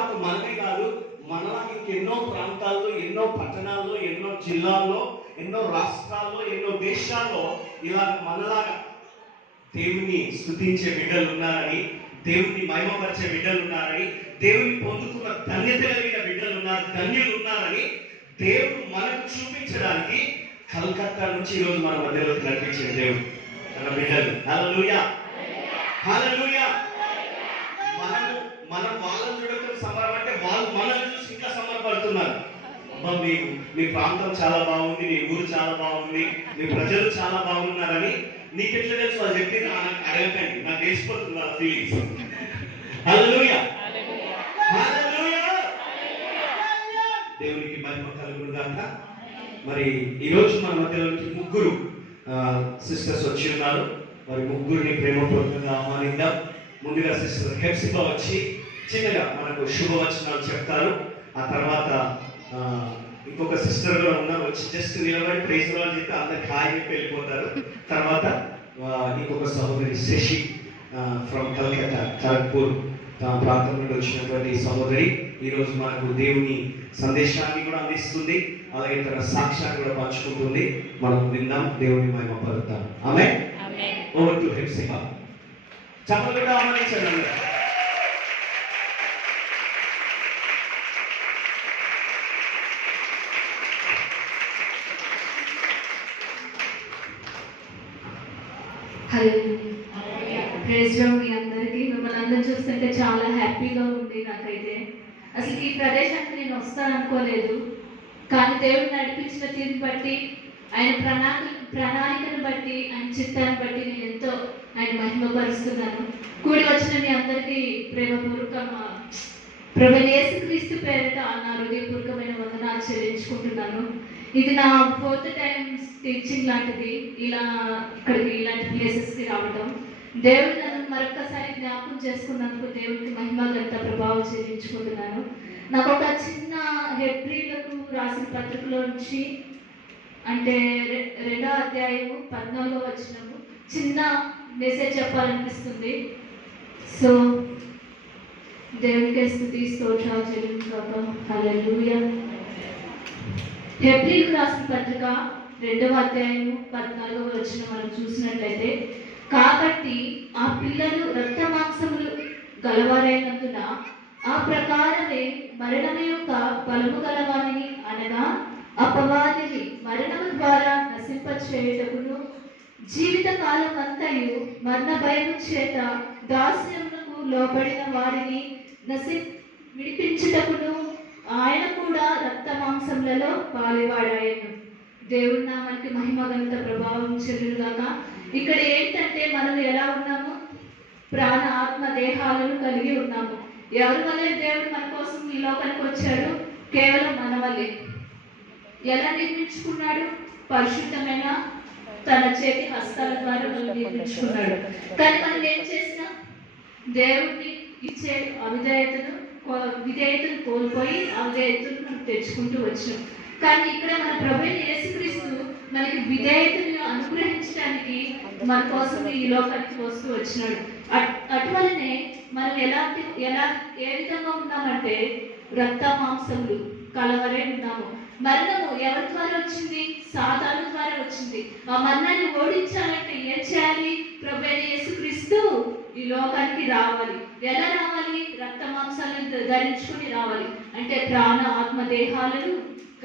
పాటు మనమే కాదు, మనలాగా ఇంకెన్నో ప్రాంతాల్లో, ఎన్నో పట్టణాల్లో, ఎన్నో జిల్లాల్లో, ఎన్నో రాష్ట్రాల్లో, ఎన్నో దేశాల్లో ఇలా మనలాగా దేవుని స్తుతించే బిడ్డలు ఉన్నారని, దేవుని మహిమపరిచే బిడ్డలు ఉన్నారని, దేవుని పొందుకున్న ధన్యత కలిగిన బిడ్డలు ఉన్నారు, ధన్యులు ఉన్నారని దేవుడు మనకు చూపించడానికి కలకత్తా నుంచి ఈరోజు మన మధ్యలోకి నడిపించిన దేవుడు తన బిడ్డలు. హల్లెలూయా, హల్లెలూయా. మనం వాళ్ళని చూడటం సంబరం అంటే వాళ్ళు మనల్ని చూసి ఇంకా సంబరపడుతున్నారు. అబ్బా, మీ ప్రాంతం చాలా బాగుంది, మీ ఊరు చాలా బాగుంది, మీ ప్రజలు చాలా బాగున్నారని నీకెట్లా తెలుసు వాళ్ళు చెప్పి అడగకండి, నాకు తెలిసిపోతుంది వాళ్ళ ఫీలింగ్స్. హల్లెలూయా, హల్లెలూయా. దేవునికి మహిమ కలుగును గాక. మరి ఈరోజు మన మధ్యలోకి ముగ్గురు సిస్టర్స్ వచ్చి ఉన్నారు. మరి ముగ్గురిని ప్రేమపూర్వకంగా ఆహ్వానిద్దాం. ముందుగా సిస్టర్ హెప్సిబా వచ్చి చిన్నగా మనకు శుభవచనాలు చెప్తారు. ఆ తర్వాత ఇంకొక సిస్టర్ కూడా ఉన్నారు, వచ్చి జస్ట్ నిలబడి ప్రైజ్ లార్డ్ చెప్పి అందరికి హాయ్ చెప్పి వెళ్ళిపోతారు. తర్వాత ఇంకొక సహోదరి శశి ఫ్రమ్ కలకత్తా, ఖరగ్పూర్ ప్రాంతం నుండి వచ్చినటువంటి సహోదరి ఈరోజు మనకు దేవుని సందేశాన్ని కూడా అందిస్తుంది, అలాగే తన సాక్ష్యాన్ని కూడా పంచుకుంటుంది. మనం విందాం, దేవుని మహిమ పలుకుతాం. ఆమేన్. Over to Hepsiba. చప్పట్లతో ఆహ్వానించండి. Hello, praise lord. మీ అందరికీ మిమ్మల్ని అందరూ చూస్తుంటే చాలా హ్యాపీగా ఉంది. నాకైతే అసలు ఈ ప్రదేశానికి నేను వస్తాను అనుకోలేదు, కానీ దేవుడు నడిపించిన తీరుని బట్టి, ఆయన ప్రణాళికను బట్టి, ఆయన చిత్తాన్ని బట్టి నేను ఎంతో ఆయన మహిమపరుస్తున్నాను. కూడి వచ్చిన మీ అందరికీ ప్రేమపూర్వకంగా ప్రభువైన యేసుక్రీస్తు పేరిట నా హృదయపూర్వకమైన వందనాలు చెల్లించుకుంటున్నాను. ఇది నా 4th టైం టీచింగ్ లాంటిది, ఇలా ఇక్కడికి ఇలాంటి ప్లేసెస్కి రావడం. దేవుడు నన్ను మరొకసారి జ్ఞాపకం చేసుకున్నందుకు దేవుడికి మహిమ ఘనత ప్రభావం చెల్లించుకుంటున్నాను. నాకు ఒక చిన్న హెబ్రీలకు రాసిన పత్రికలో నుంచి, అంటే 2వ అధ్యాయము 14వ వచనము చిన్న మెసేజ్ చెప్పాలనిపిస్తుంది. సో దేవునికి స్తుతి స్తోత్రాలు చెల్లించుకోవడం. హల్లెలూయా. హెబ్రీలకు రాసిన పత్రిక 2వ అధ్యాయము 14వ వచనం మనం చూసినట్లయితే, కాబట్టి ఆ పిల్లలు రక్త మాంసములు గలవారైనందున ఆ ప్రకారమే మరణము యొక్క బలము గలవారిని, అనగా అపవాదిని మరణము ద్వారా నశింపచేయుటకును, జీవిత కాలం అంతయు మరణ భయము చేత దాస్యమునకు లోబడిన వారిని విడిపించుటకును ఆయన కూడా రక్త మాంసములలో పాలువాడాయను. దేవుడి నామానికి మహిమ ఘనత ప్రభావం చెల్లుగాక. ఇక్కడ ఏంటంటే మనం ఎలా ఉన్నాము? ప్రాణ ఆత్మ దేహాలను కలిగి ఉన్నాము. ఎవరి వల్లే దేవుడు మన కోసం ఈ లోకానికి వచ్చాడు? కేవలం మన వల్లే. ఎలా నిర్మించుకున్నాడు? పరిశుద్ధమైన తన చేతి హస్తాల ద్వారా మనం నిర్మించుకున్నాడు. కానీ మనం ఏం చేసినాం? దేవుడిని ఇచ్చే విధేయతను కోల్పోయి అవిధేయతను మనం తెచ్చుకుంటూ వచ్చినాం. కానీ ఇక్కడ మన ప్రభువైన యేసుక్రీస్తు మనకి విధేయతను అనుగ్రహించడానికి మన కోసం ఈ లోకానికి వస్తూ వచ్చినాడు. అటువలనే మనం ఏ విధంగా ఉన్నామంటే రక్త మాంసములు కలవరే ఉన్నాము. మరణము ఎవరి ద్వారా వచ్చింది? సాతాను ద్వారా వచ్చింది. ఆ మరణాన్ని ఓడించాలంటే ఏం చేయాలి? ప్రభువైన యేసుక్రీస్తు ఈ లోకానికి రావాలి. ఎలా రావాలి? రక్త మాంసాలను ధరించుకుని రావాలి. అంటే ప్రాణ ఆత్మ దేహాలను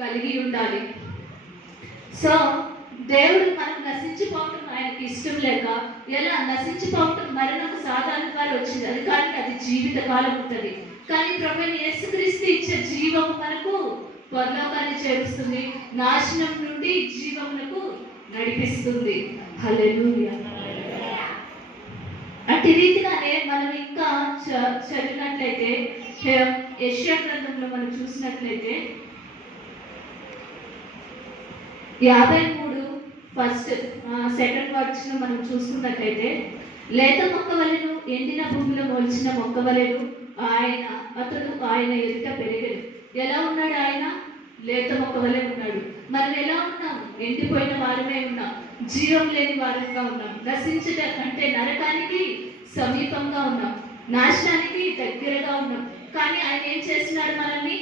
కలిగి ఉండాలి. సో దేవుడు మనం నశించిపోవటం ఆయనకి ఇష్టం లేక, ఎలా నశించిపోవటం మరణము సాధారణ ద్వారా వచ్చింది. అది కానీ అది జీవిత కాలం ఉంటుంది. కానీ ప్రభువైన యేసుక్రీస్తు ఇచ్చే జీవము మనకు పరలోకాన్ని చేరుస్తుంది, నాశనం నుండి జీవమునకు నడిపిస్తుంది. హల్లెలూయా. అట్టి రీతిగానే మనం ఇంకా చదివినట్లయితే యెషయా గ్రంథంలో మనం చూసినట్లయితే 53 2nd వచనం మనం చూసుకున్నట్లయితే, లేత మొక్క వలెను ఎండిన భూమిలో మొలిచిన మొక్క వలెను అతడు ఆయన ఎదుట పెరిగాడు. ఎలా ఉన్నాడు? ఆయన లేత మొక్క వలె ఉన్నాడు. మనం ఎలా ఉన్నాం? ఎండిపోయిన వారమే ఉన్నాం, జీవం లేని వారంగా ఉన్నాం, నశించట అంటే నరకానికి సమీపంగా ఉన్నాం, నాశనానికి దగ్గరగా ఉన్నాం. కానీ ఆయన ఏం చేస్తున్నాడు మనల్ని?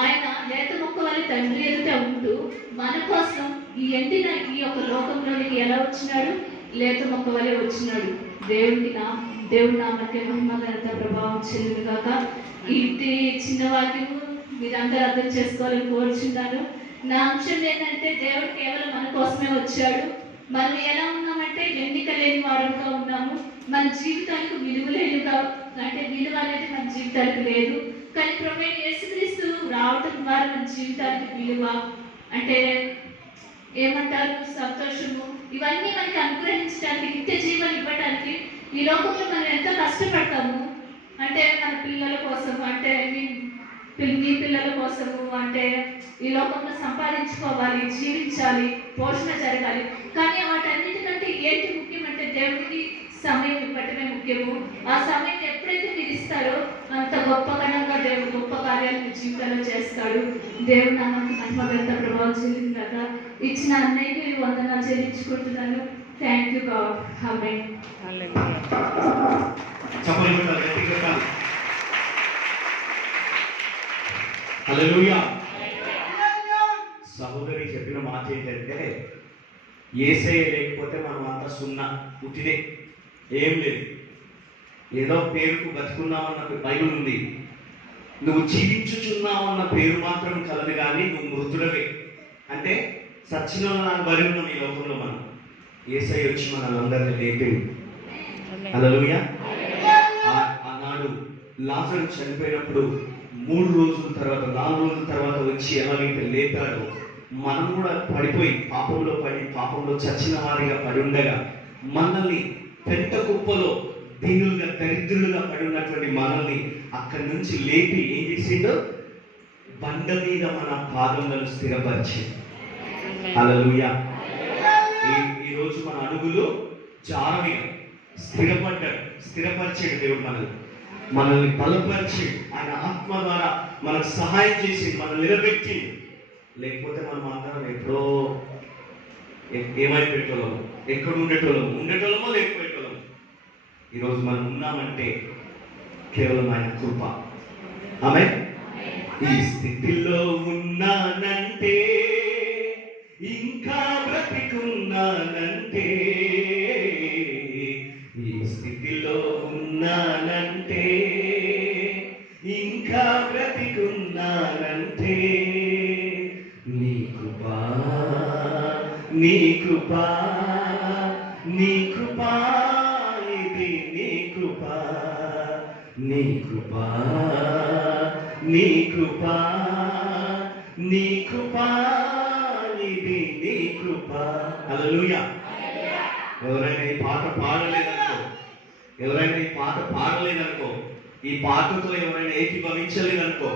ఆయన లేత మొక్క వల్ల తండ్రి ఎదుట ఉంటూ మన కోసం ఈ ఎండిన ఈ యొక్క లోకంలోనికి ఎలా వచ్చినాడు? లేత మొక్క వలె వచ్చినాడు. దేవుడి నామకే మహిమ ఘనత ప్రభావం చెల్లును గాక. ఇంటి చిన్న వాక్యము మీరందరూ అర్థం చేసుకోవాలని కోరుచున్నాను. నా అంశం ఏంటంటే, దేవుడు కేవలం మన కోసమే వచ్చాడు. మనం ఎలా ఉన్నామంటే ఎన్నిక లేని వారంగా ఉన్నాము. మన జీవితానికి విలువ అనేది మన జీవితానికి లేదు. కానీ ప్రభువైన యేసుక్రీస్తు రావటం ద్వారా మన జీవితానికి విలువ అంటే ఏమంటారు, సంతోషము, ఇవన్నీ మనకి అనుగ్రహించడానికి, నిత్య జీవనం ఇవ్వడానికి ఈ లోకంలో మనం ఎంత కష్టపడతాము అంటే మన పిల్లల కోసం, అంటే మీ పిల్లల కోసము, అంటే ఈ లోకంలో సంపాదించుకోవాలి, జీవించాలి, పోషణ జరగాలి. కానీ వాటన్నిటికంటే ఏంటి ముఖ్యం అంటే దేవుడికి సమయం ఇవ్వటమే ముఖ్యము. ఆ సమయం ఎప్పుడైతే మీరు ఇస్తారో అంత గొప్ప ఘనంగా దేవుడు గొప్ప కార్యాలు మీ జీవితంలో చేస్తాడు. దేవుడు నామానికి మహిమ ఘనత ప్రభావం చెల్లింది కదా. ఇచ్చిన అన్నయ్యకి వందనాలు చెల్లించుకుంటున్నాను. Thank you God. Amen. Hallelujah. సహోదరి చెప్పిన మాట ఏంటంటే, యేసయ్య లేకపోతే మనం అంతా సున్నా, పుట్టినే, ఏం లేదు. ఏదో పేరుకు బతుకున్నామన్న బైబిల్ ఉంది. నువ్వు జీవించుచున్నావన్న పేరు మాత్రం కలదు, కానీ నువ్వు మృతుడవే. అంటే సచ్చిన నాకు బలి ఉన్నాం ఈ లోకంలో. మనం యేసయ్య వచ్చి మనల్ని లేపేది. హల్లెలూయా. ఆనాడు లాజరు చనిపోయినప్పుడు 3 రోజుల తర్వాత 4 రోజుల తర్వాత వచ్చి ఎలాగైతే లేపాడో, మనం కూడా పడిపోయి పాపంలో చచ్చిన వారిగా పడి ఉండగా మనల్ని పెద్ద కుప్పలో దీనులుగా దరిద్రులుగా పడి ఉన్నటువంటి మనల్ని అక్కడి నుంచి లేపి ఏం చేసిండో, బండ మీద మన పాదములను స్థిరపరిచి. హల్లెలూయా. ఈరోజు మన అడుగులు జారవిగా స్థిరపరిచాడు దేవుడు. మనల్ని బలపరిచి ఆయన ఆత్మ ద్వారా మనకు సహాయం చేసి మనల్ని నిలబెట్టి. లేకపోతే మనం అందరం ఎప్పుడో ఏమైపోయేటోళ్ళము, ఎక్కడ ఉండేటోళ్ళమో లేకపోయేటోళ్ళము. ఈరోజు మనం ఉన్నామంటే కేవలం ఆయన కృప. ఆమేన్. ఈ స్థితిలో ఉన్నానంటే, ఇంకా బ్రతికున్నానంటే, ఈ స్థితిలో ఉన్నానంటే, ఇంకా బ్రతికున్నానంటే, నీ కృపా, నీ కృపా, నీ కృపా, ఇది నీ కృపా, నీ కృపా, నీ కృపా, నీ కృపా, ఇది నీ కృపా. హల్లెలూయా. ఎవరైనా ఈ పాట పాడలేదనుకో, ఈ పాటతో ఎవరైనా ఏకీభవించలేదనుకో,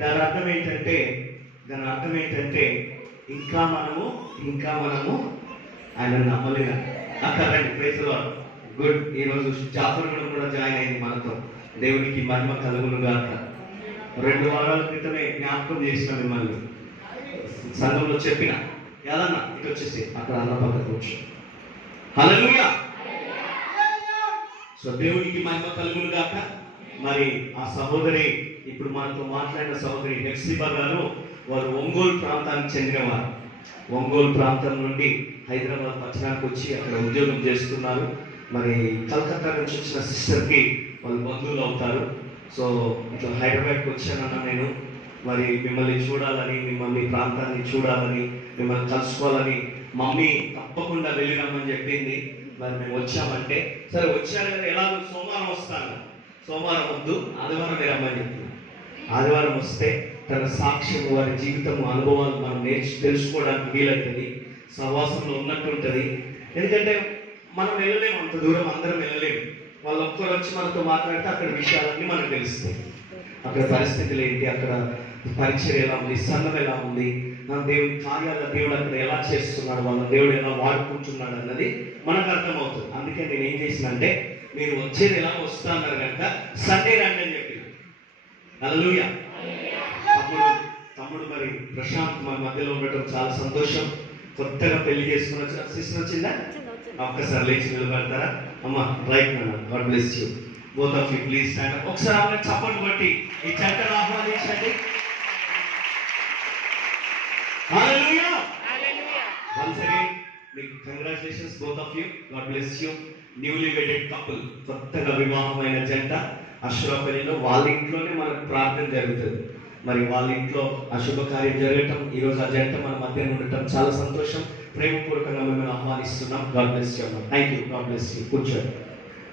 దాని అర్థం ఏంటంటే ఇంకా మనము ఆయన నమ్మలేదు. అక్కడ ప్రైజ్ ది లార్డ్. గుడ్. ఈరోజు జాఫర్ కూడా జాయిన్ అయింది మనతో. దేవునికి మహిమ కలుగును గాక. 2 వారాల క్రితమే జ్ఞాపకం చేసిన మిమ్మల్ని సంఘంలో చెప్పిన, ఏదన్నా ఇటు వచ్చేసి అక్కడ అన్న పక్కకు వచ్చు. హల్లెలూయా. సో దేవునికి మహిమ కలుగును గాక. మరి ఆ సహోదరి, ఇప్పుడు మనతో మాట్లాడిన సహోదరి హెప్సిబా గారు, వారు ఒంగోలు ప్రాంతానికి చెందినవారు. ఒంగోలు ప్రాంతం నుండి హైదరాబాద్ పట్టణానికి వచ్చి అక్కడ ఉద్యోగం చేస్తున్నారు. మరి కలకత్తా నుంచి వచ్చిన సిస్టర్కి వాళ్ళు బంధువులు అవుతారు. సో ఇట్లా హైదరాబాద్కి వచ్చానన్నా నేను, మరి మిమ్మల్ని చూడాలని, మిమ్మల్ని ప్రాంతాన్ని చూడాలని, మిమ్మల్ని కలుసుకోవాలని మమ్మీ తప్పకుండా వెళ్ళిరమ్మని చెప్పింది. మరి మేము వచ్చామంటే, సరే వచ్చాను కదా, ఎలాగో సోమవారం వస్తాను, సోమవారం వద్దు ఆదివారం రమ్మని చెప్పింది. ఆదివారం వస్తే తన సాక్ష్యం, వారి జీవితం, అనుభవాలు మనం తెలుసుకోవడానికి వీలవుతుంది, సహవాసంలో ఉన్నట్టు ఉంటుంది. ఎందుకంటే మనం వెళ్ళలేము, అంత దూరం అందరం వెళ్ళలేము. వాళ్ళు ఒక్కరు వచ్చి మనతో మాట్లాడితే అక్కడ విషయాలన్నీ మనకు తెలుస్తాయి. అక్కడ పరిస్థితులు ఏంటి, అక్కడ పరిచయం ఎలా ఉంది, సంఘం ఎలా ఉంది, దేవుని కార్యాల దేవుడు అక్కడ ఎలా చేస్తున్నాడు, వాళ్ళ దేవుడు ఎలా వాడుకుంటున్నాడు అన్నది మనకు అర్థమవుతుంది. అందుకే నేను ఏం చేసినంటే, మీరు వచ్చేది ఎలా వస్తా అన్నారు కనుక సండే రండి అని చెప్పి. హల్లెలూయా. తమ్ముడు మరి ప్రశాంత్ మన మధ్యలో ఉండటం చాలా సంతోషం. కొత్తగా పెళ్లి చేసుకుని వచ్చిన సిస్టర్ వచ్చిందా? ఒక్కసారి లేచి నిలబడతారా? అమ్మా రైట్ నాన్న, God bless you. Both of you please stand up. ఒకసారి ఆమె చప్పట్లు కొట్టి ఈ జంటను ఆహ్వానించండి. హల్లెలూయా. వన్స్ అగైన్ మీకు congratulations both of you. God bless you. Newly wedded couple, కొత్తగా వివాహమైన జంట అశ్వరాపల్లిలో వాళ్ళ ఇంట్లోనే మనకు ప్రార్థన జరుగుతుంది. మరి వాళ్ళ ఇంట్లో అశుభకార్యం జరగటం, ఈరోజు ఆ జంట మన మధ్య ఉండటం చాలా సంతోషం. ప్రేమపూర్వకంగా మిమ్మల్ని ఆహ్వానిస్తున్నాం. God bless you. Thank you. God bless you. కూర్చోండి.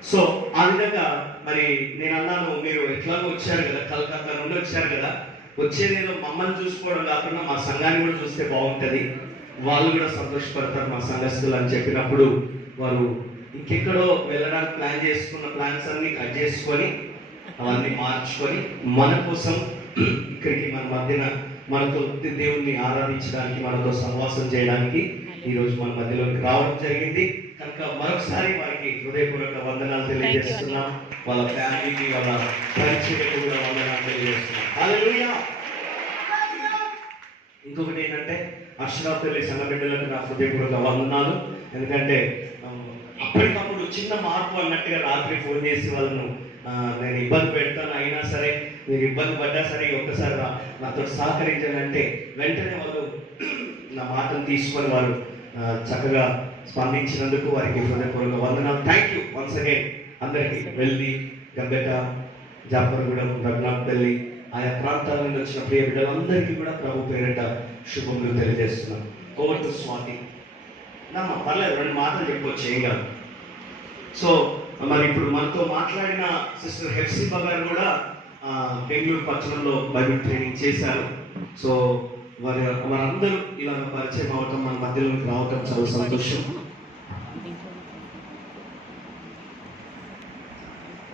సో ఆ విధంగా మరి నేను అన్నాను, మీరు ఎట్లాగో వచ్చారు కదా, కలకత్తా నుండి వచ్చారు కదా, వచ్చేదేదో మమ్మల్ని చూసుకోవడం కాకుండా మా సంఘాన్ని కూడా చూస్తే బాగుంటుంది, వాళ్ళు కూడా సంతోషపడతారు మా సంఘస్థులు అని చెప్పినప్పుడు వారు ఇంకెక్కడో వెళ్ళడానికి ప్లాన్ చేసుకున్న ప్లాన్స్ అన్ని కట్ చేసుకొని అవన్నీ మార్చుకొని మన కోసం ఇక్కడికి మన మధ్యన మనతో దేవుణ్ణి ఆరాధించడానికి, మనతో సహవాసం చేయడానికి ఈరోజు మన మధ్యలోకి రావడం జరిగింది. కనుక మరొకసారి వారికి హృదయపూర్వక వందనాలు తెలియజేస్తున్నాం. వాళ్ళ ఫ్యామిలీకి, వాళ్ళ ఫ్రెండ్స్కి కూడా వందనాలు తెలియజేస్తున్నాం. హల్లెలూయా. ఇంకొకటి ఏంటంటే అశ్వరాపల్లి సంఘ బిడ్డలకు నా హృదయపూర్వక వందనాలు. ఎందుకంటే అప్పటికప్పుడు చిన్న మార్పు అన్నట్టుగా రాత్రి ఫోన్ చేసి వాళ్ళను నేను ఇబ్బంది పెడతాను, అయినా సరే మీరు ఇబ్బంది పడ్డా సరే ఒక్కసారి నాతో సహకరించాలంటే వెంటనే వాళ్ళు నా మాటను తీసుకొని వారు చక్కగా స్పందించినందుకు వారికి హృదయపూర్వక వందనాలు. థ్యాంక్ యూ వన్స్ అగైన్ అందరికీ. వెల్లి, గబ్బెట, జాఫర్గూడెం, రఘునాథ్పల్లి, ఆయా ప్రాంతాల నుండి వచ్చిన ప్రియ బిడ్డలందరికీ కూడా ప్రభు పేరిట శుభములు తెలియజేస్తున్నాం. Over to Swathi. నమ్మ పర్లేదు, 2 మాటలు చెప్పవచ్చు, ఏం కాదు. సో మరి ఇప్పుడు మనతో మాట్లాడిన సిస్టర్ హెప్సిబా గారు కూడా బెంగళూరు పట్టణంలో బైబిల్ ట్రైనింగ్ చేశారు. సో వారందరూ ఇలా పరిచయం అవటం, మన మధ్యలోకి రావటం చాలా సంతోషం.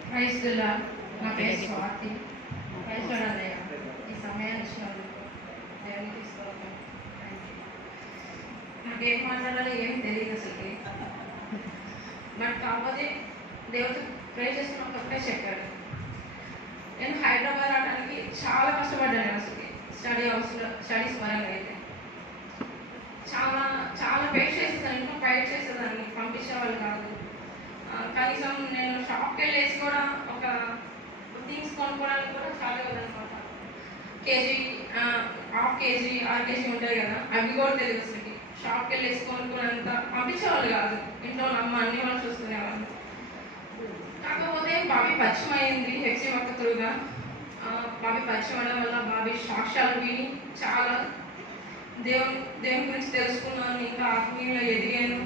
Praise the Lord. నా పేరు స్వాతి. Praise lord. ఈ సమయాన్ని ఇచ్చినందుకు దేవునికి స్తోత్రం. నాకేం మాట్లాడాలో ఏం తెలియదు అసలుకి. నాకు కాకపోతే దేవుడితో ప్రే చేసుకున్న ఒకటే చెప్పాడు. నేను హైదరాబాద్ రావడానికి చాలా కష్టపడ్డాను అసలుకి. స్టడీస్ పరంగా అయితే చాలా వెయిట్ చేసేదాన్ని, ఇంకా ఫైట్ చేసేదాన్ని, పంపించేవాళ్ళు కాదు. కనీసం నేను షాప్కి వెళ్ళేసి కూడా ఒక థింగ్స్ కొనుక్కోవడానికి కూడా చాలా అనమాట. కేజీ, హాఫ్ కేజీ, 6 కేజీ ఉంటాయి కదా, అవి కూడా తెలియదు అసలుకి. షాప్కి వెళ్ళేసి కొనుక్కోనంత పంపించేవాళ్ళు కాదు. ఇంట్లో అమ్మ అన్ని వాళ్ళు చూసుకునేవాళ్ళు. కాకపోతే బాబీ పరిచయం అయింది హెచ్సి మొక్క త్రూగా. బాబీ పరిచయం అవ్వడం వల్ల బాబీ సాక్ష్యాలు విని చాలా దేవుని గురించి తెలుసుకున్నాను. ఇంకా ఆత్మీయంగా ఎదిగాను.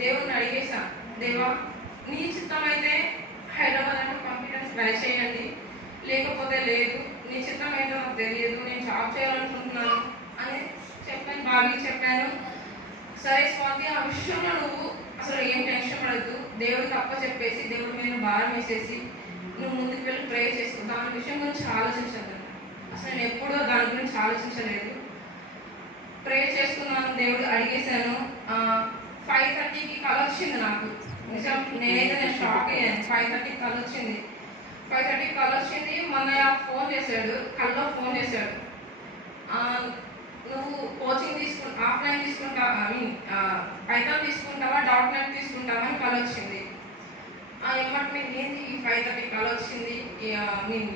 దేవుడిని అడిగేశాను, దేవా నీ చిత్తం అయితే హైదరాబాద్ అంటే కంప్యూటర్స్ ట్రై చేయండి, లేకపోతే లేదు, నీ చిత్తం ఏంటో నాకు తెలియదు, నేను జాబ్ చేయాలనుకుంటున్నాను అని చెప్పాను. బాబీకి చెప్పాను. సరే స్వాతి, ఆ విషయంలో నువ్వు అసలు ఏం టెన్షన్ పడద్దు, దేవుడికి అప్ప చెప్పేసి దేవుడి మీద భారం వేసేసి నువ్వు ముందుకు వెళ్ళి ప్రే చేసుకో. దాని విషయం గురించి ఆలోచించదు. అసలు నేను ఎప్పుడూ దాని గురించి ఆలోచించలేదు. ప్రే చేసుకున్నాను, దేవుడు అడిగేశాను. 5:30కి కళ వచ్చింది నాకు. నిజం, నేను షాక్ అయ్యాను. 5:30కి కళ వచ్చింది. 5:30కి కళ వచ్చింది. మొన్న ఫోన్ చేశాడు, కళ్ళలో ఫోన్ చేశాడు. నువ్వు కోచింగ్ ఆఫ్లైన్ తీసుకుంటావా, పైథాన్ తీసుకుంటావా, .NET తీసుకుంటావా అని కళ వచ్చింది. ఎమ్మటి ఏంది ఈ 5:30కి కళ వచ్చింది,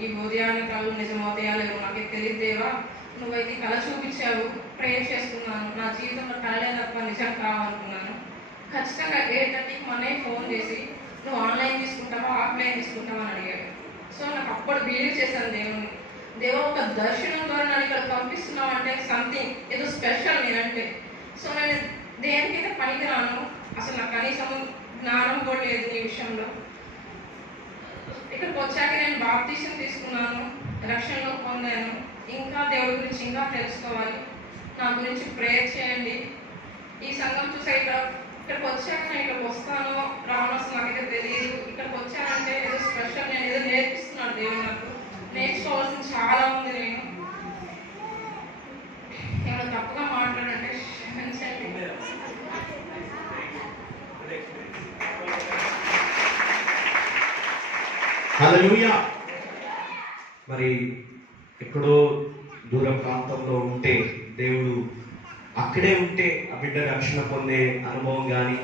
ఈ ఉదయాన్ని కళలు నిజమవుతాయా లేవు నాకు తెలియదేవా, నువ్వైతే కళ చూపించావు, ప్రేయర్ చేసుకున్నాను, నా జీవితంలో కళలే తప్ప నిజం కావాలనుకున్నాను. ఖచ్చితంగా 8:30కి మొన్నే ఫోన్ చేసి నువ్వు ఆన్లైన్ తీసుకుంటావా ఆఫ్లైన్ తీసుకుంటావా అని అడిగాడు. సో నాకు అప్పుడు బిలీవ్ చేశాను దేవుడిని. దేవుడు ఒక దర్శనం ద్వారా నన్ను ఇక్కడ పంపిస్తున్నావు అంటే సంథింగ్ ఏదో స్పెషల్ నేనంటే. సో నేను దేనికైతే పనికిరాను, అసలు నాకు కనీసం జ్ఞానం కూడా లేదు ఈ విషయంలో. ఇక్కడికి వచ్చాక నేను బాప్తీసం తీసుకున్నాను, రక్షణలో పొందాను. ఇంకా దేవుడి గురించి ఇంకా తెలుసుకోవాలి, నా గురించి ప్రేయర్ చేయండి. ఈ సంఘం చూసే ఇక్కడికి వచ్చాక నేను ఇక్కడికి వస్తాను రాను అసలు నాకైతే తెలియదు. ఇక్కడికి వచ్చానంటే ఏదో స్పెషల్, నేను ఏదో నేర్పిస్తున్నాను దేవుడు నాకు. నేర్చుకోవాల్సింది చాలా ఉంది. నేను ఏమైనా తప్పుగా మాట్లాడంటే క్షమించండి. హల్లెలూయా. మరి ఎక్కడో దూర ప్రాంతంలో ఉంటే దేవుడు అక్కడే ఉంటే ఆ బిడ్డ రక్షణ పొందే అనుభవం కానీ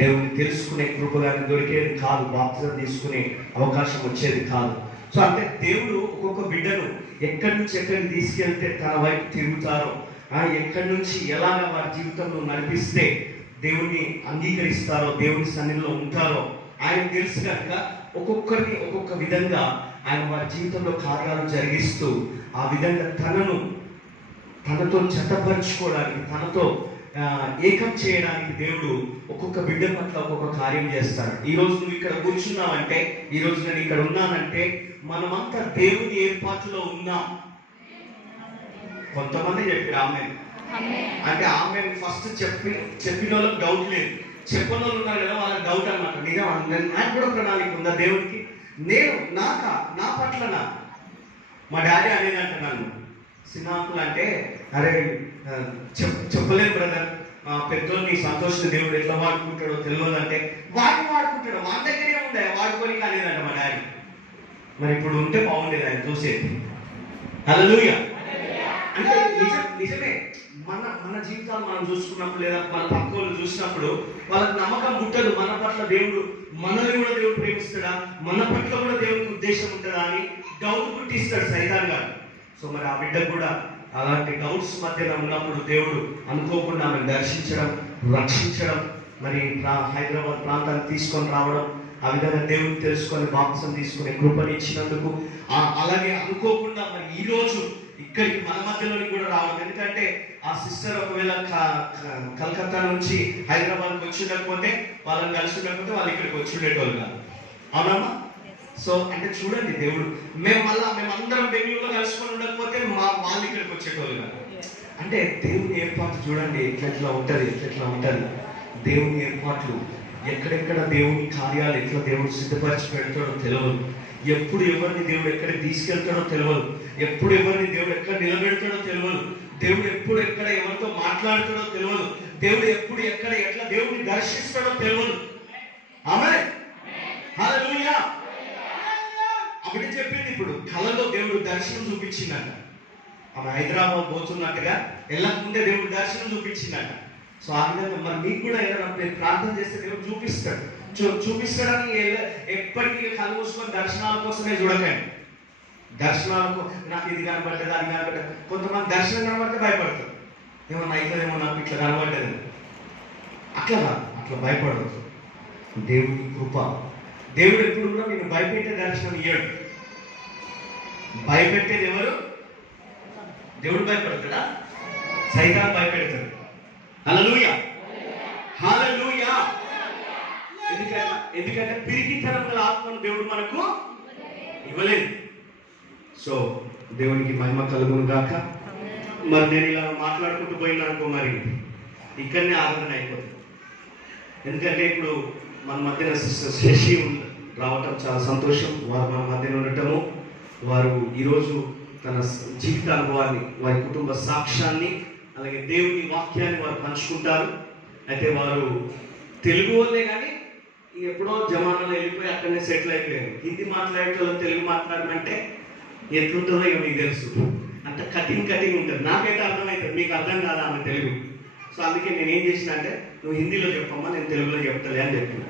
దేవుని తెలుసుకునే కృప కానీ దొరికేది కాదు, బాప్తిజం తీసుకునే అవకాశం వచ్చేది కాదు. సో అంటే దేవుడు ఒక్కొక్క బిడ్డను ఎక్కడి నుంచి ఎక్కడికి తీసుకెళ్తే తన వైపు తిరుగుతారో, ఎక్కడి నుంచి ఎలాగ వారి జీవితంలో నడిపిస్తే దేవుని అంగీకరిస్తారో, దేవుని సన్నిధిలో ఉంటారో ఆయన తెలుసు కనుక ఒక్కొక్కరిని ఒక్కొక్క విధంగా ఆయన వారి జీవితంలో కార్యాలు జరిగిస్తూ ఆ విధంగా తనతో జతపరుచుకోవడానికి, తనతో ఏకం చేయడానికి దేవుడు ఒక్కొక్క బిడ్డ పట్ల ఒక్కొక్క కార్యం చేస్తాడు. ఈ రోజు నువ్వు ఇక్కడ కూర్చున్నావంటే, ఈ రోజు నేను ఇక్కడ ఉన్నానంటే మనమంతా దేవుని ఏర్పాటులో ఉన్నాం. కొంతమంది చెప్పారు ఆమె అంటే ఆమె ఫస్ట్ చెప్పిన వాళ్ళకి డౌట్ లేదు, చెప్పని వాళ్ళు ఉన్నారు కదా వాళ్ళకి డౌట్ అన్నమాట. నిజం నాకు కూడా ప్రణాళిక ఉందా దేవుడికి? నేను నా పట్లనా? మా డాడీ అనేదంట నన్ను, సినాకులు అంటే అరే చెప్పలేదు బ్రదర్, పెద్దోళ్ళని సంతోషించిన దేవుడు ఎట్లా వాడుకుంటాడో తెలియదంటే వాడుకుంటాడు, వాళ్ళ దగ్గరే ఉండే వాడుకొని కాలేదంట మా డాడీ. మరి ఇప్పుడు ఉంటే బాగుండేది ఆయన చూసేది. హల్లెలూయా. అంటే నిజమే, మన జీవితాలు మనం చూసుకున్నప్పుడు లేదా మన పక్క వాళ్ళు చూసినప్పుడు వాళ్ళకి నమ్మకం పుట్టదు మన పట్ల దేవుడు, మనల్ని కూడా దేవుడు ప్రేమిస్తాడా, మన పట్ల కూడా దేవుడికి ఉద్దేశం ఉంటుందా అని డౌట్ పుట్టిస్తాడు సైతాన్ గారు. సో మరి ఆ బిడ్డ కూడా అలాంటి డౌట్స్ మధ్యలో ఉన్నప్పుడు దేవుడు అనుకోకుండా ఆమెను దర్శించడం, రక్షించడం, మరి హైదరాబాద్ ప్రాంతాన్ని తీసుకొని రావడం, ఆ విధంగా దేవుడిని తెలుసుకొని బాప్తిసం తీసుకునే కృపని ఇచ్చినందుకు, అలాగే అనుకోకుండా మరి ఈ రోజు ఇక్కడికి మన మధ్యలోకి కూడా రావడం. ఎందుకంటే ఆ సిస్టర్ ఒకవేళ కలకత్తా నుంచి హైదరాబాద్కి వచ్చి ఉండకపోతే, వాళ్ళని కలిసి ఉండకపోతే వాళ్ళు ఇక్కడికి వచ్చి ఉండేటోళ్ళు కాదు. అవునమ్మా? సో అంటే చూడండి దేవుడు, మేమందరం బెంగళూరులో కలుసుకొని ఉండకపోతే వాళ్ళు ఇక్కడికి వచ్చేటోళ్ళు కాదు. అంటే దేవుని ఏర్పాటు చూడండి ఎట్లా ఉంటుంది. దేవుని ఏర్పాట్లు ఎక్కడెక్కడ దేవుని కార్యాలు ఎట్లా దేవుడు సిద్ధపరిచి పెడతాడో తెలియదు. ఎప్పుడు ఎవరిని దేవుడు ఎక్కడికి తీసుకెళ్తాడో తెలియదు. ఎప్పుడు ఎవరిని దేవుడు ఎక్కడ నిలబెడతాడో తెలియదు. దేవుడు ఎప్పుడు ఎక్కడ ఎవరితో మాట్లాడుతాడో తెలియదు. దేవుడు ఎప్పుడు ఎక్కడ ఎట్లా దేవుడిని దర్శిస్తాడో తెలియదు. ఆమేన్. హల్లెలూయా. అప్పుడు చెప్పింది, ఇప్పుడు కళలో దేవుడు దర్శనం చూపించిందట. ఆమె హైదరాబాద్ పోతున్నట్టుగా వెళ్ళకముందే దేవుడు దర్శనం చూపించిందట. సో ఆ విధంగా మరి మీకు కూడా ఏదైనా ప్రార్థన చేస్తే దేవుడు చూపిస్తాడని ఎప్పటికీ కళ్ళు మూసుకొని దర్శనాల కోసమే చూడకండి. దర్శనాలకు నాకు ఇది కనబడ్డది అది కనబడ్డది. కొంతమంది దర్శనం కనబడితే భయపడతారు, ఏమన్నా అవుతుందేమో నాకు ఇట్లా కనబడ్డది. అట్లా భయపడదు. దేవుని కృప, దేవుడు ఎప్పుడు కూడా నేను భయపెట్టే దర్శనం ఇయ్యడు. భయపెట్టేది ఎవరు? దేవుడు భయపడతాడా? సైతాన్ భయపెడతాడు. హల్లెలూయా. హల్లెలూయా. ఎందుకంటే పిరికితనం గల ఆత్మను దేవుడు మనకు ఇవ్వలేదు. సో దేవునికి మహిమ కలుగును గాక. మరి నేను ఇలా మాట్లాడుకుంటూ పోయినానుకో మరి ఇక్కడనే ఆరాధన అయిపోతుంది. ఎందుకంటే ఇప్పుడు మన మధ్యన సిస్టర్ శశి రావటం చాలా సంతోషం. వారు మన మధ్యన ఉండటము, వారు ఈరోజు తన జీవిత అనుభవాన్ని, వారి కుటుంబ సాక్ష్యాన్ని, అలాగే దేవుని వాక్యాన్ని వారు పంచుకుంటారు. అయితే వారు తెలుగు వాళ్ళే కానీ ఎప్పుడో జమానాలో వెళ్ళిపోయి అక్కడనే సెటిల్ అయిపోయారు. హిందీ మాట్లాడేటోళ్ళు తెలుగు మాట్లాడమంటే ఎట్లుంటుందో ఇక మీకు తెలుసు. అంత కటింగ్ ఉంటుంది. నాకైతే అర్థమవుతుంది, మీకు అర్థం కాదా ఆమె తెలుగు. సో అందుకే నేను ఏం చేసిన అంటే, నువ్వు హిందీలో చెప్పమ్మా, నేను తెలుగులో చెప్తాలే అని చెప్పిన.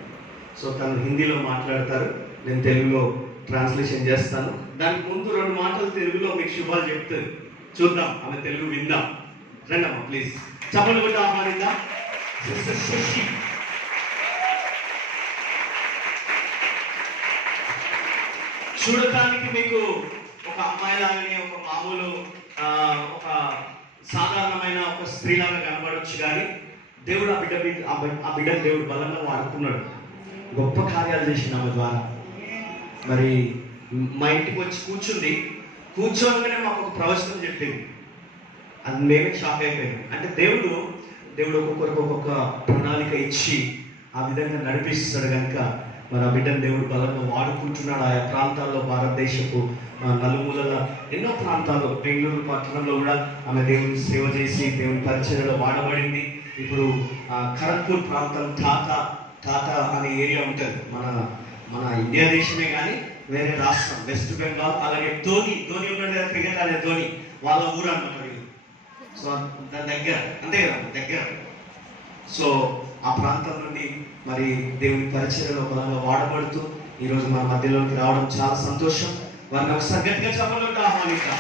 సో తను హిందీలో మాట్లాడతారు, నేను తెలుగులో ట్రాన్స్లేషన్ చేస్తాను. దానికి ముందు 2 మాటలు తెలుగులో మీకు శుభాలు చెప్తుంది. చూద్దాం, ఆమె తెలుగు విందాం. రండమ్మా ప్లీజ్, చప్పట్లు కొట్టి ఆహ్వానిద్దాం సిస్టర్ శశి. చూడటానికి మీకు ఒక అమ్మాయిలాగానే, ఒక మామూలు ఒక సాధారణమైన ఒక స్త్రీలాగా కనబడవచ్చు, కానీ దేవుడు ఆ బిడ్డను దేవుడు బలంగా వాడుకున్నాడు. గొప్ప కార్యాలు చేసింది ఆమె ద్వారా. మరి మా ఇంటికి వచ్చి కూర్చోగానే మాకు ఒక ప్రవచనం చెప్పింది. అది మేమే షాక్ అయిపోయాం. అంటే దేవుడు ఒక్కొక్కరికి ఒక్కొక్క ప్రణాళిక ఇచ్చి ఆ విధంగా నడిపిస్తాడు కనుక మరి ఆ బిడ్డను దేవుడు బలంగా వాడుకుంటున్నాడు. ఆయా ప్రాంతాల్లో, భారతదేశపు నలుమూలల ఎన్నో ప్రాంతాల్లో, బెంగళూరు పట్టణంలో కూడా ఆమె దేవుని సేవ చేసి దేవుని పరిచర్యలో వాడబడింది. ఇప్పుడు ఖరగ్పూర్ ప్రాంతం టాటా అనే ఏరియా ఉంటుంది. మన ఇండియా దేశమే కానీ వేరే రాష్ట్రం వెస్ట్ బెంగాల్, అలాగే ధోని ఉన్నాడు కదా క్రికెట్ అనే ధోని, వాళ్ళ ఊరు అన్నమాట. సో దాని దగ్గర, అంతే కదా దగ్గర. సో ఆ ప్రాంతం నుండి మరి దేవుని పరిచర్యలో బలంగా వాడబడుతూ ఈరోజు మన మధ్యలోకి రావడం చాలా సంతోషం. వారిని ఒకసారి గట్టిగా చెప్పకుండా ఆహ్వానిద్దాం.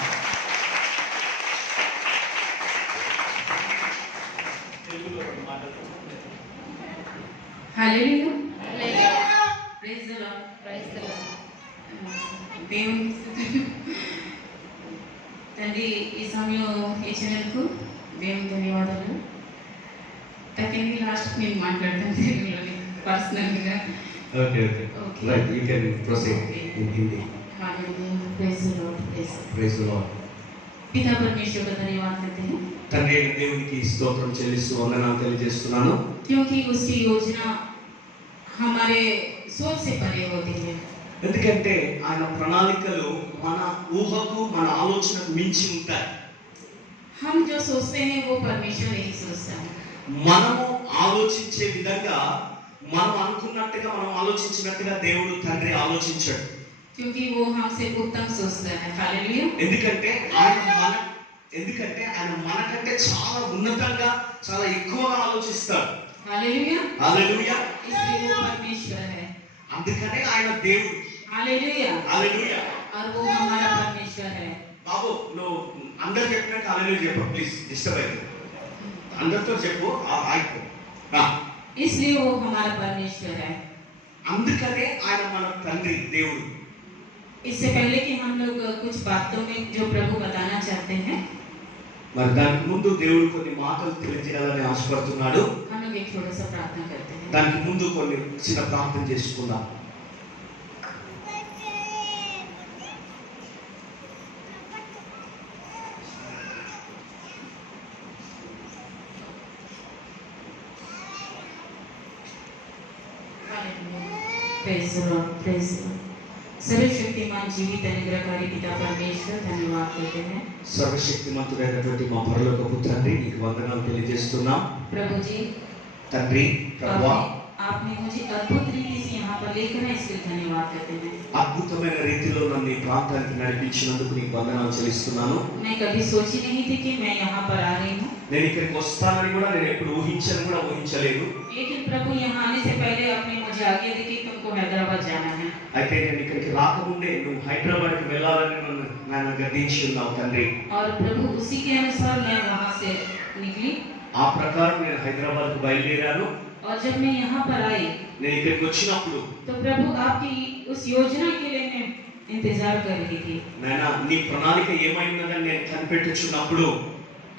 Hallelujah. Praise the lord. Praise the lord. దేవుని తండ్రి ఈ సమయం ఇచ్చినందుకు దేవుని ధన్యవాదాలు. తక్కింది లాస్ట్ నేను మాట్లాడతాను తెలుగులోని పర్సనల్గా. Okay right, you can proceed in Hindi. Hallelujah. Praise the Lord. Praise the Lord. पिता परमेश्वर का धन्यवाद करते हैं తండ్రి అయిన దేవునికి స్తోత్రం చెల్లిస్తూ వందనాలు తెలియజేస్తున్నాను. क्योंकि उसकी योजना हमारे सोच से परे होती है. ఎందుకంటే ఆయన ప్రణాళికలు మన ఊహకు మన ఆలోచనకు మించి ఉంటాయి. हम जो सोचते हैं वो परमेश्वर नहीं सोचता है. మనము ఆలోచించే విధంగా మనం అనుకున్నట్టుగా మనం ఆలోచించినట్టుగా దేవుడు తండ్రి ఆలోచించాడు. क्योंकि वो हमसे उत्तम सोचता है. हालेलुया. ఎందుకంటే ఆయన మనకంటే చాలా ఉన్నతంగా చాలా ఎక్కువగా ఆలోచిస్తాడు. हालेलुया. హల్లెలూయా. इसलिए वो परमेश्वर है. అందుకనే ఆయన దేవుడు. हालेलुया. హల్లెలూయా. और वो हमारा परमेश्वर है. బాబు నువ్వు అందరు చెప్పినాక హల్లెలూయా చెప్పు ప్లీజ్, డిస్టర్బ్ అయితే అందరితో చెప్పు ఆయిపో. इसलिए वो हमारा परमेश्वर है. అందుకనే ఆయన మన తండ్రి దేవుడు. इससे पहले कि हम लोग कुछ बातों में जो प्रभु बताना चाहते हैं, మరి దానికి ముందు దేవుడు కొన్ని మాటలు తెలియజేయాలని ఆశపడుతున్నాడు. हम लोग एक छोटा सा प्रार्थना करते हैं. దానికి ముందు కొన్ని చిన్న ప్రార్థన చేసుకుందాం. Praise the Lord. Praise the Lord. सर्वशक्तिमान जीवित अनुग्रहकारी पिता परमेश्वर धन्यवाद करते हैं. సర్వశక్తిమంతుడైనటువంటి మా పరలోకపు తండ్రి నీకు వందనాలు తెలియజేస్తున్నాం. प्रभु जी, తండ్రి ప్రభువా, आपने मुझे अद्भुत रीति से यहाँ पर लेकर आए, इसके लिए धन्यवाद करते हैं. అద్భుతమైన రీతిలో నన్ను ఈ ప్రాంతానికి నడిపించినందుకు నీకు వందనాలు చెల్లిస్తున్నాను. मैं कभी सोची नहीं थी कि मैं यहाँ पर आ रही हूँ, నేను ఇక్కడికి వస్తానని కూడా నేను ఎప్పుడు ఊహించలేదు. लेकिन प्रभु यहाँ आने से पहले आपने मुझे आगे दी कि तुमको हैदराबाद जाना है. అయితే నేను ఇక్కడికి రాకముందే నువ్వు హైదరాబాద్కి వెళ్ళాలని నన్ను గద్దించి ఉన్నావు తండ్రి. और प्रभु उसी के अनुसार मैं वहाँ से निकली. ఆ ప్రకారం నేను హైదరాబాద్కు బయలుదేరాను. और जब मैं यहाँ पर आई నేను ఇక్కడికి వచ్చినప్పుడు तो प्रभु आपकी उस योजना के लिए मैं इंतजार कर रही थी. నాయనా నీ ప్రణాళిక ఏమైందని నేను కనిపెట్టుచున్నప్పుడు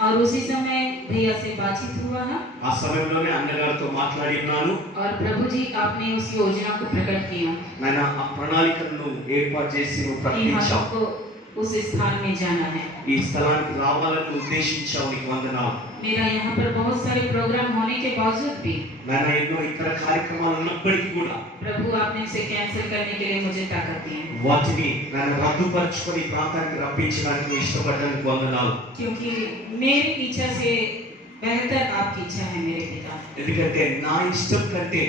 और उसी समय भैया से बातचीत हुआ है ఆ సమయంలోనే అన్నగారితో మాట్లాడి ఉన్నాను. और प्रभु जी आपने उस योजना को प्रकट किया నాయనా ఆ ప్రణాళికను ఏర్పాటు చేసి నువ్వు कि ప్రకటించావు. हमको उस स्थान में जाना है. ఈ స్థలానికి రావాలని ఉద్దేశించావు. నీకు వందనాలు. मेरा यहाँ पर बहुत सारे प्रोग्राम होने के बावजूद भी నాయనా ఎన్నో ఇతర కార్యక్రమాలు ఉన్నప్పటికీ కూడా प्रभु आपने उसे कैंसिल करने के लिए मुझे ताकत दी है. వాటిని నన్ను రద్దుపరుచుకొని ఈ ప్రాంతానికి రప్పించడానికి ఇష్టపడడానికి వందనాలు. क्योंकि मेरी इच्छा से बेहतर आपकी इच्छा है मेरे पिता. ఎందుకంటే నా ఇష్టం కంటే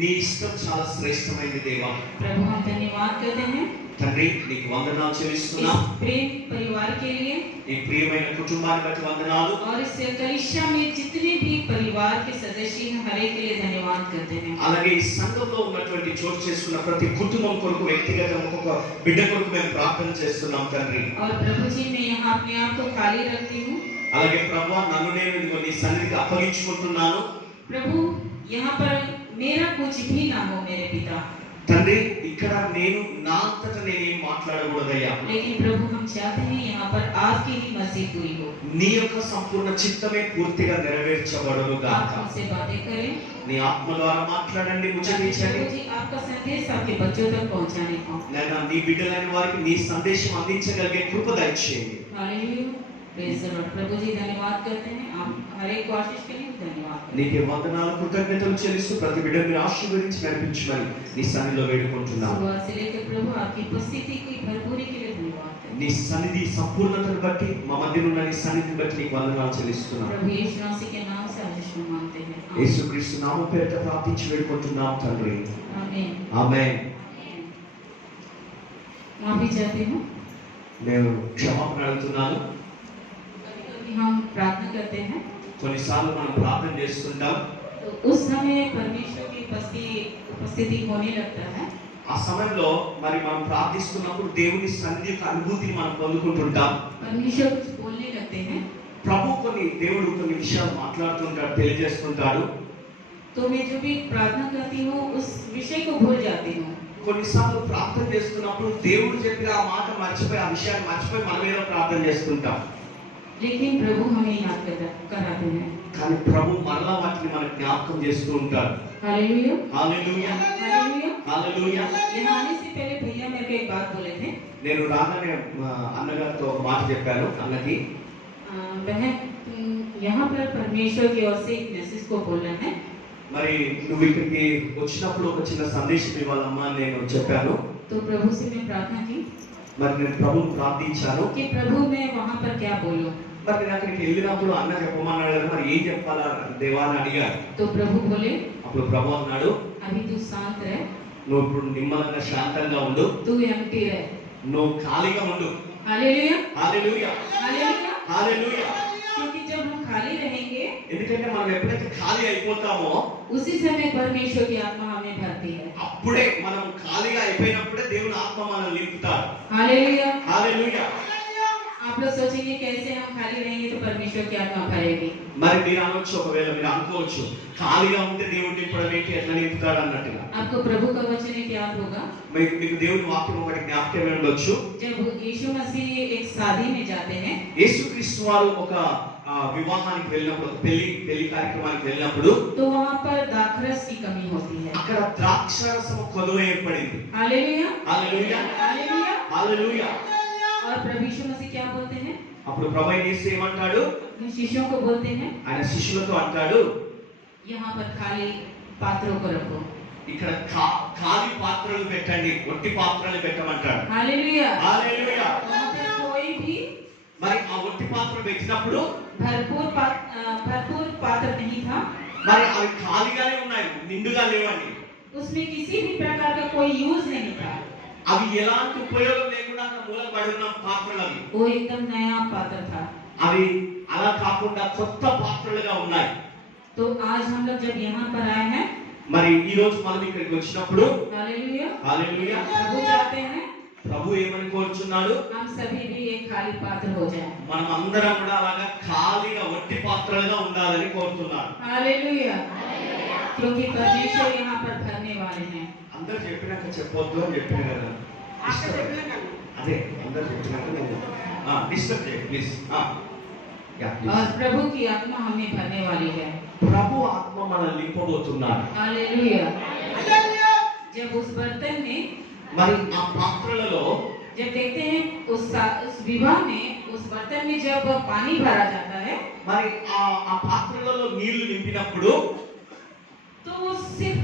నీ ఇష్టం చాలా శ్రేష్టమైనది దేవా. प्रभु हम धन्यवाद करते हैं తండ్రి నీకు వందనాలు చెల్లిస్తున్నాం. इस प्रेम परिवार के लिए ఈ ప్రియమైన కుటుంబాన్ని బట్టి వందనాలు. और इस कलिशा में जितने भी परिवार के सदस्य हैं हर एक के लिए धन्यवाद करते हैं. అలాగే ఈ సంఘంలో ఉన్నటువంటి చోటు చేసుకున్న ప్రతి కుటుంబం కొరకు వ్యక్తిగత ఒక్కొక్క బిడ్డ కొరకు మేము ప్రార్థన చేస్తున్నాం తండ్రి. और प्रभु जी मैं यहाँ अपने आप को खाली रखती हूँ. అలాగే ప్రభువా నన్ను నేను ఇదిగో నీ సన్నిధికి అప్పగించుకుంటున్నాను. प्रभु यहाँ पर मेरा कुछ भी ना हो मेरे पिता, తండ్రి ఇక్కడ నేను నా అంతటా నేనేం మాట్లాడకూడదయ్యా. लेकिन प्रभु हम चाहते हैं यहाँ पर आपकी ही मर्जी पूरी हो. నీ యొక్క సంపూర్ణ చిత్తమే పూర్తిగా నెరవేర్చబడును आप గాక. हमसे बातें करें. నీ ఆత్మ ద్వారా మాట్లాడండి, ताकि ముచ్చటించండి. प्रभु जी आपका संदेश आपके बच्चों तक पहुँचाने को. నేను నీ బిడ్డలైన వారికి నీ సందేశం అందించగలిగే కృప దయచేయండి. हालेलुया. Praise the lord. प्रभु जी धन्यवाद करते हैं आप हर एक कोशिश के लिए धन्यवाद. నీకే వందనాలు కృతజ్ఞతలు చెల్లిస్తూ ప్రతి బిడ్డను మీరు ఆశీర్వదించి నడిపించమని నీ సన్నిధిలో వేడుకుంటున్నాను. शुरुआत से लेकर प्रभु आपकी उपस्थिति की भरपूरी के लिए धन्यवाद करते నీ సన్నిధి సంపూర్ణతను బట్టి మా మధ్య ఉన్న నీ సన్నిధిని బట్టి నీకు వందనాలు చెల్లిస్తున్నాను. हैं. प्रभु यीशु मसीह के नाम से आशीष मांगते हैं. యేసుక్రీస్తు నామం పేరిట ప్రార్థించి వేడుకుంటున్నాం తండ్రి. आमीन. ఆమేన్. माफी चाहती हूँ. నేను క్షమాపణ అడుగుతున్నాను. कभी कभी हम प्रार्थना करते हैं కొన్నిసార్లు మనం ప్రార్థన చేస్తుంటాం. तो उस समय परमेश्वर की उपस्थिति होने लगता है। ఆ సమయంలో మరి మనం ప్రార్థిస్తున్నప్పుడు దేవుని సన్నిధి యొక్క అనుభూతిని మనం పొందుకుంటుంటాం. परमेश्वर कुछ बोलने लगते हैं। దేవుడు కొన్ని విషయాలు మాట్లాడుతుంటాడు, తెలియజేస్తుంటాడు. तो मैं जो भी प्रार्थना करती हूँ उस विषय को भूल जाती हूँ। కొన్నిసార్లు ప్రార్థన చేస్తున్నప్పుడు దేవుడు చెప్పిన ఆ మాట మర్చిపోయి, ఆ విషయాన్ని మర్చిపోయి మనం ఏదో ప్రార్థన చేస్తుంటాం. लेकिन प्रभु हमें याद कराते हैं। కానీ ప్రభు మరలా వాటిని మనకు జ్ఞాపకం చేస్తూ ఉంటాడు. Hallelujah hallelujah, hallelujah. హల్లెలూయా. यहाँ आने से पहले भैया मेरे को एक बात बोले थे। నేను రాగానే అన్నగారితో ఒక మాట చెప్పాను అన్నకి. बहन यहाँ पर परमेश्वर की ओर से एक मैसेज को बोलना है। మరి నువ్వు ఇక్కడికి వచ్చినప్పుడు ఒక చిన్న సందేశం ఇవ్వాలమ్మా అని నేను చెప్పాను. तो प्रभु से मैं प्रार्थना की మరి నేను ప్రభువుని ప్రార్థించాను. कि प्रभु मैं वहाँ पर क्या बोलूँ। మరి నేను అక్కడికి వెళ్ళినప్పుడు అన్న చెప్పమన్నాడు, మరి ఏం చెప్పాలా దేవా అని అడిగాను. तो प्रभु बोले అప్పుడు ప్రభు అన్నాడు, अभी तू शांत रह, నువ్వు ఇప్పుడు నిమ్మలంగా శాంతంగా ఉండు, तू एम्प्टी रह। నువ్వు ఖాళీగా ఉండు. Hallelujah hallelujah, hallelujah. హల్లెలూయా. क्योंकि जब हम खाली रहेंगे ఎందుకంటే మనం ఎప్పుడైతే ఖాళీ అయిపోతామో उसी समय परमेश्वर की आत्मा हमें भरती है। అప్పుడే మనం ఖాళీగా అయిపోయినప్పుడే దేవుని ఆత్మ మనల్ని నింపుతాడు. हालेलुया। హల్లెలూయా. आप लोग सोचेंगे कैसे हम खाली रहेंगे तो परमेश्वर की आत्मा भरेगी। మరి మీరు అనొచ్చు, ఒకవేళ మీరు అనుకోవచ్చు ఖాళీగా ఉంటే దేవుడు నింపడం ఏంటి, ఎట్లా నింపుతాడు అన్నట్టుగా. आपको प्रभु का वचन एक याद होगा। మీకు దేవుని వాక్యం ఒకటి జ్ఞాపకం ఉండొచ్చు. जब यीशु मसीह एक शादी में जाते हैं యేసుక్రీస్తు వారు ఒక వివాహానికి వెళ్ళినప్పుడు, పెళ్లి కార్యక్రమానికి వెళ్ళినప్పుడు तो वहाँ पर दाखरस की कमी होती है। అక్కడ ద్రాక్షారసం కొదువ ఏర్పడింది. Hallelujah hallelujah, hallelujah. హల్లెలూయా. और प्रभु यीशु मसीह क्या बोलते हैं, అప్పుడు ప్రభువైన యేసు ఏమంటాడు, अपने शिष्यों को बोलते हैं ఆయన శిష్యులతో అంటాడు, यहाँ पर खाली पात्रों को रखो। ఇక్కడ ఖాళీ పాత్రలు పెట్టండి, ఒట్టి పాత్రలు పెట్టమంటాడు. हालेलुया। హల్లెలూయా. वहाँ पर कोई भी మరి ఆ ఒట్టి పాత్ర పెట్టినప్పుడు भरपूर पात्र नहीं था। మరి అవి ఖాళీగానే ఉన్నాయి, నిండుగా లేవండి. उसमें किसी भी प्रकार का कोई यूज नहीं था। అవి ఎలాంటి ఉపయోగం లేకుండా అక్కడ మూల పడి ఉన్న పాత్రలు అవి. वो एकदम नया पात्र था। అవి అలా కాకుండా కొత్త పాత్రలుగా ఉన్నాయి. तो आज हम लोग जब यहाँ पर आए हैं, మరి ఈ రోజు మనం ఇక్కడికి వచ్చినప్పుడు हालेलुया, హల్లెలూయా, प्रभु चाहते हैं ప్రభు ఏమని కోరుచున్నాడు, हम सभी भी एक खाली पात्र हो जाएं। మనం అందరం కూడా అలాగా ఖాళీగా ఒట్టి పాత్రలుగా ఉండాలని కోరుతున్నాడు. हालेलुया। क्योंकि परमेश्वर यहाँ पर भरने वाले हैं। అందరూ చెప్పినాక చెప్పొద్దు అని చెప్పిన కదా. అదే అందరూ చెప్పినాక డిస్టర్బ్ చేయండి ప్లీజ్. और प्रभु की आत्मा हमें भरने वाली है। ప్రభు ఆత్మ మనల్ని నింపబోతున్నాడు. हालेलुया। जब उस बर्तन में, మరి ఆ పాత్రలలో जब देखते हैं उस विवाह में उस बर्तन में जब पानी भरा जाता है మరి ఆ పాత్రలలో నీళ్లు నింపినప్పుడు तो वो सिर्फ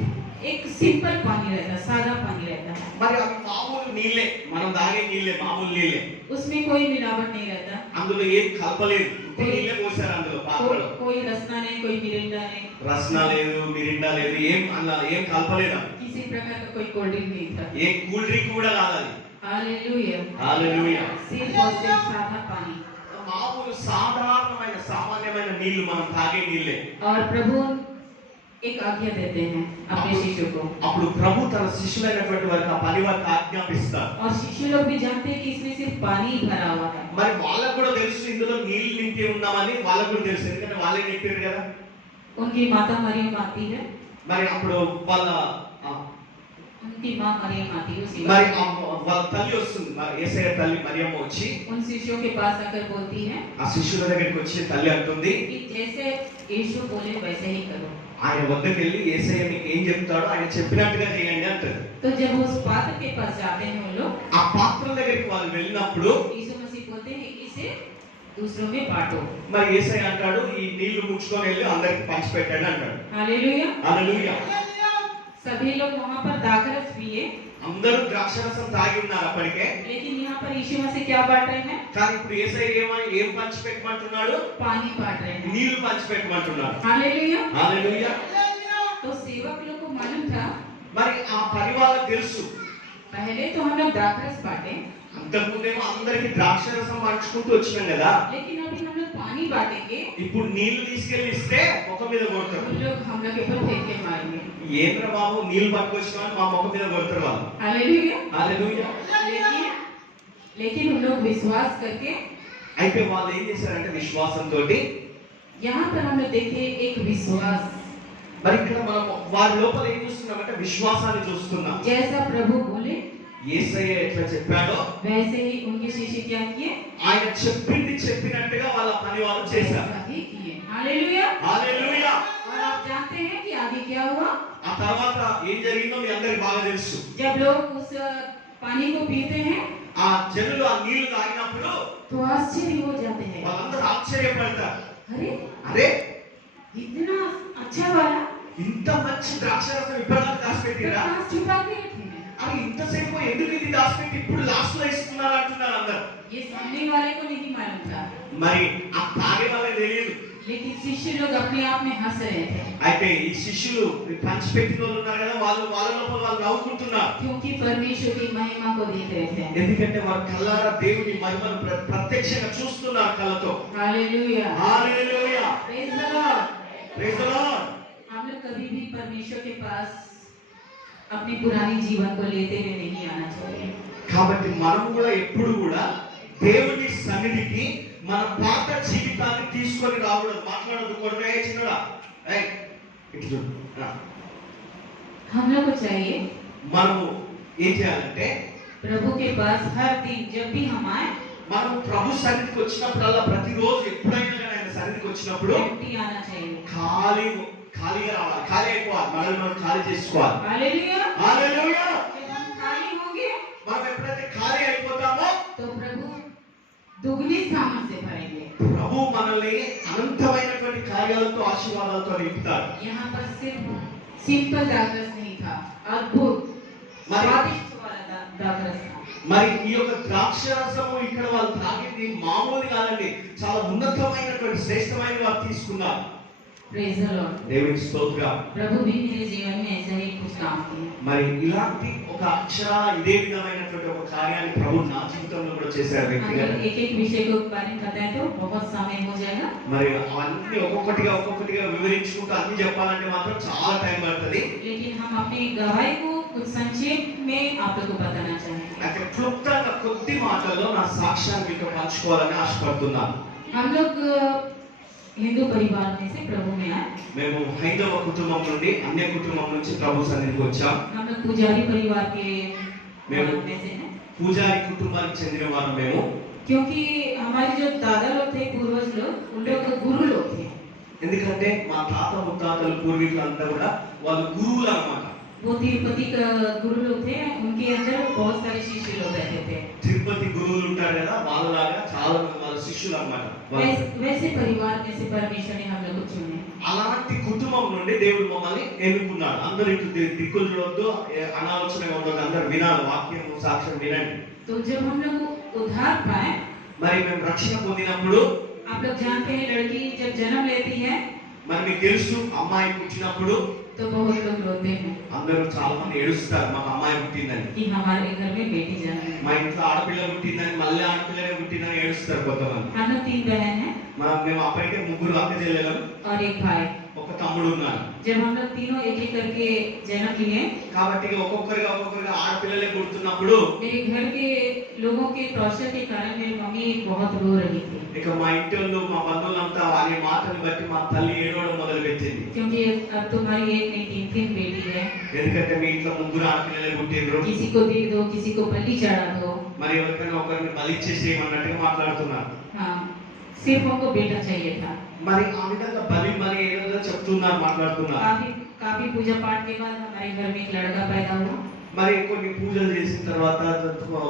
एक सिंपल पानी रहता है, सादा पानी रहता है। మరి అవి మామూలు నీళ్ళే, మనం తాగే నీళ్ళే, మామూలు నీళ్ళే. उसमें कोई मिलावट नहीं रहता, అందులో ఏం కలపలేదు, ఉత్తి నీళ్ళే పోసారు అందులో పాత్రలో. कोई रसना नहीं, कोई मिरिंडा नहीं, రసన లేదు, మిరిండా లేదు, ఏం కలపలేదు. किसी प्रकार का कोई कोल्ड ड्रिंक नहीं था। ఏ కూల్ డ్రింక్ కూడా కాదు అది. हालेलुया। హల్లెలూయా. सिर्फ और सिर्फ सादा पानी। మామూలు సాధారణమైన సామాన్యమైన నీళ్లు, మనం తాగే నీళ్ళే. और प्रभु एक आज्ञा देते हैं अपने शिष्यों को, అప్పుడు ప్రభు తన శిష్యులైనటువంటి వారికి ఆ పని వారికి ఆజ్ఞాపిస్తారు. और शिष्य लोग भी जानते हैं कि इसमें सिर्फ पानी ही भरा हुआ है। మరి వాళ్ళకు కూడా తెలుసు ఇందులో నీళ్లు నింపి ఉన్నామని, వాళ్ళకు కూడా తెలుసు, ఎందుకంటే వాళ్ళే నింపారు కదా. उनकी माता मरियम आती है, మరి అప్పుడు వాళ్ళ उनकी माँ मरियम आती है उसी మరి वक्त। వాళ్ళ తల్లి వస్తుంది, యేసయ్య తల్లి మరియమ్మ వచ్చి उन शिष्यों के पास आकर बोलती है ఆ శిష్యుల దగ్గరికి వచ్చి తల్లి అంటుంది, कि जैसे यीशु बोले वैसे ही करो। ఆయన వద్దకు వెళ్ళి యేసయ్య మీకు ఏం చెప్తాడో ఆయన చెప్పినట్టుగా చేయండి అంటది. तो जब उस पात्र के पास जाते हैं उन लोग, ఆ పాత్ర దగ్గరికి వాళ్ళు వెళ్ళినప్పుడు यीशु मसीह बोलते हैं इसे दूसरों में बांटो। మరి యేసయ్య అంటాడు, ఈ నీళ్లు ముచ్చుకొని వెళ్ళి అందరికి పంచి పెట్టండి అంటాడు. हालेलुया। హల్లెలూయా. सभी लोग वहाँ पर दाखरस पिए, అందరూ ద్రాక్షరసం తాగి ఉన్నారు అప్పటికే. लेकिन यहाँ पर यीशु मसीह क्या बांट रहे हैं, కానీ ఇప్పుడు యేసయ్య ఏం పంచి పెట్టమంటున్నాడు, पानी बांट रहे हैं। నీళ్లు పంచి పెట్టమంటున్నాడు. हालेलुया। హల్లెలూయా. तो सेवक लोग को मालूम था, మరి ఆ పని వాళ్ళకి తెలుసు, पहले तो हम लोग दाखरस बांटे, అంతకుముందేమో అందరికి ద్రాక్షరసం పంచుకుంటూ వచ్చినాం కదా, लेकिन अभी हम लोग पानी पानी बांटेंगे ఇప్పుడు నీళ్లు తీసుకెళ్ళి ఇస్తే ముఖం మీద కొడతారు. हम लोग के ऊपर फेंक के मारेंगे। ఏంద్ర బాబు నీళ్లు పట్టుకొచ్చిన మా ముఖం మీద కొడతారు వాళ్ళు. हालेलुया। హల్లెలూయా. लेकिन हम लोग विश्वास करके అయితే వాళ్ళు ఏం చేశారంటే విశ్వాసంతో यहाँ पर हम लोग देखे एक विश्वास, మరి ఇక్కడ మనం వారి లోపల ఏం చూస్తున్నామంటే విశ్వాసాన్ని చూస్తున్నాం. जैसा प्रभु बोले యేసయ్య ఎట్లా చెప్పాడో वैसे ही उनके शिष्य क्या किए, ఆయన చెప్పింది చెప్పినట్టుగా వాళ్ళ పని వాళ్ళు చేశారు. वैसा ही किए। हालेलुया। హల్లెలూయా. और आप जानते हैं कि आगे क्या हुआ? ఆ తర్వాత ఏం జరిగిందో మీ అందరికి బాగా తెలుసు. जब लोग उस पानी को पीते हैं ఆ జనులు ఆ నీళ్లు తాగినప్పుడు तो आश्चर्य हो जाते हैं, వాళ్ళందరూ ఆశ్చర్యపడతారు. अरे అరే इतना अच्छा वाला ఇంత మంచి ద్రాక్షారసం ఇప్పటిదాకా దాచిపెట్టిరా, कहाँ छुपा के रखे हैं? అది ఇంతసేపు ఎందుకు ఇది దాచిపెట్టి ఇప్పుడు లాస్ట్ లో ఇస్తున్నారు అంటున్నారు అందరు. ये सामने वाले को नहीं मालूम था, మరి ఆ తాగే వాళ్ళకి తెలియదు. लेकिन शिष्य लोग अपने आप में हंस रहे थे, అయితే ఈ శిష్యులు పంచిపెట్టిన వాళ్ళు ఉన్నారు కదా, వాళ్ళు వాళ్ళ లోపల వాళ్ళు నవ్వుకుంటున్నారు. क्योंकि परमेश्वर की महिमा को देख रहे थे। ఎందుకంటే వారు కళ్ళారా దేవుని మహిమను ప్రత్యక్షంగా చూస్తున్నారు కళ్ళతో. Hallelujah. Hallelujah. Praise the Lord. Praise the Lord. हम लोग कभी भी परमेश्वर के पास अपने पुराने जीवन को लेते हुए नहीं आना चाहिए। కాబట్టి మనం కూడా ఎప్పుడు కూడా దేవుని సన్నిధికి మన పాత జీవితాన్ని తీసుకొని రాకూడదు. మాట్లాడదు కొడుకు చిన్నడా ఇటు చూడు. हम लोग को चाहिए మనము ఏం చేయాలంటే प्रभु के पास हर दिन जब भी हम आए మనం ప్రభు సన్నిధికి వచ్చినప్పుడల్లా ప్రతిరోజు ఎప్పుడైనా కానీ ఆయన సన్నిధికి వచ్చినప్పుడు empty आना चाहिए। ఖాళీగా రావాలి. ఖాళీ అయిపోవాలి. మనల్ని మనం ఖాళీ చేసుకోవాలి. हालेलुया। హల్లెలూయా. जब हम खाली होंगे మనం ఎప్పుడైతే ఖాళీ అయిపోతామో तो प्रभु दुगनी सामर्थ से भरेंगे। ప్రభు మనల్ని అనంతమైనటువంటి కార్యాలతో ఆశీర్వాదాలతో నింపుతాడు. यहाँ पर सिर्फ सिंपल दागरस नहीं था, अद्भुत स्वादिष्ट वाला दागरस था। మరి ఈ యొక్క ద్రాక్షరసము ఇక్కడ వాళ్ళు తాగింది మామూలు కాదండి, చాలా ఉన్నతమైనటువంటి శ్రేష్టమైన వారు తీసుకున్నారు. Praise the Lord. దేవునికి స్తోత్రం. प्रभु भी मेरे जीवन में ऐसा ही कुछ काम किया। మరి ఇలాంటి ఒక అక్షరాల ఇదే విధమైనటువంటి ఒక కార్యాన్ని ప్రభు నా జీవితంలో కూడా చేశారు अगर వ్యక్తిగతంగా. एक एक विषय को बारे में बताएं तो बहुत समय हो जाएगा, మరి అవన్నీ ఒక్కొక్కటిగా వివరించుకుంటూ అన్ని చెప్పాలంటే మాత్రం చాలా టైం పడుతుంది. लेकिन हम अपनी गवाही को कुछ संक्षेप में आप लोग को बताना चाहेंगे। నాకు క్లుప్తంగా కొద్ది మాటల్లో నా సాక్ష్యాన్ని మీతో పంచుకోవాలని ఆశపడుతున్నాను. हम लोग हिंदू परिवार में से प्रभु में आए। మేము హైందవ కుటుంబం నుండి అన్య కుటుంబం నుంచి ప్రభు సన్నిధికి వచ్చాం. हम लोग पुजारी परिवार के मैं- में से हैं, పూజారి కుటుంబానికి చెందిన వారు మేము. क्योंकि हमारे जो दादा लोग थे, पूर्वज लोग, उन लोग गुरु लोग थे। ఎందుకంటే మా తాత ముత్తాతలు పూర్వీకులు అంతా కూడా వాళ్ళు గురువులు అన్నమాట. वो तिरुपति का गुरु लोग थे, उनके अंदर बहुत सारे शिष्य लोग रहते थे। తిరుపతి గురువులు ఉంటారు కదా, వాళ్ళలాగా చాలా మంది వాళ్ళ శిష్యులు అన్నమాట. वैसे परिवार में से परमेश्वर ने हम लोग को चुने। అలాంటి కుటుంబం నుండి దేవుడు మమ్మల్ని ఎన్నుకున్నాడు. అందరూ ఇటు దిక్కులు చూడొద్దు, అనాలోచనగా ఉండదు, అందరూ వినాలి, వాక్యం సాక్ష్యం వినండి. तो जब हम लोग उद्धार पाए, మరి మేము రక్షణ పొందినప్పుడు आप लोग जानते हैं लड़की जब जन्म लेती है మరి మీకు తెలుసు అమ్మాయి పుట్టినప్పుడు तो बहुत लोग रोते हैं అందరూ చాలా మంది ఏడుస్తారు, మాకు అమ్మాయి పుట్టిందని. कि हमारे घर में बेटी जन्म है। మా ఇంట్లో ఆడపిల్ల పుట్టిందని, మళ్ళీ ఆడపిల్లనే పుట్టిందని ఏడుస్తారు కొంతమంది. हम लोग 3 बहन हैं మేము అప్పటికే ముగ్గురు అక్క చెల్లెలం, और एक भाई। ఒక తమ్ముడు ఉన్నారు. जब हम लोग तीनों एक एक करके जन्म लिए, కాబట్టి ఒక్కొక్కరిగా ఆడపిల్లలే పుడుతున్నప్పుడు मेरे घर के लोगों के टॉर्चर के कारण मेरी मम्मी बहुत रो रही थी, ఇక మా ఇంటి వాళ్ళు మా బంధువులంతా అనే మాటని బట్టి మా తల్లి ఏడవడం మొదలు పెట్టింది. क्योंकि अब तुम्हारी एक नहीं 3 बेटी है, ఎందుకంటే మీ ఇంట్లో ముగ్గురు ఆడపిల్లలే పుట్టిండ్రు, किसी को दे दो, किसी को बलि चढ़ा दो। మరి ఎవరికైనా ఒకరిని బలి చేసేయమన్నట్టుగా మాట్లాడుతున్నారు. हाँ, सिर्फ हमको बेटा चाहिए था। మరి ఆ విధంగా బలి మరి ఏదో చెప్తున్నారు, మాట్లాడుతున్నారు. काफी पूजा पाठ के बाद हमारे घर में एक लड़का पैदा हुआ, మరి కొన్ని పూజలు చేసిన తర్వాత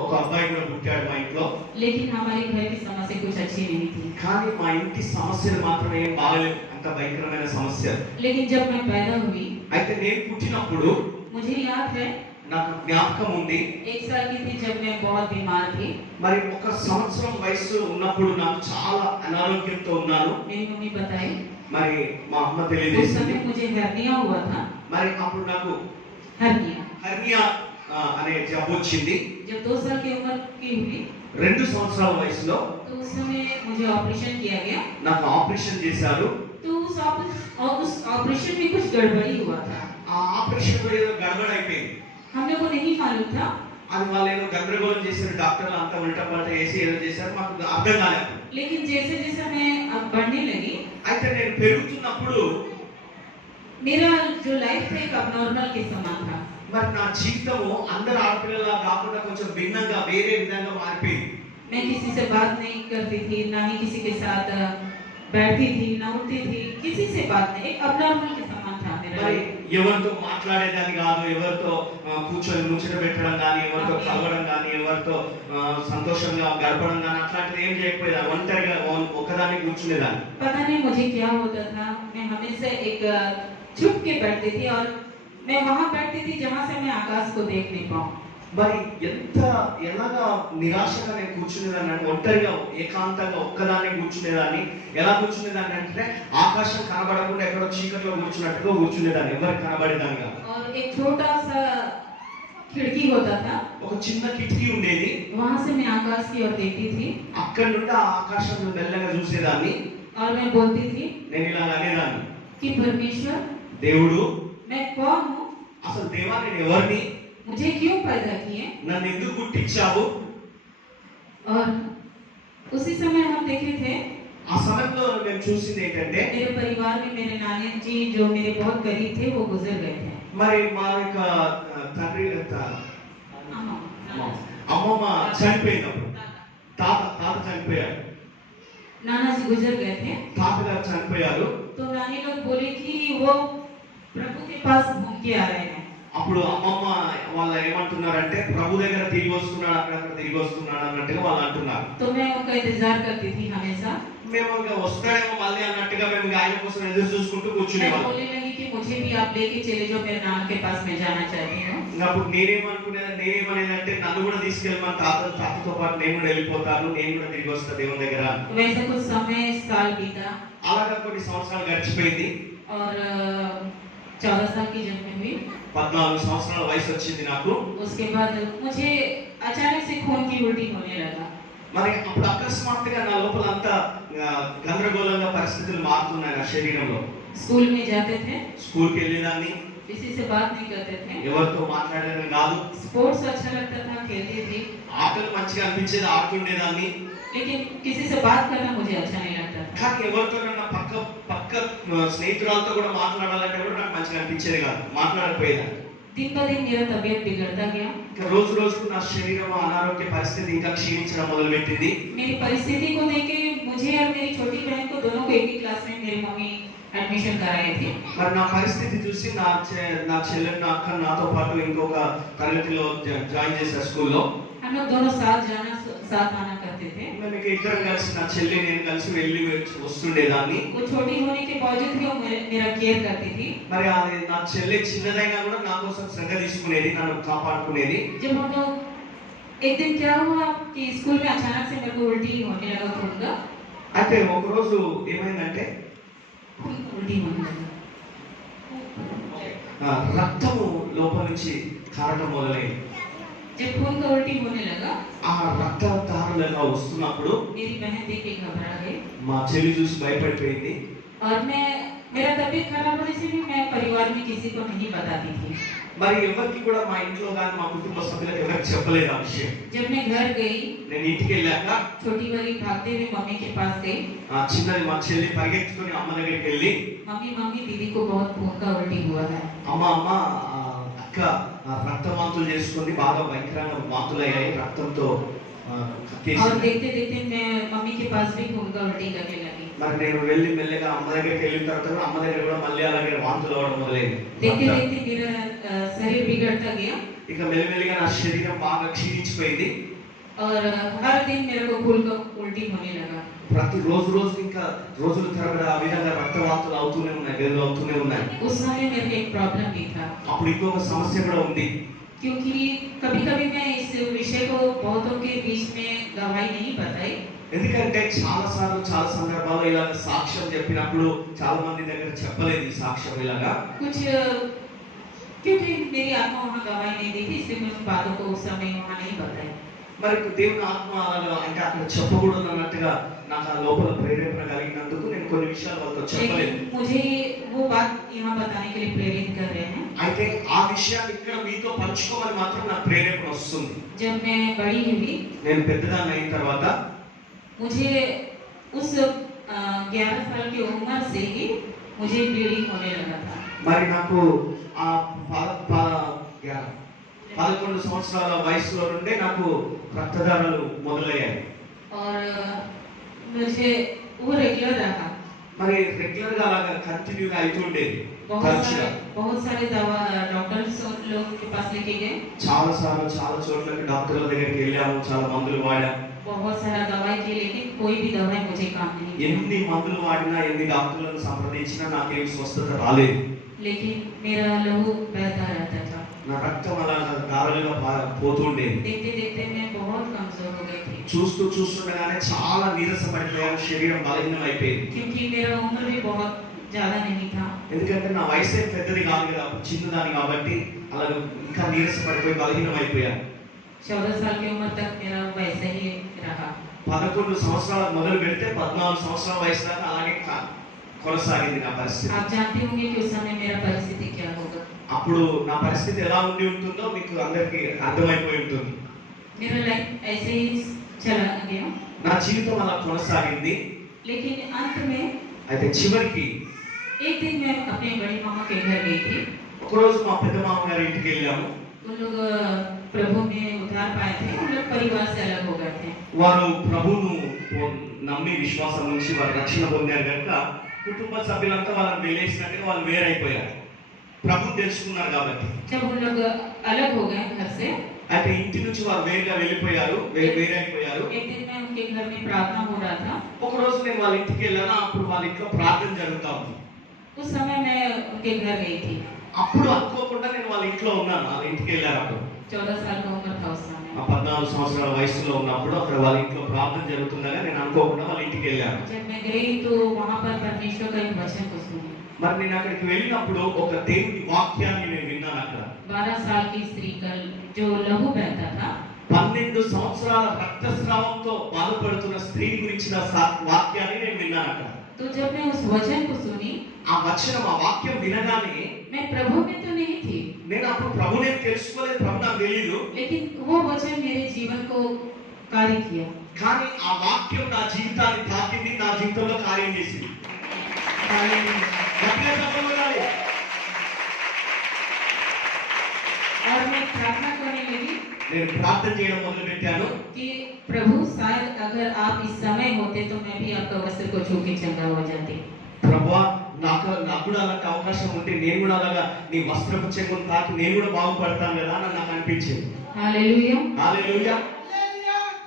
ఒక అబ్బాయి కూడా పుట్టాడు మా ఇంట్లో. लेकिन हमारे घर की समस्या कुछ अच्छी नहीं थी। కానీ మా ఇంటి సమస్యలు మాత్రం ఏం బాగలేవు, అంత భయంకరమైన సమస్యలు. लेकिन जब मैं पैदा हुई, అయితే నేను పుట్టినప్పుడు मुझे याद है నాకు జ్ఞాపకం ఉంది, 1 साल की थी जब मैं बहुत बीमार थी। మరి 1 సంవత్సరం వయసు ఉన్నప్పుడు నాకు చాలా అనారోగ్యంతో ఉన్నాను. मेरी मम्मी बताई మరి మా అమ్మ उस తెలియజేసింది. समय मुझे हर्निया हुआ था। మరి అప్పుడు నాకు हर्निया హెర్నియా అనే జబ్బు వచ్చింది. जब 2 साल की उम्र की हुई 2 సంవత్సరాల వయసులో तो उस समय मुझे ऑपरेशन किया गया। నాకు ఆపరేషన్ చేశారు. तो उस ऑपरेशन में कुछ गड़बड़ी हुआ था। ఆ ఆపరేషన్ లో ఏదో గడబడ అయిపోయింది. हम लोग को नहीं मालूम था, అది వాళ్ళు ఏదో గందరగోళం చేశారు, డాక్టర్లు అంతా ఉల్టా పల్టా వేసి ఏదో చేశారు, మాకు అర్థం కాలేదు. लेकिन जैसे जैसे मैं अब बढ़ने लगी, అయితే నేను పెరుగుతున్నప్పుడు मेरा जो लाइफ था एक अबनॉर्मल के समान था। మరి నా జీవితము అందరు ఆడపిల్లలా కాకుండా కొంచెం భిన్నంగా వేరే విధంగా మారిపోయింది. मैं किसी से बात नहीं करती थी, ना ही किसी के साथ बैठती थी, ना उठती थी, किसी से बात नहीं, एक अबनॉर्मल के समान था मेरा మరి लाइफ। ఎవరితో మాట్లాడేదాన్ని కాదు, ఎవరితో కూర్చొని ముచ్చట పెట్టడం కానీ, ఎవరితో కలవడం కానీ, ఎవరితో సంతోషంగా గడపడం కానీ అట్లాంటిది ఏం చేయకపోయేదాన్ని. ఒంటరిగా ఒకదాన్ని కూర్చునేదాన్ని. पता नहीं मुझे क्या होता था, मैं हमेशा एक चुप के बैठती थी और मैं वहां बैठती थी जहां से मैं आकाश को देख नहीं पाऊं। మరి ఎలాగా నిరాశగా నేను కూర్చునేదాన్ని అంటే ఒంటరిగా ఏకాంతంగా ఒక్కదాన్ని కూర్చునేదాన్ని. ఎలా కూర్చునేదాన్ని అంటే ఆకాశం కనబడకుండా ఎక్కడో చీకట్లో కూర్చున్నట్టుగా కూర్చునేదాన్ని, ఎవరికి కనబడేదాన్ని కాదు. और एक छोटा सा खिड़की होता था, ఒక చిన్న కిటికీ ఉండేది, वहां से मैं आकाश की ओर देखती थी అక్కడి నుండి ఆ ఆకాశం మెల్లగా చూసేదాన్ని. और मैं बोलती थी నేను ఇలా అనేదాన్ని, कि परमेश्वर దేవుడు मैं कौन हूँ, అసలు దేవా నేను ఎవరిని, मुझे क्यों पैदा किए। నన్ను ఎందుకు పుట్టించావు. और उसी समय हम देखे थे ఆ సమయంలో మేము చూసింది ఏంటంటే मेरे परिवार में मेरे नानी जी जो मेरे बहुत करीब थे वो गुजर गए थे। మరి మా యొక్క తండ్రి अम्मा, అమ్మమ్మ చనిపోయినప్పుడు తాత చనిపోయారు, नाना जी गुजर गए थे। తాతగారు చనిపోయారు. तो नानी लोग बोले कि वो प्रभु के पास घूम के आ रहे हैं। అప్పుడు అమ్మమ్మ వాళ్ళు ఏమంటున్నారంటే ప్రభు దగ్గర తిరిగి వస్తున్నాడు, అక్కడ తిరిగి వస్తున్నాడు అన్నట్టుగా వాళ్ళు అంటున్నారు. तो मैं उनका इंतजार करती थी हमेशा। మేము ఇంకా వస్తాడేమో మళ్ళీ అన్నట్టుగా మేము ఆయన కోసం ఎదురు చూసుకుంటూ मैं కూర్చునేవాళ్ళం. बोलने लगी कि मुझे भी आप लेके चले जाओ, मेरे नाना के पास मैं जाना चाहती हूँ। అప్పుడు నేనేమనేదంటే నన్ను కూడా తీసుకెళ్ళమని తాతతో పాటు నేను కూడా వెళ్ళిపోతాను, నేను కూడా తిరిగి వస్తా దేవుని దగ్గర. वैसे कुछ समय साल बीता అలాగా కొన్ని సంవత్సరాలు గడిచిపోయింది. और 14 साल की जब मैं हुई, 14 సంవత్సరాల వయసు వచ్చింది నాకు. उसके बाद मुझे अचानक से खून की उल्टी होने लगा। మరి అప్పుడు అకస్మాత్తుగా నా లోపల అంతా గందరగోళంగా పరిస్థితులు మారుతున్నాయి నా శరీరంలో. स्कूल में जाते थे, స్కూల్కి వెళ్ళేదాన్ని, किसी से बात नहीं करते थे, ఎవరితో మాట్లాడేదాన్ని కాదు. स्पोर्ट्स अच्छा लगता था, खेलती थी, ఆటలు మంచిగా అనిపించేది, ఆడుతుండేదాన్ని. लेकिन किसी से बात करना मुझे अच्छा नहीं लगता था। కానీ ఎవరితోనన్నా పక్క స్నేహితురాలతో కూడా మాట్లాడాలంటే కూడా నాకు మంచిగా అనిపించేది కాదు, మాట్లాడకపోయేదాన్ని. दिन ब दिन मेरा तबीयत बिगड़ता गया। రోజు రోజుకు నా శరీరం అనారోగ్య పరిస్థితి ఇంకా క్షీణించడం మొదలుపెట్టింది. मेरी परिस्थिति को देख के मुझे और मेरी छोटी बहन को दोनों को एक ही क्लास में मेरी मम्मी एडमिशन कराई थी। మరి నా పరిస్థితి చూసి నా చెల్లెలు నా అక్క నాతో పాటు ఇంకొక తరగతిలో జాయిన్ చేశారు స్కూల్లో. हम लोग दोनों साथ जाना साथ आना करते थे। మేము ఇక ఇద్దరం కలిసి నా చెల్లి నేను కలిసి వెళ్ళి వస్తుండేదాన్ని. वो छोटी होने के बावजूद भी वो मेरा केयर करती थी। మరి అది నా చెల్లి చిన్నదైనా కూడా నా కోసం శ్రద్ధ తీసుకునేది, నన్ను కాపాడుకునేది. जब हम लोग एक दिन क्या हुआ कि स्कूल में अचानक से मेरे को उल्टी होने लगा, खून का అయితే ఒక రోజు ఏమైందంటే उल्टी होने लगा। రక్తము లోపల నుంచి కారడం మొదలైంది. जब खून का उल्टी होने लगा, ఆ రక్త ధారలుగా వస్తున్నప్పుడు मेरी बहन देख के घबरा गई మా చెల్లి చూసి భయపడిపోయింది. और मेरा तबीयत खराब होने से भी मैं परिवार में किसी को नहीं बताती थी। మరి ఎవరికి కూడా మా ఇంట్లో కానీ మా కుటుంబ సభ్యులకు ఎవరికి చెప్పలేదు ఆ విషయం. जब मैं घर गई, నేను ఇంటికి వెళ్ళాక छोटी वाली भागते हुए मम्मी के पास गई। చిన్నది మా చెల్లి పరిగెత్తుకొని అమ్మ దగ్గరికి వెళ్ళి मम्मी मम्मी दीदी को बहुत खून का उल्टी हुआ है। అమ్మ అక్క రక్త వాంతులు చేసుకొని బాగా భయంకరంగా వాంతులు అయ్యాయి, రక్తంతో और देखते देखते मैं मम्मी के पास भी खून का उल्टी करने लगी। మరి నేను వెళ్ళి మెల్లగా అమ్మ దగ్గరికి వెళ్ళిన తర్వాత అమ్మ దగ్గర కూడా మళ్ళీ అలాగే వాంతులు అవ్వడం మొదలైంది. देखते देखते मेरा शरीर बिगड़ता गया ఇక మెల్లమెల్లిగా నా శరీరం బాగా క్షీణించిపోయింది. और हर दिन मेरे को खून का उल्टी होने लगा। ప్రతి రోజు ఇంకా రోజుల తరబడి ఆ విధంగా రక్తవాంతులు అవుతూనే ఉన్నాయి, వేదనలు అవుతూనే ఉన్నాయి. उस समय मेरे को एक प्रॉब्लम भी था, అప్పుడు ఇంకొక సమస్య కూడా ఉంది. क्योंकि कभी कभी मैं इस विषय को बहुतों के बीच में गवाही नहीं बताई। ఎందుకంటే చాలా సందర్భాల్లో ఇలా సాక్ష్యం చెప్పినప్పుడు చాలా మంది దగ్గర చెప్పలేదు ఈ సాక్ష్యం ఇలాగా. कुछ क्योंकि मेरी आत्मा वहाँ गवाही नहीं दी थी, इसलिए मैं उन बातों को उस समय वहाँ नहीं बताई। మరి దేవుని ఆత్మ అలాగా అంటే అక్కడ చెప్పకూడదు అన్నట్టుగా నాకు ఆ లోపల ప్రేరేపణ కలిగినందుకు నేను కొన్ని విషయాలు వాళ్ళతో చెప్పలేదు. लेकिन मुझे वो बात यहाँ बताने के लिए प्रेरित कर रहे हैं। అయితే ఆ విషయాన్ని ఇక్కడ మీతో పంచుకోమని మాత్రం నాకు ప్రేరేపణ వస్తుంది. जब मैं बड़ी हुई, నేను పెద్దదాన్ని అయిన తర్వాత मुझे उस 11 साल की उम्र से ही मुझे ब्लीडिंग होने लगा था। మరి నాకు ఆ 11 సంవత్సరాల వయసులో నుండే నాకు రక్తదానాలు మొదలయ్యాయి. और मुझे वो रेगुलर रहा। మరి రెగ్యులర్ గా అలాగా కంటిన్యూగా అవుతుండేది. बहुत सारे दवा डॉक्टर्स लोग के पास लेके गए, చాలా చోట్లకి డాక్టర్ల దగ్గరికి వెళ్ళాము, చాలా మందులు వాడాము. बहुत सारा दवाई किए, लेकिन कोई भी दवाई मुझे काम नहीं किया। ఎన్ని మందులు వాడినా ఎన్ని డాక్టర్లను సంప్రదించినా నాకేం స్వస్థత రాలేదు. लेकिन मेरा लहू बहता रहता था। నా రక్తం అలా గారులుగా పోతుండేది. देखते देखते मैं बहुत कमजोर हो गई थी, చూస్తుండగానే చాలా నీరసపడిపోయాను, శరీరం బలహీనం అయిపోయింది. क्योंकि मेरा उम्र भी बहुत ज्यादा नहीं था। ఎందుకంటే నా వయసే పెద్దది కాదు కదా, చిన్నదాని కాబట్టి అలా ఇంకా నీరసపడిపోయి బలహీనం అయిపోయాను. 14 साल की उम्र तक मेरा वैसे ही रहा। 11 సంవత్సరాలు మొదలు పెడితే 14 సంవత్సరాల వయసు దాకా అలాగే కొనసాగింది నా పరిస్థితి. आप जानते होंगे कि उस समय मेरा परिस्थिति क्या होगा। అప్పుడు నా పరిస్థితి ఎలా ఉండి ఉంటుందో మీకు అందరికీ అర్థమైపోయి ఉంటుంది. मेरा लाइफ ऐसे ही चला गया, నా జీవితం అలా కొనసాగింది. लेकिन अंत में అయితే చివరికి एक दिन मैं अपने बड़ी मामा के घर गई थी। ఒకరోజు మా పెద్ద మామ గారి ఇంటికి వెళ్ళాము. उन लोग प्रभु में उद्धार पाए थे, उन लोग परिवार से अलग हो गए थे। వారు ప్రభువును నమ్మి విశ్వాసం నుంచి వారు రక్షణ పొందారు కనుక కుటుంబ సభ్యులంతా వాళ్ళని వెళ్ళేసినట్టుగా వాళ్ళు వేరైపోయారు, ప్రభు తెలుసుకున్నారు కాబట్టి. जब उन लोग अलग हो गए घर से, అయితే ఇంటి నుంచి వారు వేరుగా వెళ్ళిపోయారు, వేరైపోయారు. एक दिन मैं उनके घर में प्रार्थना हो रहा था। ఒక రోజు నేను వాళ్ళ ఇంటికి వెళ్ళాను. అప్పుడు వాళ్ళ ఇంట్లో ప్రార్థన జరుగుతా ఉంది. उस समय मैं उनके घर गई थी। అప్పుడు అనుకోకుండా నేను వాళ్ళ ఇంట్లో ఉన్నాను. వాళ్ళ ఇంటికి వెళ్ళాను. అప్పుడు 14 साल का उम्र था उस समय। 14 సంవత్సరాల వయసులో ఉన్నప్పుడు అక్కడ వాళ్ళ ఇంట్లో ప్రార్థన జరుగుతుండగా నేను అనుకోకుండా వాళ్ళ ఇంటికి వెళ్ళాను. जब मैं गई तो वहाँ पर परमेश्वर का एक वचन को सुनी। మరి నేను అక్కడికి వెళ్ళినప్పుడు ఒక దేవుని వాక్యాన్ని నేను విన్నాను. అక్కడ 12 साल की स्त्री का जो लहू बहता था, 12 సంవత్సరాల రక్తస్రావంతో బాధపడుతున్న స్త్రీ గురించిన వాక్యాన్ని నేను విన్నాను అక్కడ. तो जब मैं उस वचन को सुनी, ఆ వచనం ఆ వాక్యం వినగానే मैं प्रभु में तो नहीं थी, నేను అప్పుడు ప్రభునే తెలుసుకోలేదు, ప్రభు నాకు తెలియదు. लेकिन वो वचन मेरे जीवन को कार्य किया। కానీ ఆ వాక్యం నా జీవితాన్ని తాకింది, నా జీవితంలో కార్యం చేసింది. గట్టిగా చెప్పండి కొడాలి. और मैं प्रार्थना करने लगी నేను ప్రార్థన చేయడం మొదలు పెట్టాను. कि प्रभु शायद अगर आप इस समय होते तो मैं भी आपका वस्त्र को छू के चंगा हो जाती। ప్రభువా నాకు కూడా అలాంటి అవకాశం ఉంటే నేను కూడా అలాగా నీ వస్త్రపు చెంగును తాకి నేను కూడా బాగుపడతాను కదా అని నాకు అనిపించింది. हालेलुया। హల్లెలూయా.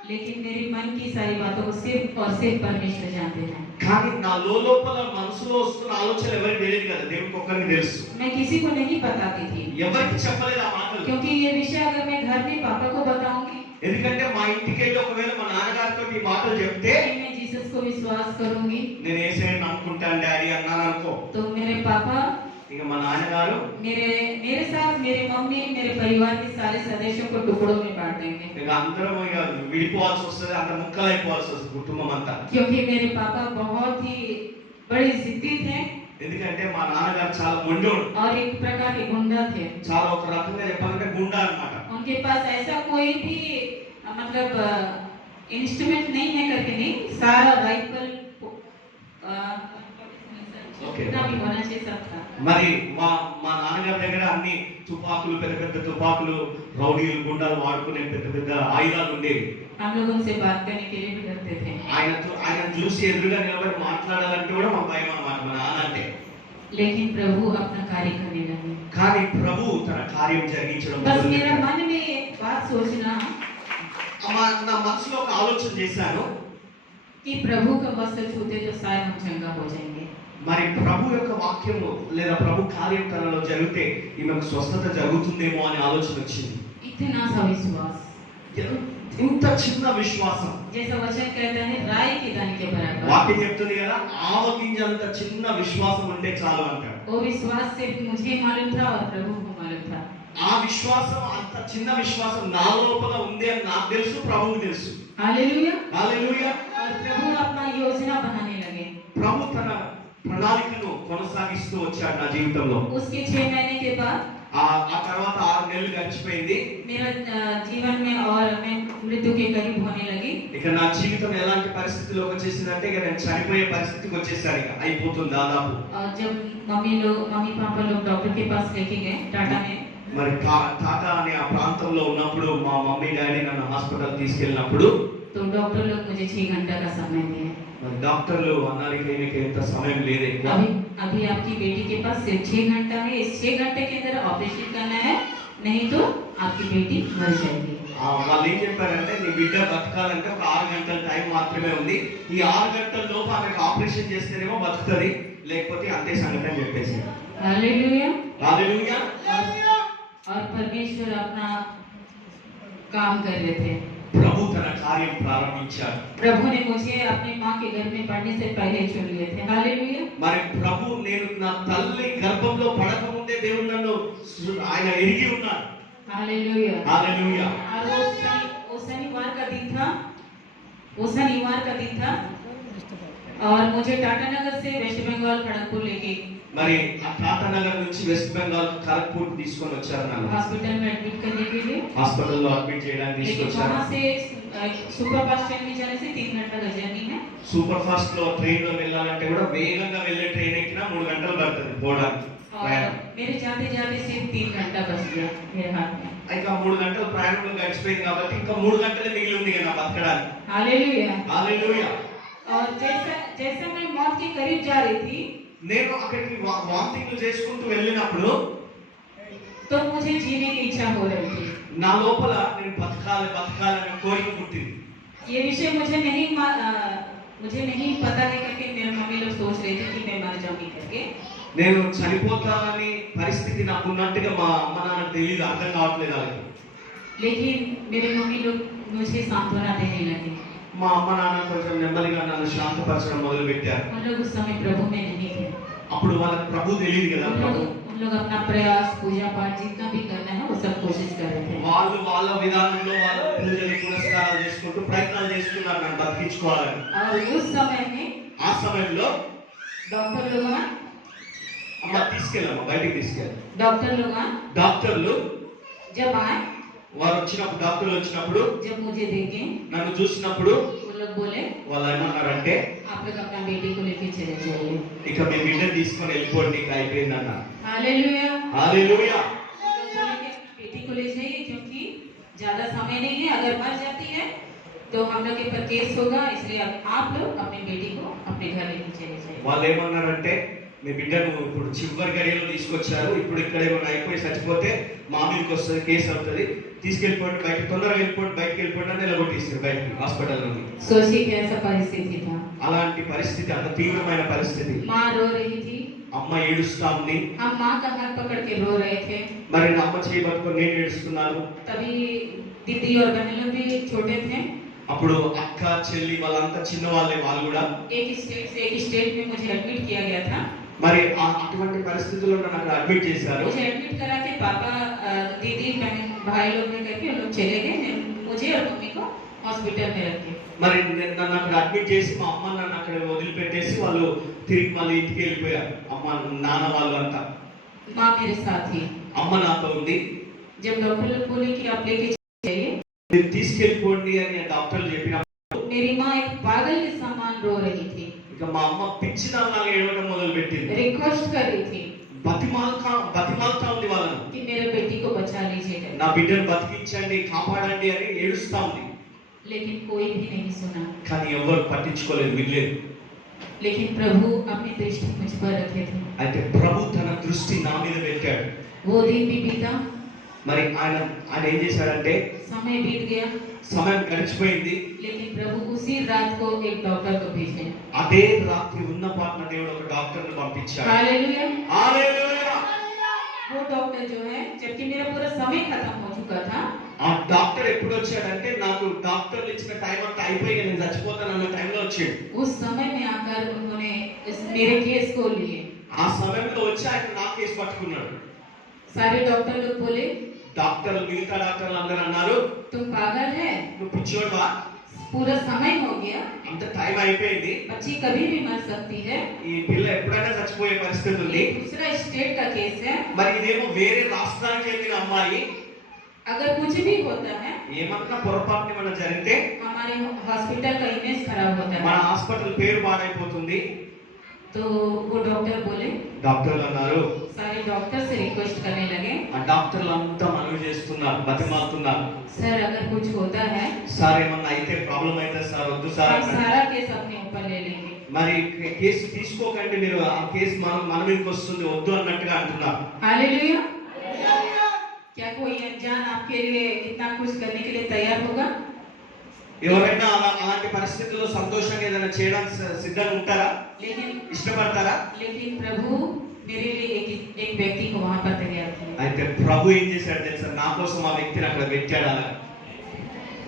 लेकिन मेरी मन की सारी बातों को सिर्फ और सिर्फ परमेश्वर जानते हैं। కానీ నా లోపల మనసులో వస్తున్న ఆలోచన ఎవరికి తెలియదు కదా, దేవునికి ఒక్కరికి తెలుసు. मैं किसी को नहीं बताती थी, ఎవరికి చెప్పలేదు ఆ మాటలు. क्योंकि ये विषय अगर मैं घर में पापा को बताऊंगी, ఎందుకంటే మా ఇంటికి వెళ్ళి ఒకవేళ మా నాన్నగారితో ఈ మాటలు చెప్తే मैं जीसस को विश्वास करूंगी, నేను యేసయ్యని నమ్ముకుంటాను డాడీ అన్నాను అనుకో, तो मेरे पापा, ఇక మా నాన్నగారు मेरे साथ मेरे मम्मी, मेरे परिवार के सारे सदस्यों को टुकड़ों में बांट देंगे, ఇక అందరం ఇక విడిపోవాల్సి వస్తుంది, అంత ముక్కలు అయిపోవాల్సి వస్తుంది కుటుంబం అంతా. क्योंकि मेरे पापा बहुत ही बड़े जिद्दी थे ఎందుకంటే మా నాన్నగారు చాలా మొండోడు, और एक प्रकार के गुंडा थे। చాలా ఒక రకంగా చెప్పాలంటే గుండా అన్నమాట. उनके पास ऐसा कोई भी मतलब इंस्ट्रूमेंट नहीं है करके नहीं, सारा राइफल जितना भी होना चाहिए सब था। మరి మా నాన్నగారి దగ్గర అన్ని తుపాకులు, పెద్ద పెద్ద తుపాకులు, రౌడీలు, గుండాలు వాడుకునే పెద్ద పెద్ద ఆయుధాలు ఉండేవి. हम लोग उनसे बात करने के लिए भी डरते थे, ఆయన చూసి ఎదురుగా నిలబడి మాట్లాడాలంటే కూడా మా భయం అన్నమాట మా నాన్న అంటే. लेकिन प्रभु अपना कार्य करने लगे। కానీ ప్రభు తన కార్యం జరిగించడం बस మొదలుపెట్టాడు. मेरा मन में एक बात सोचना నా మనసులో ఒక ఆలోచన చేశాను, कि प्रभु का वस्त्र छूते तो शायद हम चंगा हो जाएंगे। మరి ప్రభు యొక్క వాక్యము లేదా ప్రభు కార్యం తనలో జరిగితే ఈమెకు స్వస్థత జరుగుతుందేమో అనే ఆలోచన వచ్చింది. इतना सा विश्वास, ఇంత చిన్న విశ్వాసం, जैसा वचन कहता है राई के दाने के बराबर, వాక్యం చెప్తుంది కదా, ఆవగింజంత చిన్న విశ్వాసం ఉంటే చాలు అంటాడు. वो विश्वास सिर्फ मुझे मालूम था और प्रभु को मालूम था। ఆ విశ్వాసం, అంత చిన్న విశ్వాసం నా లోపల ఉంది అని నాకు తెలుసు, ప్రభువుకి తెలుసు. हालेलुया। హల్లెలూయా. और प्रभु अपना योजना बनाने लगे। ప్రభు తన ప్రణాళికను కొనసాగిస్తూ వచ్చాడు నా జీవితంలో. उसके 6 महीने के बाद ఆ తర్వాత 6 నెలలు గడిచిపోయింది. मेरा जीवन में और मैं मृत्यु के करीब होने लगी। ఇక నా జీవితం ఎలాంటి పరిస్థితిలోకి వచ్చేసిందంటే ఇక నేను చనిపోయే పరిస్థితికి వచ్చేసాను. ఇక అయిపోతుంది దాదాపు. और जब मम्मी पापा लोग डॉक्टर के पास लेके गए टाटा में, మరి టాటా అనే ఆ ప్రాంతంలో ఉన్నప్పుడు మా మమ్మీ డాడీ నన్ను హాస్పిటల్ తీసుకెళ్ళినప్పుడు तो डॉक्टर लोग मुझे 6 घंटा का समय दिए। మరి డాక్టర్లు అన్నారు ఇక ఈమెకి ఎంత సమయం లేదు ఎక్కువ. अभी आपकी बेटी के पास सिर्फ 6 घंटा है, इस 6 घंटे के अंदर ऑपरेशन करना है, नहीं तो आपकी बेटी मर जाएगी। వాళ్ళు ఏం చెప్పారంటే నీ బిడ్డ బతకాలంటే ఒక 6 గంటల టైం మాత్రమే ఉంది, ఈ 6 గంటల లోపు ఆమెకు ఆపరేషన్ చేస్తేనేమో బతుకుతుంది, లేకపోతే అంతే సంగతి అని చెప్పేసి. हालेलुया। హల్లెలూయా. और परमेश्वर अपना काम कर रहे थे। ప్రభు తన కార్యం ప్రారంభించాడు. प्रभु ने मुझे अपनी माँ के घर में पढ़ने से पहले चुन लिए थे। हालेलुया। మరి ప్రభు నేను నా తల్లి గర్భంలో పడకముందే దేవుడు నన్ను ఆయన ఎరిగి ఉన్నాడు. हालेलुया। హల్లెలూయా. और वो शनिवार का दिन था, वो शनिवार का दिन था और मुझे टाटा नगर से वेस्ट बंगाल खड़गपुर लेके మరి ఆ టాటా నగర్ నుంచి వెస్ట్ బెంగాల్ ఖరగ్పూర్ తీసుకొని వచ్చారు నన్ను. हॉस्पिटल में एडमिट करने के लिए। హాస్పిటల్లో అడ్మిట్ చేయడానికి लेकिन తీసుకొచ్చారు. वहाँ से सुपर फास्ट ट्रेन में जाने से 3 घंटा का जर्नी है। సూపర్ ఫాస్ట్ లో ట్రైన్ లో వెళ్ళాలంటే కూడా వేగంగా వెళ్ళే ట్రైన్ ఎక్కినా 3 గంటలు పడుతుంది పోవడానికి. और मेरे जाते जाते सिर्फ 3 घंटा बच गया मेरे हाथ में। ఇంకా 3 గంటలు ప్రయాణంలో గడిచిపోయింది కాబట్టి ఇంకా 3 గంటలే మిగిలి ఉంది కదా బతకడానికి. हालेलुया। హల్లెలూయా. और जैसा मैं मौत के करीब जा रही थी నేను అక్కడికి వాంతింగ్లు చేసుకుంటూ వెళ్ళినప్పుడు तो मुझे जीने की इच्छा हो रही थी। నా లోపల నేను బతకాలని కోరిక పుట్టింది. ये विषय मुझे नहीं पता है करके मेरे मम्मी लोग सोच रहे थे कि मैं मर जाऊंगी करके। నేను చనిపోతానని పరిస్థితి నాకు ఉన్నట్టుగా మా అమ్మ నాన్నకు తెలియదు, అర్థం కావట్లేదు వాళ్ళకి. लेकिन मेरे मम्मी लोग मुझे सांत्वना देने लगे। మా అమ్మ నాన్న కొంచెం నెమ్మదిగా నన్ను శాంతపరచడం మొదలు పెట్టారు. उन लोग उस समय प्रभु में नहीं थे। అప్పుడు వాళ్ళకి ప్రభు తెలియదు కదా. उन लोग अपना प्रयास पूजा पाठ जितना भी करना है वो सब कोशिश कर रहे थे। వాళ్ళు వాళ్ళ విధానంలో వాళ్ళ పూజలు పునస్కారాలు చేసుకుంటూ ప్రయత్నాలు చేస్తున్నారు నన్ను బతికించుకోవాలని. और उस समय में ఆ సమయంలో डॉक्टर लोग అమ్మ తీసుకెళ్ళాము, బయటికి తీసుకెళ్ళాము. డాక్టర్లు जब आए, వారు వచ్చినప్పుడు డాక్టర్లు వచ్చినప్పుడు जब मुझे देखे నన్ను చూసినప్పుడు वो लोग बोले వాళ్ళు ఏమన్నారంటే आप लोग अपना बेटी को लेके चले जाइए। ఇక మీ బిడ్డ తీసుకొని వెళ్ళిపోండి, ఇక అయిపోయిందన్న. हालेलुया। హల్లెలూయా. बेटी को ले जाइए क्योंकि ज्यादा समय नहीं है, अगर मर जाती है तो हम लोग के ऊपर केस होगा, इसलिए आप लोग अपनी बेटी को अपने घर लेके चले जाइए। వాళ్ళు ఏమన్నారంటే మీ బిడ్డను ఇప్పుడు చివరి గడియలో తీసుకొచ్చారు, ఇప్పుడు ఇక్కడ ఏమైనా అయిపోయి చచ్చిపోతే మా మీదకి వస్తుంది, కేసు అవుతుంది, తీసుకెళ్ళిపోండి బయట, తొందరగా వెళ్ళిపోండి, బయటకు వెళ్ళిపోండి అని నిలబొట్టేస్తారు బయటకి హాస్పిటల్ నుండి. सोचिए कैसा परिस्थिति था। అలాంటి పరిస్థితి, అంత తీవ్రమైన పరిస్థితి. माँ रो रही थी, అమ్మ ఏడుస్తా ఉంది. हम माँ का हाथ पकड़ के रो रहे थे। మరి నా అమ్మ చేయి పట్టుకొని నేను ఏడుస్తున్నాను. तभी दीदी और बहन लोग भी छोटे थे। అప్పుడు అక్క చెల్లి వాళ్ళంతా చిన్న వాళ్ళే, వాళ్ళు కూడా. एक स्टेट से एक स्टेट में मुझे एडमिट किया गया था। మరి అటువంటి పరిస్థితుల్లో నన్ను అక్కడ అడ్మిట్ చేశారు. मुझे एडमिट करा के पापा दीदी बहन भाई लोग में करके लोग चले गए, मुझे और मम्मी को हॉस्पिटल में रखे। మరి నన్ను అక్కడ అడ్మిట్ చేసి మా అమ్మ నన్ను అక్కడ వదిలిపెట్టేసి వాళ్ళు తిరిగి మళ్ళీ ఇంటికి వెళ్ళిపోయారు. అమ్మ నాన్న వాళ్ళు అంతా. माँ मेरे साथ थी। అమ్మ నాతో ఉంది. जब डॉक्टर लोग बोले कि आप लेके जाइए, మీరు తీసుకెళ్ళిపోండి అని డాక్టర్లు చెప్పినప్పుడు मेरी माँ एक पागल के समान रो रही थी, ఇక మా అమ్మ పిచ్చిదాల్లాగా ఏడవడం మొదలు పెట్టింది. रिक्वेस्ट कर रही थी బతిమాలుతా ఉంది వాళ్ళను, कि मेरे बेटी को बचा लीजिए, నా బిడ్డను బతికించండి, కాపాడండి అని ఏడుస్తా ఉంది. लेकिन कोई भी नहीं सुना। కానీ ఎవరు పట్టించుకోలేదు, వినలేదు. लेकिन प्रभु अपनी दृष्टि मुझ पर रखे थे। అయితే ప్రభు తన దృష్టి నా మీద పెట్టాడు. वो दिन भी बीता, మరి ఆయన ఏం చేశాడంటే समय बीत गया, సమయం గడిచిపోయింది. लेकिन प्रभु उसी रात को एक डॉक्टर को भेजे। అదే రాత్రి ఉన్న పాటన దేవుడు ఒక డాక్టర్ని పంపించాడు. हालेलुया। హల్లెలూయా. वो डॉक्टर जो है, जबकि मेरा पूरा समय खत्म हो चुका था, ఆ డాక్టర్ ఎప్పుడు వచ్చాడంటే నాకు డాక్టర్లు ఇచ్చిన టైం అంతా అయిపోయి నేను చచ్చిపోతాను అన్న టైంలో వచ్చాడు. उस समय में आकर उन्होंने मेरे केस को लिए। ఆ సమయంలో వచ్చి ఆయన నా కేసు పట్టుకున్నాడు. सारे डॉक्टर लोग बोले మిగతా డాక్టర్లు అందరూ అన్నారు, तुम पागल है, నువ్వు పిచ్చోడువా, पूरा समय हो गया, అంత టైం అయిపోయింది, बच्ची कभी भी मर सकती है, ఈ పిల్ల ఎప్పుడైనా చచ్చిపోయే పరిస్థితి ఉంది. ये दूसरा स्टेट का केस है, మరి ఇదేమో వేరే రాష్ట్రానికి వెళ్ళిన అమ్మాయి, अगर कुछ भी होता है ఏమన్నా పొరపాటున ఏమన్నా జరిగితే हमारे हॉस्पिटल का इमेज खराब होता మన है। హాస్పిటల్ పేరు పాడైపోతుంది. तो वो डॉक्टर बोले, డాక్టర్లు అన్నారు, सारे डॉक्टर से रिक्वेस्ट करने लगे, ఆ డాక్టర్లు అంతా మనవి చేస్తున్నారు, బతిమాలుతున్నారు, सर अगर कुछ होता है సార్ ఏమన్నా అయితే ప్రాబ్లం అయితే సార్ వద్దు సార్, हम सारा केस अपने ऊपर ले लेंगे। మరి కేసు తీసుకోకండి, మీరు ఆ కేసు మన మీదకి వస్తుంది వద్దు అన్నట్టుగా అంటున్నారు. हालेलुया। क्या कोई अनजान आपके लिए इतना कुछ करने के लिए तैयार होगा? ఎవరైనా అలాంటి పరిస్థితుల్లో సంతోషంగా ఏదైనా చేయడానికి సిద్ధంగా ఉంటారా, लेकिन ఇష్టపడతారా? प्रभु मेरे लिए एक व्यक्ति को वहां पर तैयार किया। అయితే ప్రభు ఏం చేశాడు తెలుసా, నా కోసం ఆ వ్యక్తిని అక్కడ పెట్టాడు, అలా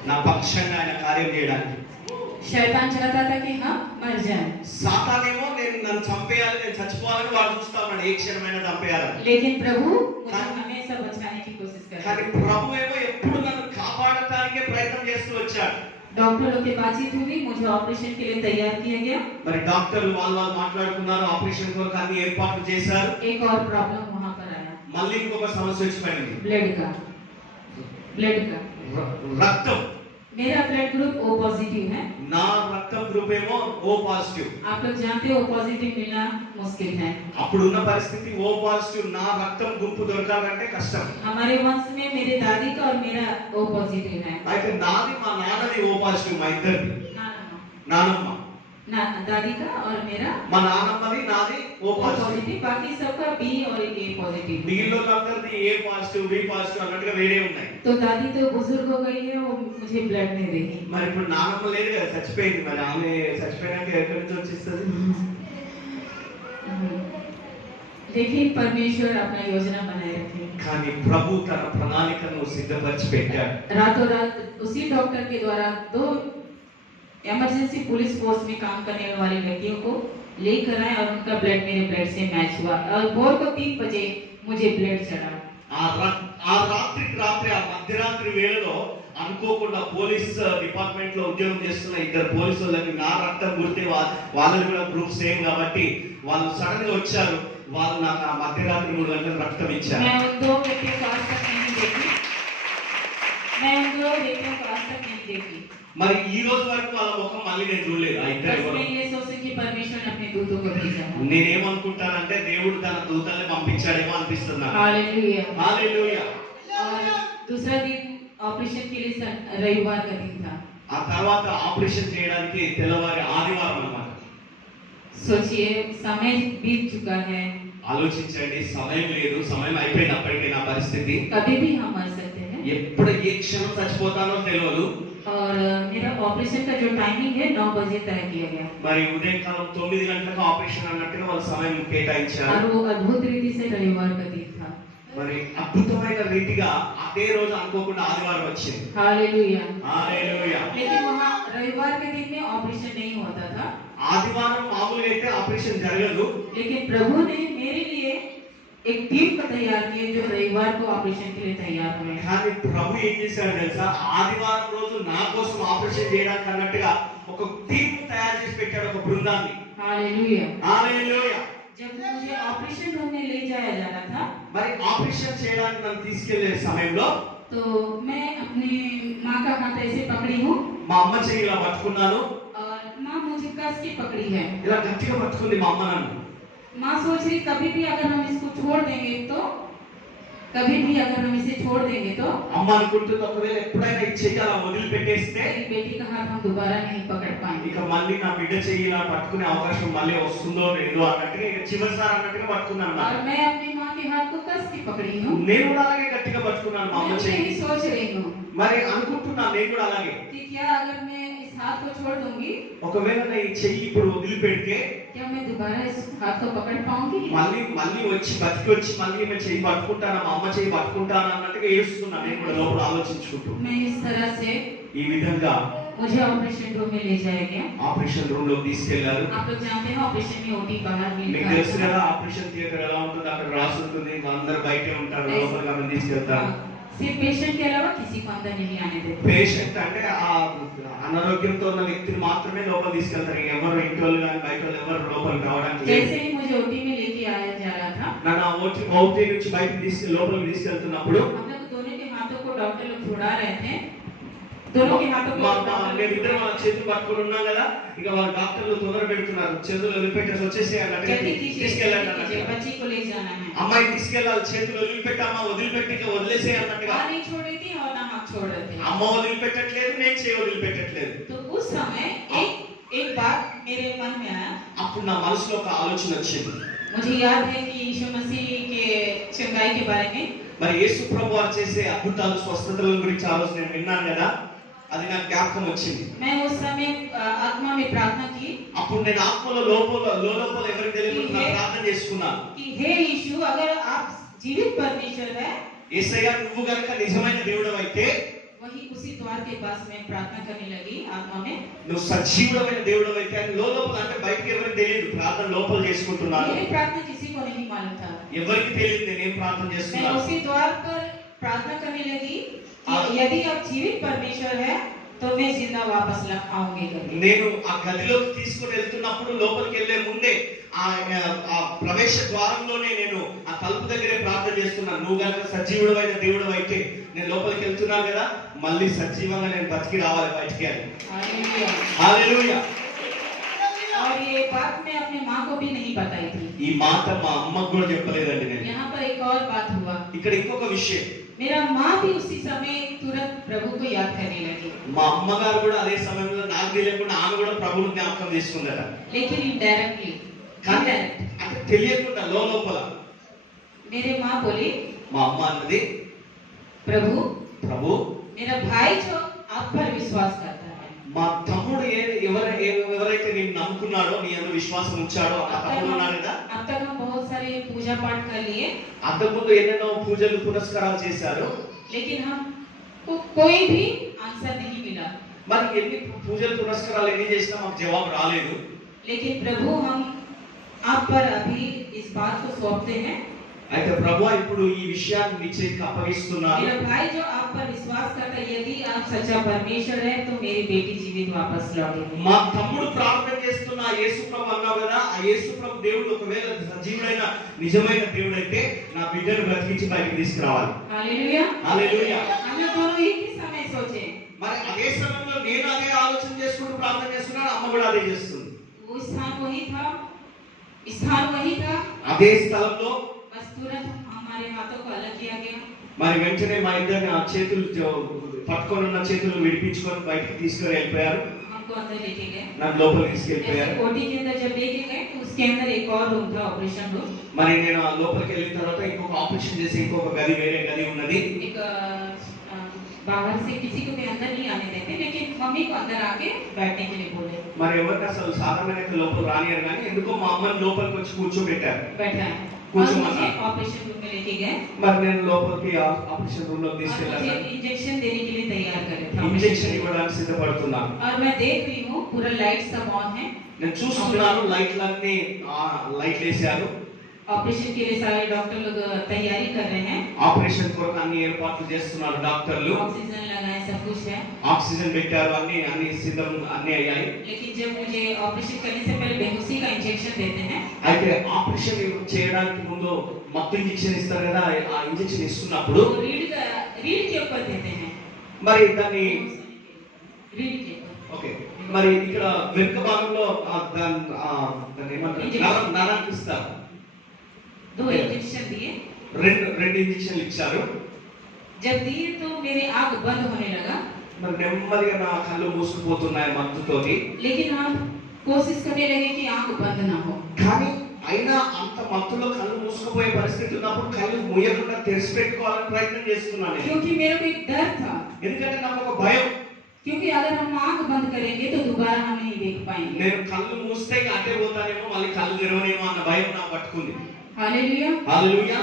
నా పక్షంగా ఆయన కార్యం చేయడానికి. शैतान चाहता था कि हम मर जाएं, సాతానేమో నన్ను చంపేయాలి, నేను చచ్చిపోవాలని వాడు చూస్తా ఉన్నాడు, ఏ క్షణమైనా చంపేయాలని. लेकिन प्रभु मुझे हमेशा बचाने की कोशिश कर रहा కానీ है। ప్రభు ఏమో ఎప్పుడు నన్ను కాపాడటానికే ప్రయత్నం చేస్తూ వచ్చాడు. डॉक्टरों की बातचीत हुई, मुझे ऑपरेशन के लिए तैयार किया गया। మరి డాక్టర్లు వాళ్ళు మాట్లాడుకున్నారు, ఆపరేషన్ కొరకు అన్ని ఏర్పాట్లు చేశారు. एक और प्रॉब्लम वहां पर आया, మళ్ళీ ఇంకొక సమస్య వచ్చి పడింది, ब्लड का। రక్తం. मेरा ब्लड ग्रुप O पॉजिटिव है। నా రక్తం గ్రూప్ ఏమో O పాజిటివ్. आप लोग जानते हो O पॉजिटिव मिलना मुश्किल है। అప్పుడున్న పరిస్థితి O పాజిటివ్ నా రక్తం గ్రూప్ దొరకాలంటే కష్టం. हमारे वंश में मेरे दादी का और मेरा O पॉजिटिव है। అయితే నాది మా నాన్నది O పాజిటివ్, మా ఇద్దరిది. నానమ్మ दादी का और मेरा మా నానమ్మది నాది O O పాజిటివ్. पॉजिटिव, बाकी सबका B और A पॉजिटिव। మిగిలిన వాళ్ళందరిది A పాజిటివ్ B పాజిటివ్ అన్నట్టుగా వేరే ఉన్నాయి. तो दादी तो बुजुर्ग हो गई है, वो मुझे ब्लड नहीं देगी। మరి ఇప్పుడు నానమ్మ లేదు కదా, చచ్చిపోయింది, మరి ఆమె చచ్చిపోయాక ఎక్కడి నుంచి వచ్చిస్తుంది? लेकिन परमेश्वर अपना योजना बनाए रखे। కానీ ప్రభు తన ప్రణాళికను సిద్ధపరిచి పెట్టాడు. रातों रात उसी डॉक्टर के द्वारा 2 इमरजेंसी पुलिस फोर्स में काम करने वाले व्यक्तियों को लेकर आए और उनका ब्लड मेरे ब्लड से मैच हुआ और भोर को 3 बजे मुझे ब्लड चढ़ा। ఆ రాత్రికి రాత్రి, ఆ మధ్యరాత్రి వేళలో అనుకోకుండా పోలీస్ డిపార్ట్మెంట్ లో ఉద్యోగం చేస్తున్న ఇద్దరు పోలీసు వాళ్ళకి నా రక్తం గుర్తే, వాళ్ళది కూడా గ్రూప్ సేమ్ కాబట్టి వాళ్ళు సడన్ గా వచ్చారు. వాళ్ళు నాకు ఆ మధ్యరాత్రి 3 గంటలకు రక్తం ఇచ్చారు. मैं उन 2 व्यक्तियों को आज तक नहीं देखी। మరి ఈ రోజు వరకు వాళ్ళ ముఖం మళ్ళీ నేను చూడలేదు. ఆ ఇద్దరు बस मैं ये सोचती कि परमेश्वर ने अपने दूतों को भेजा है। నేనేమనుకుంటానంటే దేవుడు తన దూతల్ని పంపించాడేమో అనిపిస్తుంది నాకు. हालेलुया। హల్లెలూయా. और दूसरा दिन ऑपरेशन के लिए रविवार का दिन था। ఆ తర్వాత ఆపరేషన్ చేయడానికి తెల్లవారి ఆదివారం అన్నమాట. सोचिए समय बीत चुका है, ఆలోచించండి, సమయం లేదు, సమయం అయిపోయినప్పటికీ నా పరిస్థితి, कभी भी हम मर सकते हैं। ఎప్పుడు ఏ క్షణం చచ్చిపోతానో తెలియదు. और मेरा ऑपरेशन का जो टाइमिंग है 9 बजे तय किया गया మరి ఉదయకాలం 9 గంటలకు ఆపరేషన్ అన్నట్టుగా వాళ్ళు సమయం కేటాయించారు. और वो अद्भुत रीति से रविवार का दिन था। మరి అద్భుతమైన రీతిగా అదే రోజు అనుకోకుండా ఆదివారం వచ్చింది. हालेलुया। హల్లెలూయా. लेकिन वहाँ रविवार के दिन में ऑपरेशन नहीं होता था, ఆదివారం మామూలుగా అయితే ఆపరేషన్ జరగదు. लेकिन प्रभु ने मेरे लिए एक टीम को तैयार किया जो रविवार को ऑपरेशन के लिए तैयार हुए। కానీ ప్రభు ఏం చేశాడు తెలుసా, ఆదివారం రోజు నా కోసం ఆపరేషన్ చేయడానికి అన్నట్టుగా ఒక టీం తయారు చేసి పెట్టాడు, ఒక బృందాన్ని. हालेलुया। హల్లెలూయా. जब मुझे ऑपरेशन रूम में ले जाया जाना था, మరి ఆపరేషన్ చేయడానికి నన్ను తీసుకెళ్లే సమయంలో तो मैं अपनी माँ का हाथ ऐसे पकड़ी हूँ మా అమ్మ చెయ్యి ఇలా పట్టుకున్నాను. और माँ मुझे कस के पकड़ी है। ఇలా గట్టిగా పట్టుకుంది మా అమ్మ నన్ను. माँ सोच रही कभी भी अगर हम इसको छोड़ देंगे तो, कभी भी अगर हम इसे छोड़ देंगे तो అమ్మ అనుకుంటుంది, ఒకవేళ ఎప్పుడైనా ఈ చెయ్యి అలా వదిలిపెట్టేస్తే मेरी बेटी का हाथ हम दोबारा नहीं पकड़ पाएंगे। ఇక మళ్ళీ నా బిడ్డ చెయ్యి ఇలా పట్టుకునే అవకాశం మళ్ళీ వస్తుందో లేదో అన్నట్టుగా ఇక చివరిసారి అన్నట్టుగా పట్టుకున్నాను. और मैं अपनी माँ के हाथ को कस के पकड़ी हूँ। నేను కూడా అలాగే గట్టిగా పట్టుకున్నాను మా అమ్మ मैं చెయ్యి. यही सोच रही हूँ మరి అనుకుంటున్నాను నేను కూడా అలాగే, कि क्या अगर मैं इस हाथ को छोड़ दूंगी, ఒకవేళ నా ఈ చెయ్యి ఇప్పుడు వదిలిపెడితే क्या मैं दोबारा इस हाथ को पकड़ पाऊंगी? మళ్ళీ వచ్చి బతికి వచ్చి మళ్ళీ ఈమె చెయ్యి పట్టుకుంటానా, మా అమ్మ చెయ్యి పట్టుకుంటానా అన్నట్టుగా ఏడుస్తున్నాను నేను కూడా లోపల ఆలోచించుకుంటూ. मैं इस तरह से ఈ విధంగా मुझे ऑपरेशन रूम में ले जाया गया। ఆపరేషన్ రూమ్ లోకి తీసుకెళ్లారు. आप लोग जानते हैं ऑपरेशन में ओटी बाहर మీకు मिलता తెలుసు है। కదా ఆపరేషన్ థియేటర్ ఎలా ఉంటుందో, అక్కడ రాసి ఉంటుంది, అందరు బయటే ఉంటారు, లోపలికి ఆమె తీసుకెళ్తారు. सिर्फ पेशेंट के अलावा किसी को अंदर नहीं आने देते। పేషెంట్ అంటే ఆ అనారోగ్యంతో ఉన్న వ్యక్తిని మాత్రమే లోపల తీసుకెళ్తారు. ఎవరు ఇంటి వాళ్ళు కానీ బయట వాళ్ళు ఎవరు లోపలికి రావడానికి లేదు. जैसे ही मुझे ओटी में लेके आया जा रहा था, నన్ను ఓటీ నుంచి బయటకు లోపలికి తీసుకెళ్తున్నప్పుడు हम लोग दोनों के हाथों को डॉक्टर लोग छुड़ा रहे थे। दोनों के हाथों को మేమిద్దరం వాళ్ళ చేతులు పట్టుకొని ఉన్నాం కదా, ఇక వాళ్ళ డాక్టర్లు తొందర పెడుతున్నారు, చేతులు వదిలిపెట్టేసి వచ్చేసి जल्दी कीजिए, తీసుకెళ్ళాలి जल्दी कीजिए, అన్నట్టుగా. बच्ची को ले जाना है। అమ్మాయి తీసుకెళ్ళాలి, చేతులు వదిలిపెట్టమ్మా, వదిలిపెట్టి ఇక వదిలేసే అన్నట్టుగా. माँ नहीं छोड़ रही थी और ना हम छोड़ रहे थे। అమ్మ వదిలిపెట్టట్లేదు, నేను చేయి వదిలిపెట్టట్లేదు. तो उस समय एक बात मेरे मन में आया। అప్పుడు నా మనసులో ఒక ఆలోచన వచ్చింది. मुझे याद है कि यीशु मसीह के चंगाई के बारे में, మరి యేసు ప్రభు వారు చేసే అద్భుతాలు స్వస్థతల గురించి ఆ రోజు నేను విన్నాను కదా, అది నాకు జ్ఞాపకం వచ్చింది. मैं उस समय आत्मा में प्रार्थना की అప్పుడు నేను ఆత్మలో లోపల ఎవరికి తెలియకుండా ప్రార్థన చేసుకున్నాను. कि हे यीशु, अगर आप जीवित परमेश्वर है, యేసయ్య నువ్వు గనుక నిజమైన దేవుడవైతే, वही उसी द्वार के पास मैं प्रार्थना करने लगी आत्मा में। నువ్వు సజీవుడమైన దేవుడవైతే అని లోపల, అంటే బయటికి ఎవరికి తెలియదు, ప్రార్థన లోపల చేసుకుంటున్నాను. मेरी प्रार्थना किसी को नहीं मालूम था। ఎవరికి తెలియదు నేనేం ప్రార్థన मैं చేస్తున్నాను. उसी द्वार पर प्रार्थना करने लगी कि यदि आप जीवित परमेश्वर है तो मैं जिंदा वापस आऊंगी करके। నేను ఆ గదిలోకి తీసుకొని వెళ్తున్నప్పుడు లోపలికి వెళ్లే ముందే ఆ ప్రవేశ ద్వారంలోనే నేను ఆ తలుపు దగ్గరే ప్రార్థన చేస్తున్నాను. నువ్వు గనుక సజీవుడమైన దేవుడు అయితే నేను లోపలికి వెళ్తున్నాను కదా, మళ్ళీ సజీవంగా నేను బతికి రావాలి బయటికి అని. हालेलुया। హల్లెలూయా. और ये बात मैं अपने माँ को भी नहीं बताई थी। ఈ మాట మా అమ్మకు కూడా చెప్పలేదండి నేను. यहाँ पर एक और बात हुआ। ఇక్కడ ఇంకొక విషయం, मेरा माँ भी उसी समय तुरंत प्रभु को याद करने लगी, మా అమ్మగారు కూడా అదే సమయంలో నాకు తెలియకుండా ఆమె కూడా ప్రభువుని జ్ఞాపకం చేసుకుందట. लेकिन इनडायरेक्टली। అంటే తెలియకుండా లోపల मेरे माँ बोली, మా అమ్మ అన్నది, प्रभु, ప్రభు मेरा भाई जो आप पर विश्वास करता है, మా తమ్ముడు ఎవరైతే నేను నమ్ముకున్నాడో, నీ అందు విశ్వాసం ఉంచాడో ఆ తమ్ముడు ఉన్నాడు కదా. अब तक हम बहुत सारे पूजा पाठ कर लिए, అంతకుముందు ఎన్నెన్నో పూజలు పురస్కారాలు చేశారు, लेकिन हमको कोई भी आंसर नहीं मिला। మరి ఎన్ని పూజలు పురస్కారాలు ఎన్ని చేసినా మాకు జవాబు రాలేదు. लेकिन प्रभु, हम आप पर अभी इस बात को सौंपते हैं। అయితే ప్రభువా ఇప్పుడు ఈ విషయాన్ని నీ చేతికి అప్పగిస్తున్నాను. मेरा भाई जो आप पर विश्वास करता है, यदि आप सच्चा परमेश्वर है तो मेरी बेटी जीवित वापस लौटेगी। మా తమ్ముడు ప్రార్థన చేస్తున్న ఆ యేసు ప్రభు అన్నావు కదా, ఆ యేసు ప్రభు దేవుడు ఒకవేళ సజీవుడైన నిజమైన దేవుడైతే నా బిడ్డను బ్రతికించి బయటికి తీసుకురావాలి. हालेलुया। హల్లెలూయా. हम लोग दोनों एक ही समय सोचे। మరి అదే సమయంలో నేను అదే ఆలోచన చేసుకుంటూ ప్రార్థన చేస్తున్నాను, అమ్మ కూడా అదే చేస్తుంది. वो स्थान वही था, स्थान वही था, అదే స్థలంలో बस तुरंत हमारे हाथों को अलग किया गया। మరి వెంటనే మా ఇద్దరిని ఆ చేతులు పట్టుకొని ఉన్న చేతులు విడిపించుకొని బయటికి తీసుకొని వెళ్ళిపోయారు. हमको अंदर लेके गए। నన్ను లోపలికి తీసుకెళ్ళిపోయారు. कोटी के अंदर जब लेके गए तो उसके अंदर एक और रूम था, ऑपरेशन रूम। మరి నేను ఆ లోపలికి వెళ్ళిన తర్వాత ఇంకొక ఆపరేషన్ చేసే ఇంకొక గది, వేరే గది ఉన్నది. एक बाहर से किसी को भी अंदर नहीं आने देते, लेकिन मम्मी को अंदर आके बैठने के लिए बोले। మరి ఎవరికి అసలు సాధారణంగా లోపల రానియరు కానీ ఎందుకో మా అమ్మని లోపలికి వచ్చి కూర్చోబెట్టారు. बैठा है और कुछ मुझे मना। ऑपरेशन रूम में लेके गए మరి నేను లోపలికి ఆపరేషన్ రూమ్ లోకి और తీసుకెళ్ళాను. मुझे इंजेक्शन देने के लिए तैयार करे थे। ఇంజెక్షన్ ఇవ్వడానికి సిద్ధపడుతున్నాను. और मैं देख रही हूँ पूरा लाइट सब ऑन है। నేను చూస్తున్నాను లైట్లన్నీ లైట్లు వేశారు. ऑपरेशन के लिए सारे डॉक्टर लोग तैयारी कर रहे हैं। ఆపరేషన్ కొరకు అన్ని ఏర్పాట్లు చేస్తున్నారు డాక్టర్లు. ऑक्सीजन लगाए, सब कुछ है। ఆక్సిజన్ పెట్టారు, అన్ని సిద్ధం అన్ని అయ్యాయి. लेकिन जब मुझे ऑपरेशन करने से पहले बेहोशी का इंजेक्शन देते हैं, అయితే ఆపరేషన్ చేయడానికి ముందు మత్తు ఇంజెక్షన్ ఇస్తారు కదా, ఆ ఇంజెక్షన్ ఇస్తున్నప్పుడు तो रीढ़ के ऊपर देते हैं। మరి దాన్ని रीढ़ के ऊपर। ఓకే, మరి ఇక్కడ వెనుక భాగంలో దాన్ని ఏమంటారు, నరానికి ఇస్తారు. 2 इंजेक्शन दिए। రెండు ఇంజెక్షన్లు ఇచ్చారు. जब दिए तो मेरी आंख बंद होने लगा, మరి నెమ్మదిగా నా కళ్ళు మూసుకుపోతున్నాయి మత్తుతోటి. लेकिन हम कोशिश करने लगे कि आंख बंद ना हो। కానీ అయినా అంత మత్తులో కళ్ళు మూసుకుపోయే పరిస్థితి ఉన్నప్పుడు కళ్ళు మూయకుండా తెరిచి పెట్టుకోవాలని ప్రయత్నం చేస్తున్నాను నేను. क्योंकि मेरे को एक डर था, ఎందుకంటే నాకు ఒక భయం, क्योंकि अगर हम आंख बंद करेंगे तो दोबारा हम नहीं देख पाएंगे। నేను కళ్ళు మూస్తే అటే పోతానేమో, మళ్ళీ కళ్ళు తెరవనేమో అన్న భయం నాకు పట్టుకుంది. हालेलुया। హల్లెలూయా.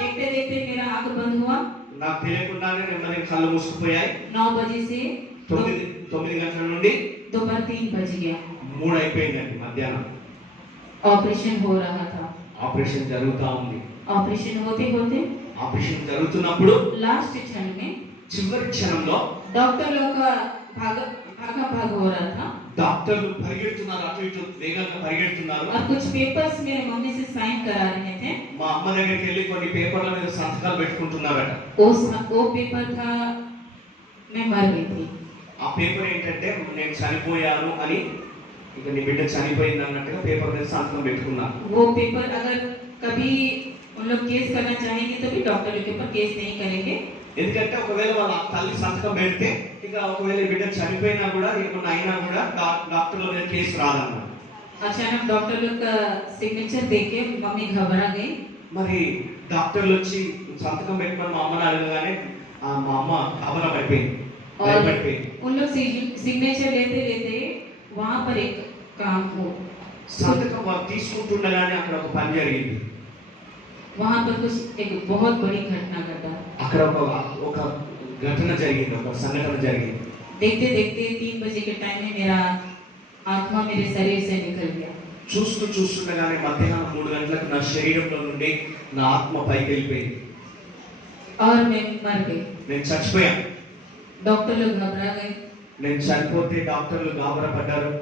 देखते देखते मेरा आंख बंद हुआ। నాకు తెలియకుండానే నెమ్మదిగా కళ్ళు మూసుకుపోయాయి. 9 बजे से 9 9 గంటల నుండి दोपहर 3 बज गया। 3 అయిపోయిందండి మధ్యాహ్నం। ऑपरेशन हो रहा था। ఆపరేషన్ జరుగుతా ఉంది। ऑपरेशन होते होते ఆపరేషన్ జరుగుతున్నప్పుడు लास्ट क्षण में చివరి క్షణంలో डॉक्टर लोग का भाग हो रहा था డాక్టర్లు పరిగెడుతున్నారు, అటు ఇటు వేగంగా పరిగెడుతున్నారు। और कुछ पेपर्स मेरे मम्मी से साइन करा रहे थे। మా అమ్మ దగ్గరికి వెళ్ళి కొన్ని పేపర్ల మీద సంతకాలు పెట్టుకుంటున్నారట। वो पेपर था मैं मर गई थी। ఆ పేపర్ ఏంటంటే నేను చనిపోయాను అని, ఇక నీ బిడ్డ చనిపోయింది అన్నట్టుగా పేపర్ మీద సంతకం పెట్టుకున్నారు। वो पेपर अगर कभी उन लोग केस करना चाहेंगे तो भी डॉक्टर लोग के ऊपर केस नहीं करेंगे। ఎందుకంటే ఒకవేళ వాళ్ళ తల్లి సంతకం పెడితే ఇక ఒకవేళ బిడ్డ చనిపోయినా కూడా ఏమన్నా అయినా కూడా డాక్టర్ల మీద కేసు రాదన్నమాట। अचानक डॉक्टर लोग का सिग्नेचर देख के मम्मी घबरा गई। మరి డాక్టర్లు వచ్చి సంతకం పెట్టమని మా అమ్మని అడగగానే మా అమ్మ కవర పడిపోయింది, భయపడిపోయింది। उन लोग सिग्नेचर लेते लेते वहां पर एक काम हो, సంతకం తీసుకుంటుండగానే అక్కడ ఒక పని జరిగింది। वहां पर कुछ एक बहुत बड़ी घटना घटा। అక్కడ ఒక ఘటన జరిగింది, ఒక సంఘటన జరిగింది। देखते देखते 3 बजे के टाइम में मेरा आत्मा मेरे शरीर से निकल गया। చూస్తుండగానే మధ్యాహ్నం 3 గంటలకు నా శరీరంలో నుండి నా ఆత్మ పైకి వెళ్ళిపోయింది। और मैं मर गई। నేను చచ్చిపోయాను। डॉक्टर लोग घबरा गए। నేను చనిపోతే డాక్టర్లు గాబరా పడ్డారు।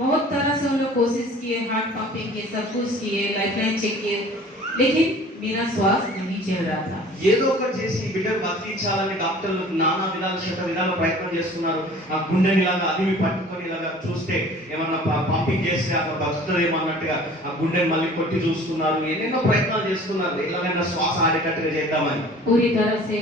बहुत तरह से उन लोग कोशिश किए, हार्ट पंपिंग किए, सब कुछ किए, लाइफलाइन चेक किए, लेकिन मेरा श्वास नहीं चल रहा था। ఏదో ఒకటి చేసి ఈ బిడ్డను బతికించాలని డాక్టర్లు నానా విధాల శత విధాల ప్రయత్నం చేస్తున్నారు। ఆ గుండెని ఇలాగా అదిమి పట్టుకొని ఇలాగా చూస్తే ఏమన్నా పంపింగ్ చేస్తే అక్కడ బతుకుతుందేమో అన్నట్టుగా ఆ గుండెని మళ్ళీ కొట్టి చూస్తున్నారు। ఎన్నెన్నో ప్రయత్నాలు చేస్తున్నారు, ఎలాగైనా శ్వాస ఆడేటట్టుగా చేద్దామని। पूरी तरह से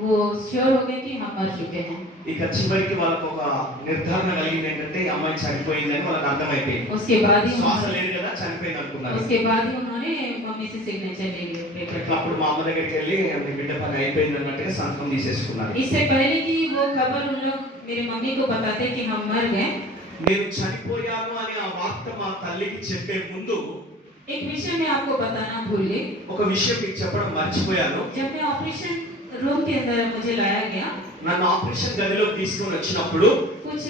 वो श्योर हो गए कि हम मर चुके हैं। ఇక చివరికి వాళ్ళకు ఒక నిర్ధారణ కలిగింది ఏంటంటే ఈ అమ్మాయి చనిపోయిందని వాళ్ళకి అర్థమైపోయింది। उसके बाद ही శ్వాస లేదు కదా, చనిపోయింది అనుకున్నారు। उसके बाद ही उन्होंने मम्मी से सिग्नेचर ले लिए पेपर ఇట్లా అప్పుడు మా అమ్మ దగ్గరికి వెళ్ళి మీ బిడ్డ పని అయిపోయింది అన్నట్టుగా సంతకం తీసేసుకున్నారు। इससे पहले कि वो खबर उन लोग मेरे मम्मी को बताते कि हम मर गए, నేను చనిపోయాను అని ఆ వార్త మా తల్లికి చెప్పే ముందు एक विषय मैं आपको बताना भूल गई। ఒక విషయం మీకు చెప్పడం మర్చిపోయాను। जब मैं ऑपरेशन रूम के अंदर मुझे लाया गया, నన్ను ఆపరేషన్ గదిలోకి తీసుకొని వచ్చినప్పుడు कुछ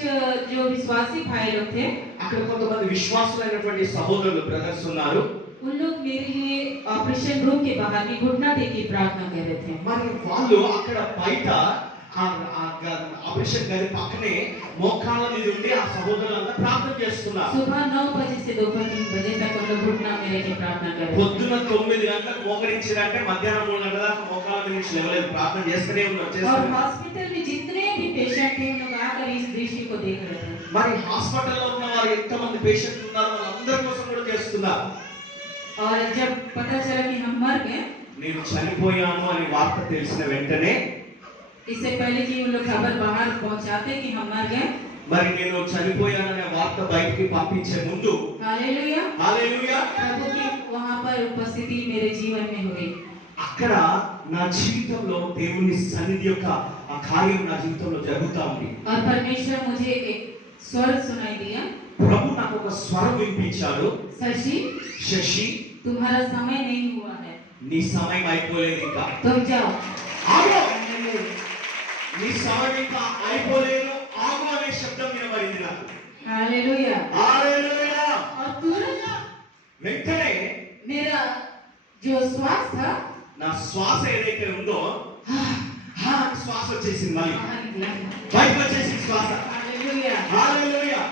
जो विश्वासी भाई लोग थे అక్కడ కొంతమంది విశ్వాసులైనటువంటి సహోదరులు బ్రదర్స్ ఉన్నారు। उन लोग मेरे लिए ऑपरेशन रूम के बाहर में घुटना टेक के प्रार्थना कर रहे थे। మరి వాళ్ళు అక్కడ బయట ఆపరేషన్ గది పక్కనే మోకాళ్ళ మీద ఉండి ఆ సహోదరులంతా ప్రార్థన చేస్తున్నారు। सुबह 9 बजे से दोपहर 3 बजे तक उन लोग घुटना में लेके प्रार्थना कर रहे थे। పొద్దున 9 గంటలకు మోకరించారంటే మధ్యాహ్నం 3 గంటల దాకా మోకాళ్ళ మీద నుంచి లేవలేదు, ప్రార్థన చేస్తూనే ఉన్నారు और చేస్తున్నారు। हॉस्पिटल में जितने भी पेशेंट थे उन लोग आकर इस दृष्टि को देख रहे थे। మరి హాస్పిటల్లో ఉన్న వారు ఎంతమంది పేషెంట్స్ ఉన్నారు వాళ్ళందరి కోసం కూడా చేస్తున్నారు। और जब पता चला कि हम मर गए, నేను చనిపోయాను అని వార్త తెలిసిన వెంటనే इससे पहले कि उन लोग खबर बाहर पहुंचाते कि हम मर गए, మరి నేను చనిపోయాననే వార్త బయటికి పంపించే ముందు हालेलुया, హల్లెలూయా प्रभु की वहां पर उपस्थिति मेरे जीवन में हुई। అక్కడ నా జీవితంలో దేవుని సన్నిధి యొక్క ఆ కార్యం నా జీవితంలో జరుగుతా ఉంది। और परमेश्वर मुझे एक स्वर सुनाई दिया, ప్రభు నాకు ఒక స్వరం వినిపించాడు, शशि శశి तुम्हारा समय नहीं हुआ है, నీ సమయం అయిపోలేదు ఇంకా, तुम जाओ। ఆగు, నీ సమయం ఇంకా అయిపోలేదు, ఆగు అనే శబ్దం వినబడింది నాకు। हालेलुया। హల్లెలూయా। और तुरंत వెంటనే मेरा जो श्वास था నా శ్వాస ఏదైతే ఉందో హా అని శ్వాస వచ్చేసింది, మళ్ళీ बाहर निकला। బయటకు వచ్చేసింది శ్వాస। हालेलुया। హల్లెలూయా।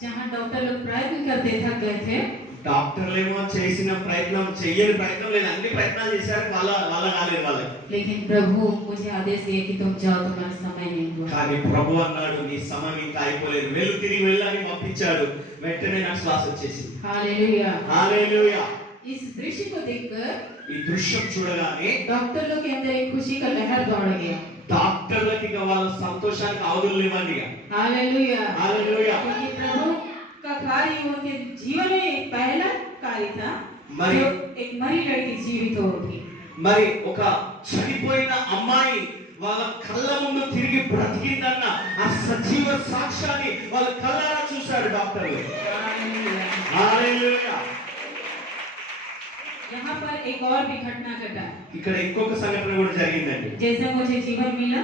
जहाँ डॉक्टर लोग प्रयत्न करते थक गए थे, డాక్టర్లేమో చేసిన ప్రయత్నం చెయ్యని ప్రయత్నం లేదు, అన్ని ప్రయత్నాలు చేశారు, వాళ్ళ కాలేదు వాళ్ళకి। लेकिन प्रभु मुझे आदेश दिए कि तुम जाओ, तुम्हारा समय नहीं हुआ। కానీ ప్రభు అన్నాడు నీ సమయం ఇంకా అయిపోలేదు, వెళ్ళు తిరిగి వెళ్ళని పంపించాడు। వెంటనే నాకు శ్వాస వచ్చేసింది। हालेलुया। హల్లెలూయా। इस दृश्य को देखकर ఈ దృశ్యం చూడగానే डॉक्टर लोग के अंदर एक खुशी का लहर दौड़ गया। డాక్టర్లకి ఇక వాళ్ళ సంతోషానికి అవధులు లేవండి ఇక। हालेलुया। హల్లెలూయా। क्योंकि प्रभु का कार्य उनके जीवन में एक पहला कार्य था, मरी- जो एक मरी लड़की जीवित हो उठी। మరి ఒక చనిపోయిన అమ్మాయి వాళ్ళ కళ్ళ ముందు తిరిగి బ్రతికిందన్న ఆ సజీవ సాక్ష్యాన్ని వాళ్ళ కళ్ళారా చూశారు డాక్టర్లు। हालेलुया। హల్లెలూయా। यहाँ पर एक और भी घटना घटा। ఇక్కడ ఇంకొక సంఘటన కూడా జరిగిందండి। जैसे मुझे जीवन मिला,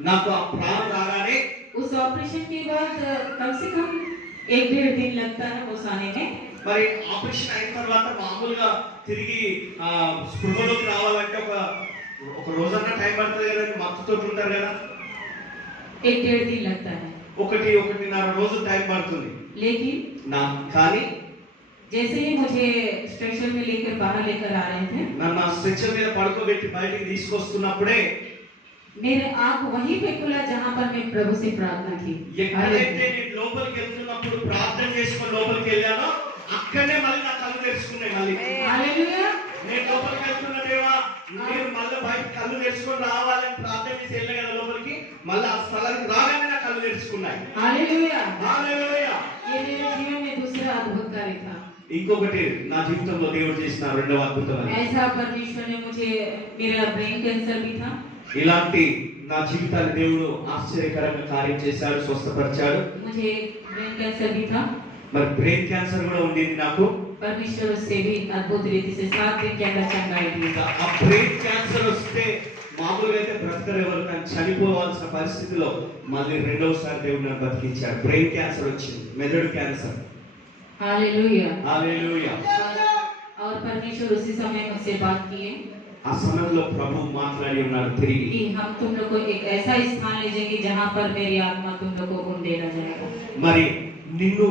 నాకు ఆ ప్రాణం రాగానే उस ऑपरेशन के बाद कम से कम 1-1.5 दिन लगता है वो आने में। మరి ఆపరేషన్ అయిన తర్వాత మామూలుగా తిరిగి స్పృహలోకి రావాలంటే ఒక రోజన్నా టైం పడుతుంది కదండి, మత్తుతో ఉంటారు కదా, 1-1.5 दिन लगता है। 1-1.5 రోజు టైం పడుతుంది। लेकिन కానీ जैसे ही मुझे स्ट्रेचर में लेकर बाहर लेकर आ रहे थे, నన్ను స్ట్రెచర్ మీద పడుకోబెట్టి బయటికి తీసుకొస్తున్నప్పుడే मेरे आंख वहीं पे खुला जहां पर मैं प्रभु से प्रार्थना की। ఎక్కడైతే నేను లోపలికి వెళ్తున్నప్పుడు ప్రార్థన చేసుకొని లోపలికి వెళ్ళానో అక్కడనే మళ్ళీ నా కళ్ళు తెరుచుకున్నాయి। మళ్ళీ हालेलुया, నేను లోపలికి వెళ్తున్న దేవా, నేను మళ్ళీ బయట కళ్ళు తెరుచుకొని రావాలని ప్రార్థన చేసి వెళ్ళా కదా లోపలికి, మళ్ళీ ఆ స్థలానికి రాగానే నా కళ్ళు తెరుచుకున్నాయి। हालेलुया। హల్లెలూయా। ये मेरे जीवन में दूसरा अद्भुत कार्य था। ఇంకొకటి నా జీవితంలో దేవుడు చేసిన రెండవ అద్భుతం అది। ऐसा परमेश्वर ने मुझे, मेरा ब्रेन कैंसर भी था, ఇలాంటి నా జీవితాన్ని దేవుడు ఆశ్చర్యకరంగా కార్యం చేశాడు, స్వస్థపరిచాడు। मुझे ब्रेन कैंसर भी था। మరి బ్రెయిన్ క్యాన్సర్ కూడా ఉండేది నాకు। परमेश्वर उससे भी अद्भुत रीति से 7 दिन के अंदर चंगाई दी। ఆ బ్రెయిన్ క్యాన్సర్ వస్తే మామూలుగా అయితే బ్రతకరు ఎవరు, కానీ చనిపోవాల్సిన పరిస్థితిలో మళ్ళీ రెండవసారి దేవుడు నన్ను బతికించాడు। బ్రెయిన్ క్యాన్సర్ వచ్చింది, మెదడు క్యాన్సర్। हालेलुया। హల్లెలూయా। और परमेश्वर उसी समय मुझसे बात किए ఆ సమయంలో ప్రభు మాట్లాడి ఉన్నాడు తిరిగి, कि हम तुम लोग को एक ऐसा स्थान ले जाएंगे जहां पर मेरी आत्मा तुम लोग को गुण देना जाएगा। మరి నిన్ను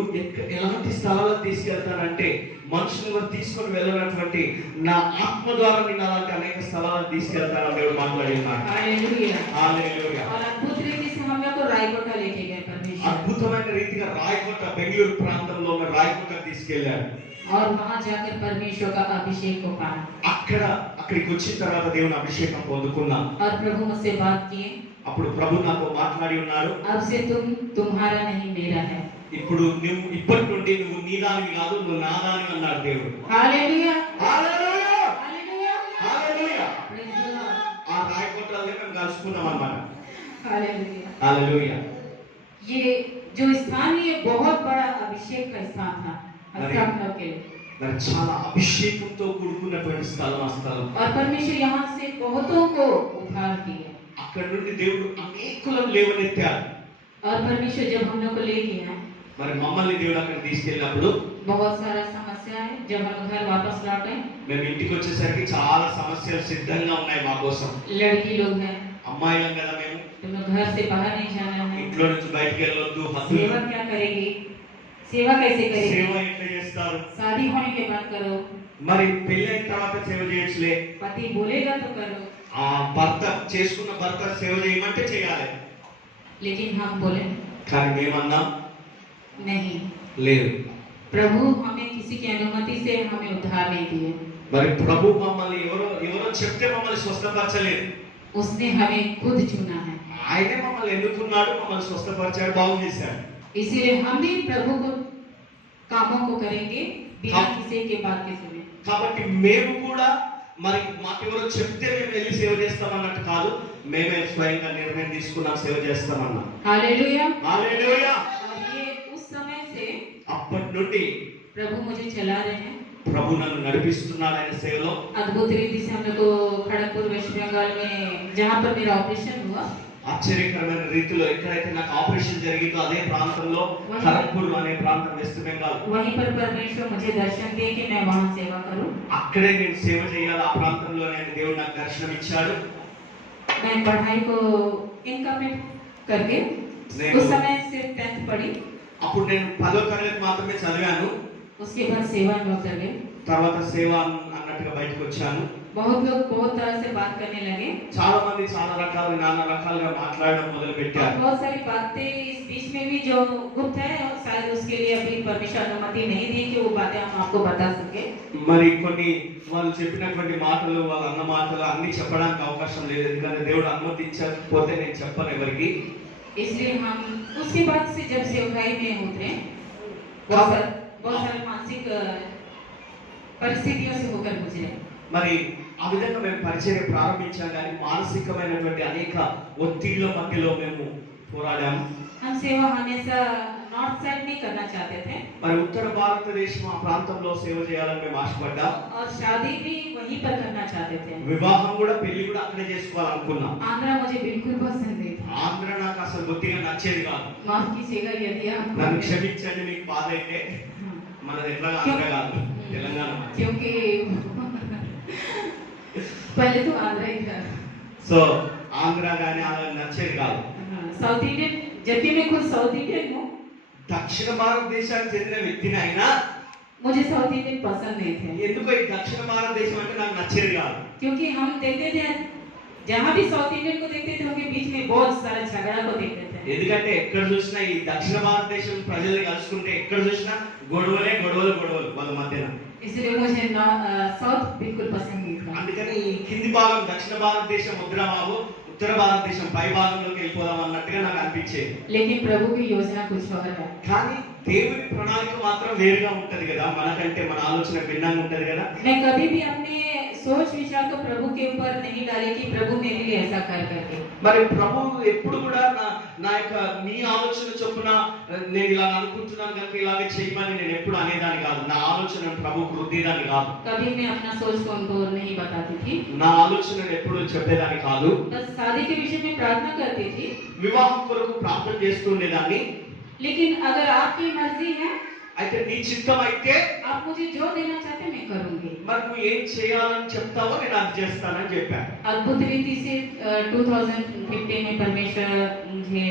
ఎలాంటి స్థలాలకు తీసుకెళ్తానంటే మనుషులు ఎవరు తీసుకొని వెళ్ళినటువంటి నా ఆత్మ ద్వారా నిన్ను అలాంటి అనేక స్థలాలకు తీసుకెళ్తానని దేవుడు మాట్లాడి ఉన్నాడు। हालेलुया। హల్లెలూయా। और अद्भुत रीति से हम लोग को रायकोटा लेके गए परमेश्वर, అద్భుతమైన రీతిగా రాయకోట, బెంగళూరు ప్రాంతంలో ఉన్న రాయకోట తీసుకెళ్లాడు। और वहां जाकर परमेश्वर का अभिषेक को पाया। అక్కడికి వచ్చిన తర్వాత దేవుని అభిషేకం పొందుకున్నా। और प्रभु मुझसे बात किए, అప్పుడు ప్రభు నాతో మాట్లాడి ఉన్నాడు, अब से तुम तुम्हारा नहीं मेरा है। ఇప్పుడు నువ్వు ఇప్పటి నుండి నువ్వు నీ దానివి కాదు, నువ్వు నా దానివి అన్నాడు దేవుడు। Hallelujah. Hallelujah. Hallelujah. Hallelujah. Praise the Lord. ఆ రాయకోటలో మేము కలుసుకున్నాం అన్నమాట। हालेलुया। హల్లెలూయా। ये जो स्थान, ये बहुत बड़ा अभिषेक का स्थान था हम लोग के लिए। మరి చాలా అభిషేకంతో కూడుకున్నటువంటి స్థలం ఆ స్థలం। और परमेश्वर यहाँ से बहुतों को उद्धार किया। అక్కడ నుండి దేవుడు అనేకులను లేవనెత్తాడు। और परमेश्वर जब हम लोग को ले गया, మరి మమ్మల్ని దేవుడు అక్కడ తీసుకెళ్ళినప్పుడు बहुत सारा समस्या है। जब हम घर वापस लौटे, మేము ఇంటికి వచ్చేసరికి చాలా సమస్యలు సిద్ధంగా ఉన్నాయి మా కోసం। लड़की लोग हैं, అమ్మాయిలం కదా మేము, तुम लोग घर से बाहर नहीं जाना है, ఇంట్లో నుంచి బయటికి వెళ్ళొద్దు, सेवा क्या करेगी, सेवा कैसे సేవ करेगी, ఎట్లా చేస్తారు, शादी होने के बाद करो, మరి పెళ్ళైన తర్వాత సేవ చేయొచ్చులే, पति बोलेगा तो करो। ఆ భర్త చేసుకున్న భర్త సేవ చేయమంటే చేయాలి। लेकिन हम बोले కానీ మేమన్నాం नहीं, లేదు। प्रभु हमें किसी की अनुमति से हमें उद्धार नहीं दिए, మరి ప్రభు మమ్మల్ని ఎవరో చెప్తే మమ్మల్ని స్వస్థపరచలేదు, उसने हमें खुद चुना है। ఆయనే మమ్మల్ని ఎన్నుకున్నాడు, మమ్మల్ని స్వస్థపరిచాడు, బాగు చేశాడు। इसीलिए हम भी प्रभु को कामों को करेंगे बिना हाँ। किसी के बात के सुने। కాబట్టి మేము కూడా మరి మాకెవరో చెప్తే మేము వెళ్ళి సేవ చేస్తామన్నట్టు కాదు, మేమే స్వయంగా నిర్ణయం తీసుకున్నాం, సేవ చేస్తామన్నా। हालेलुया। హల్లెలూయా। और ये उस समय से అప్పటి నుండి प्रभु मुझे चला रहे हैं ప్రభు నన్ను నడిపిస్తున్నాడు ఆయన సేవలో। अद्भुत रीति से। हम लोग को खड़गपुर वेस्ट बंगाल में जहाँ पर मेरा ऑपरेशन हुआ, ఆశ్చర్యకరమైన రీతిలో ఎక్కడైతే నాకు ఆపరేషన్ జరిగిందో అదే ప్రాంతంలో, ఖరగ్పూర్ అనే ప్రాంతం, వెస్ట్ బెంగాల్, वहीं पर परमेश्वर मुझे दर्शन दिए कि मैं वहाँ सेवा करूँ। అక్కడే నేను సేవ చేయాలి। ఆ ప్రాంతంలో నేను దేవుడు నాకు దర్శనం ఇచ్చాడు। मैं पढ़ाई को इनकम्प्लीट करके उस समय सिर्फ 10th पढ़ी, అప్పుడు నేను 10వ తరగతి మాత్రమే చదివాను। उसके बाद सेवा में उतर गए। తర్వాత సేవ అన్నట్టుగా బయటకు వచ్చాను। बहुत लोग बहुत तरह से बात करने लगे, చాలా మంది చాలా రకాలుగా నానా రకాలుగా మాట్లాడడం మొదలు और పెట్టారు। बहुत सारी बातें इस बीच में भी जो गुप्त है, और शायद उसके लिए अभी परमेश्वर अनुमति नहीं दी कि वो बातें हम आपको बता सके। మరి కొన్ని వాళ్ళు చెప్పినటువంటి మాటలు, వాళ్ళ అన్న మాటలు అన్ని చెప్పడానికి అవకాశం లేదు, ఎందుకంటే దేవుడు అనుమతించకపోతే నేను చెప్పను ఎవరికి। इसलिए हम उसके बाद से जब सेवकाई में उतरे, बहुत सारे मानसिक परिस्थितियों से होकर गुजरे। మరి ఆ విధంగా మేము పరిచయం ప్రారంభించాం, కానీ మానసికమైనటువంటి అనేక ఒత్తిళ్ల మధ్యలో మేము పోరాడాము। हम सेवा हमेशा नॉर्थ साइड में करना चाहते थे మరి ఉత్తర భారతదేశం ఆ ప్రాంతంలో సేవ చేయాలని మేము ఆశపడ్డాం. और शादी भी वहीं पर करना चाहते थे। వివాహం కూడా పెళ్లి కూడా అక్కడే చేసుకోవాలనుకున్నాం. आंध्रा मुझे बिल्कुल पसंद नहीं था। ఆంధ్ర నాకు అసలు బొత్తిగా నచ్చేది కాదు. माफ कीजिएगा यदि आप నన్ను క్షమించండి మీకు బాధ అయితే. మనది ఎట్లా ఆంధ్ర కాదు, తెలంగాణ. क्योंकि पहले तो आंध्रा ही था। సో ఆంధ్ర కానీ అలా నచ్చేది కాదు. साउथ इंडियन जब भी मैं खुद साउथ इंडियन हूँ దక్షిణ భారతదేశానికి చెందిన వ్యక్తిని అయినా मुझे साउथ इंडियन पसंद नहीं थे ఎందుకో ఈ దక్షిణ భారతదేశం అంటే నాకు నచ్చేది కాదు. क्योंकि हम देखते थे जहाँ भी साउथ इंडियन को देखते थे उनके बीच में बहुत सारा झगड़ा को देखते थे। ఎందుకంటే ఎక్కడ చూసినా ఈ దక్షిణ భారతదేశం ప్రజలు కలుసుకుంటే ఎక్కడ చూసినా గొడవలే గొడవలు గొడవలు వాళ్ళ మధ్యన. इसलिए मुझे साउथ बिल्कुल पसंद नहीं था। అందుకని ఈ కింది భాగం దక్షిణ భారతదేశం వద్దురా బాబు, ఉత్తర భారతదేశం పై భాగంలోకి వెళ్ళిపోదాం అన్నట్టుగా నాకు అనిపించేది. लेकिन प्रभु की योजना कुछ और है। కానీ దేవుని ప్రణాళిక మాత్రం వేరుగా ఉంటది కదా, మనకంటే మన ఆలోచన భిన్నంగా ఉంటది కదా. मैं कभी भी अपने सोच विचार को प्रभु के ऊपर नहीं डाली कि प्रभु मेरे लिए ऐसा कर करके। మరి ప్రభు ఎప్పుడు కూడా నా యొక్క నీ ఆలోచన చొప్పున నేను ఇలా అనుకుంటున్నాను కనుక ఇలాగే చేయమని నేను ఎప్పుడు అనేదాన్ని కాదు. నా ఆలోచన ప్రభుకు రుద్దేదాన్ని కాదు. कभी मैं अपना सोच को उनको नहीं बताती थी। నా ఆలోచనను ఎప్పుడు చెప్పేదాన్ని కాదు. बस शादी के विषय में प्रार्थना करती थी। వివాహం కొరకు ప్రార్థన చేస్తూ ఉండేదాన్ని. लेकिन अगर आपकी मर्जी है అయితే నీ చిత్తం అయితే आप मुझे जो देना चाहते मैं करूंगी। మరి నువ్వు ఏం చేయాలని చెప్తావో నేను అది చేస్తానని చెప్పాను. अद्भुत रीति से 2015 में परमेश्वर मुझे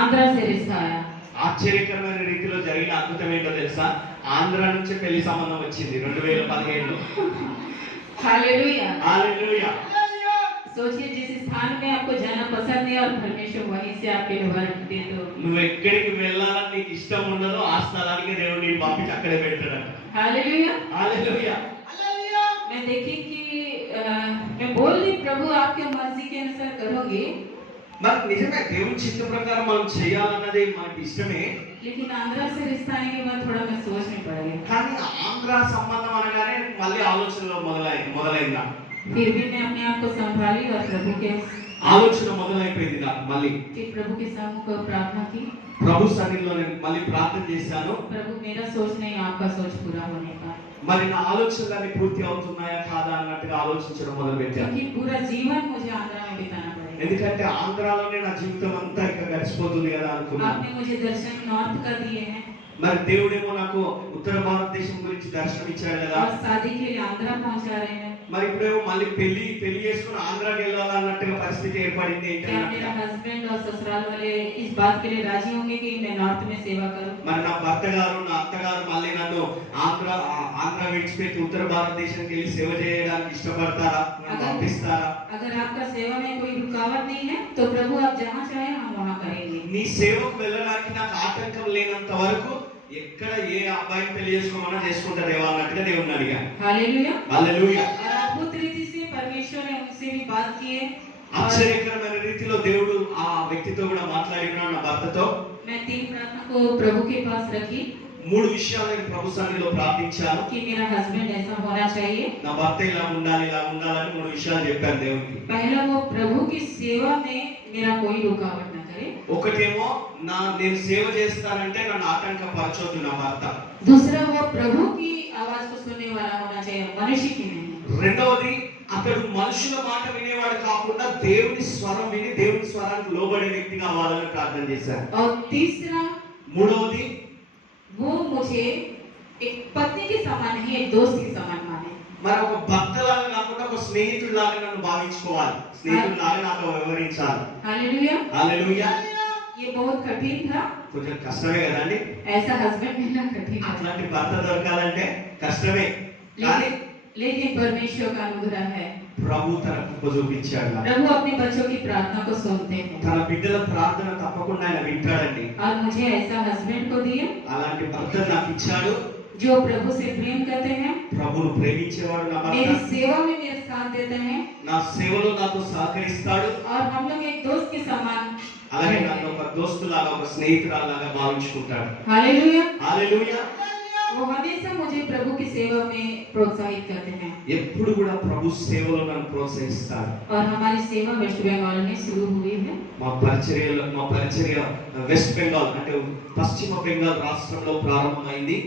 आंध्रा से रिश्ता आया। ఆశ్చర్యకరమైన రీతిలో జరిగిన అద్భుతం ఏంటో తెలుసా? ఆంధ్ర నుంచి పెళ్లి సంబంధం వచ్చింది 2015లో. हालेलुया। హల్లెలూయా. सोचिए जिस स्थान में आपको जाना पसंद है और परमेश्वर वहीं से आपके लिए दे दो। నువ్వు ఎక్కడికి వెళ్ళాలని నీకు ఇష్టం ఉండదో ఆ స్థలానికి దేవుడు నిన్ను పంపించి అక్కడే పెడతాడు. हालेलुया। హల్లెలూయా. मैं देखी कि मैं बोल रही प्रभु आपके मर्जी के अनुसार करूंगी। మరి నిజమే దేవుని చిత్త ప్రకారం మనం చేయాలన్నది మనకి ఇష్టమే. लेकिन आंध्रा से रिश्ता आने के बाद थोड़ा मैं सोचने पड़ गई। కానీ ఆంధ్ర సంబంధం అనగానే మళ్ళీ ఆలోచనలో మొదలైందా? फिर भी मैं अपने आप को संभाली और प्रभु के ఆలోచన మొదలైపోయింది నాకు మళ్ళీ. फिर प्रभु के सामने प्रार्थना की। ప్రభు సన్నిధిలో నేను మళ్ళీ ప్రార్థన చేశాను. प्रभु मेरा सोच नहीं आपका सोच पूरा होने का। మరి నా ఆలోచనలన్నీ పూర్తి అవుతున్నాయా కాదా అన్నట్టుగా ఆలోచించడం మొదలు పెట్టాను. क्योंकि पूरा जीवन मुझे आंध्रा में बिताना पड़ेगा। ఎందుకంటే ఆంధ్రాలోనే నా జీవితం అంతా ఇక గడిచిపోతుంది కదా అనుకున్నాను. आपने मुझे दर्शन नॉर्थ का दिए हैं మరి దేవుడేమో నాకు ఉత్తర భారతదేశం గురించి దర్శనం ఇచ్చాడు కదా. और शादी के लिए आंध्रा पहुंचा रहे हैं। మరి ఇప్పుడేమో మళ్ళీ పెళ్లి చేసుకుని ఆంధ్రాకి వెళ్ళాలన్నట్టుగా పరిస్థితి ఏర్పడింది. क्या मेरा हस्बैंड और ससुराल वाले इस बात के लिए राजी होंगे कि मैं नॉर्थ में सेवा करूं? మరి నా భర్త గారు నా అత్తగారు మళ్ళీ నన్ను ఆంధ్ర విడిచిపెట్టి ఉత్తర భారతదేశానికి వెళ్ళి సేవ చేయడానికి ఇష్టపడతారా, నన్ను పంపిస్తారా? अगर आपका सेवा में कोई रुकावट नहीं है तो प्रभु आप जहाँ चाहे हम वहाँ करेंगे। నీ సేవకు వెళ్ళడానికి నాకు ఆటంకం లేనంత వరకు ఎక్కడ ఏ అబ్బాయిని పెళ్లి చేసుకోమన్నా చేసుకుంటా దేవా అన్నట్టుగా దేవుణ్ణి అడిగాను. हालेलुया। హల్లెలూయా. और अद्भुत रीति से परमेश्वर ने उनसे भी बात की है। ఆశ్చర్యకరమైన రీతిలో దేవుడు ఆ వ్యక్తితో కూడా మాట్లాడి ఉన్నాడు, నా భర్తతో. मैं 3 प्रार्थना को प्रभु के पास रखी 3 విషయాలు నేను ప్రభు సన్నిధిలో ప్రార్థించాను. कि मेरा हस्बैंड ऐसा होना चाहिए। నా భర్త ఇలా ఉండాలని 3 విషయాలు చెప్పాను దేవునికి. पहला वो प्रभु की सेवा में मेरा कोई रुकावट न करे। ఒకటేమో నేను సేవ చేస్తానంటే నన్ను ఆటంకపరచొద్దు నా భర్త. दूसरा वो प्रभु की आवाज को सुनने वाला होना चाहिए, मनुष्य की नहीं। రెండవది అతడు మనుషుల మాట వినేవాడు కాకుండా దేవుని స్వరం విని దేవుని స్వరానికి లోబడే వ్యక్తి కావాలని ప్రార్థన చేశాను. और तीसरा మూడవది वो मुझे एक पत्नी के समान नहीं, एक दोस्त के समान माने। మరి ఒక భక్తలాగా కాకుండా ఒక స్నేహితుడిలాగా నన్ను భావించుకోవాలి, స్నేహితుడిలాగా నాతో వ్యవహరించాలి. हालेलुया। హల్లెలూయా. ये बहुत कठिन था, కొంచెం కష్టమే కదండి, ऐसा हस्बैंड मिलना कठिन था। అట్లాంటి భర్త దొరకాలంటే కష్టమే. కానీ लेकिन परमेश्वर का अनुग्रह है। ప్రభు తన కృప చూపించాడు. प्रभु अपने बच्चों की प्रार्थना को सुनते हैं తన బిడ్డల ప్రార్థన తప్పకుండా ఆయన వింటాడండి. और मुझे ऐसा हस्बैंड को दिए అలాంటి భర్త నాకు ఇచ్చాడు. जो प्रभु से प्रेम करते हैं, ప్రభువును ప్రేమించేవాడు నా मेरी భర్త. सेवा में मेरे साथ देते हैं నా సేవలో నాతో సహకరిస్తాడు. और हम लोग एक दोस्त के समान। అలాగే నన్ను ఒక దోస్తులాగా ఒక స్నేహితురాలాగా భావించుకుంటాడు. हालेलुया। హల్లెలూయా. वो हमेशा मुझे प्रभु की सेवा में प्रोत्साहित करते हैं ఎప్పుడు కూడా ప్రభు సేవలో నన్ను ప్రోత్సహిస్తారు. और हमारी सेवा वेस्ट बंगाल में शुरू हुई है మా పరిచర్య వెస్ట్ బెంగాల్ అంటే పశ్చిమ బెంగాల్ రాష్ట్రంలో ప్రారంభమైంది.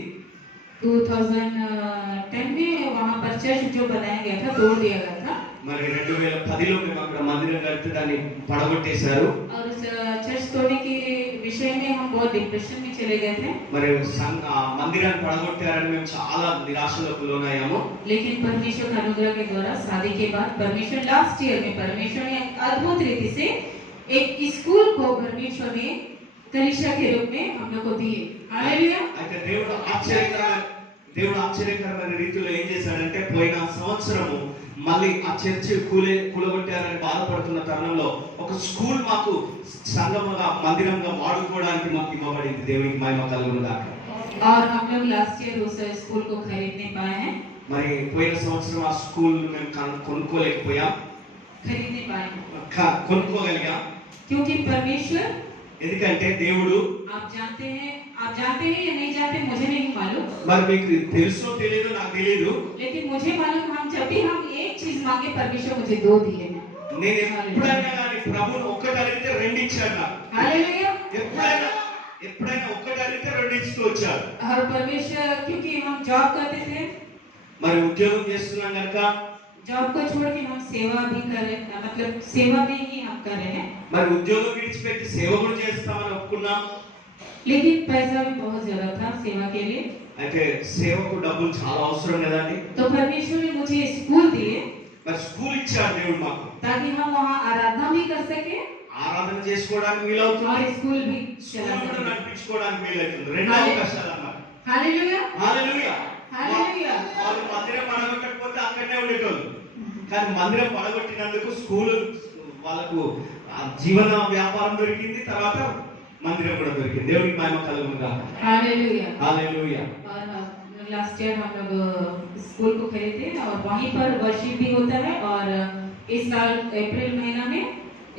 2010 में वहाँ पर चर्च जो बनाया गया था तोड़ दिया गया था మరి 2010లో మేము అక్కడ మందిరం కడితే దాన్ని పడగొట్టేశారు. और उस चर्च तोड़ने के विषय में हम बहुत डिप्रेशन में चले गए थे మరి మందిరాన్ని పడగొట్టారని మేము చాలా నిరాశలకు లోనయ్యాము. लेकिन परमेश्वर के अनुग्रह के द्वारा शादी के बाद परमेश्वर लास्ट ईयर में परमेश्वर ने अद्भुत रीति से एक स्कूल को परमेश्वर ने कलीसिया के रूप में हम लोग को दिए हालेलुया అయితే దేవుడు ఆశ్చర్యకరమైన రీతిలో ఏం చేశాడంటే పోయిన సంవత్సరము మళ్ళీ ఆ చర్చ్ కూలగొట్టారని బాధపడుతున్న తరుణంలో ఒక స్కూల్ మాకు సంగముగా మందిరంగా వాడుకోవడానికి మాకు ఇవ్వబడింది. దేవునికి మహిమ కలుగును గాక. और हम लोग लास्ट ईयर उस स्कूल को खरीदने पाए हैं మరి పోయిన సంవత్సరం ఆ స్కూల్ మేము కొనుక్కోలేకపోయాం. खरीदने पाए हैं కొనుక్కోగలిగాం क्योंकि परमेश्वर ఎందుకంటే దేవుడు आप जानते हैं या नहीं जानते मुझे नहीं मालूम మరి మీకు తెలుసో తెలియదో నాకు తెలియదు. लेकिन मुझे मालूम हम जब भी हम एक चीज मांगे परमेश्वर मुझे दो दिए हैं నేను ఎప్పుడైనా కానీ ప్రభువుని ఒక్కటి అడిగితే రెండు ఇచ్చాడు నాకు. हालेलुया ఎప్పుడైనా ఒక్కటి అడిగితే రెండు ఇస్తూ వచ్చాడు. और परमेश्वर क्योंकि हम जॉब करते थे మరి ఉద్యోగం చేస్తున్నాం కనుక जॉब को छोड़ के हम सेवा भी कर रहे हैं मतलब सेवा में ही हम कर रहे हैं మరి ఉద్యోగం విడిచిపెట్టి సేవ కూడా చేస్తామని ఒప్పుకున్నాం. लेकिन पैसा भी बहुत ज्यादा था सेवा के लिए అయితే సేవకు డబ్బులు చాలా అవసరం కదండి. तो परमेश्वर ने मुझे स्कूल दिए మరి స్కూల్ ఇచ్చాడు దేవుడు మాకు. ताकि हम वहाँ आराधना भी कर सके ఆరాధన చేసుకోవడానికి వీలవుతుంది, और स्कूल भी चला స్కూల్ కూడా सके నడిపించుకోవడానికి వీలవుతుంది. రెండు అవకాశాలు అన్నమాట. Hallelujah hallelujah. हालेलुया వాళ్ళు మందిరం పడగొట్టకపోతే అక్కడనే ఉండేటోళ్ళు. కానీ మందిరం పడగొట్టినందుకు స్కూల్ వాళ్ళకు జీవన వ్యాపారం దొరికింది, తర్వాత మందిరం కూడా దొరికింది. దేవునికి మహిమ కలుగును గాక. Hallelujah hallelujah. और लास्ट ईयर हम लोग स्कूल को खरीदे और वहीं पर वर्शिप भी होता है और इस साल अप्रैल महीना में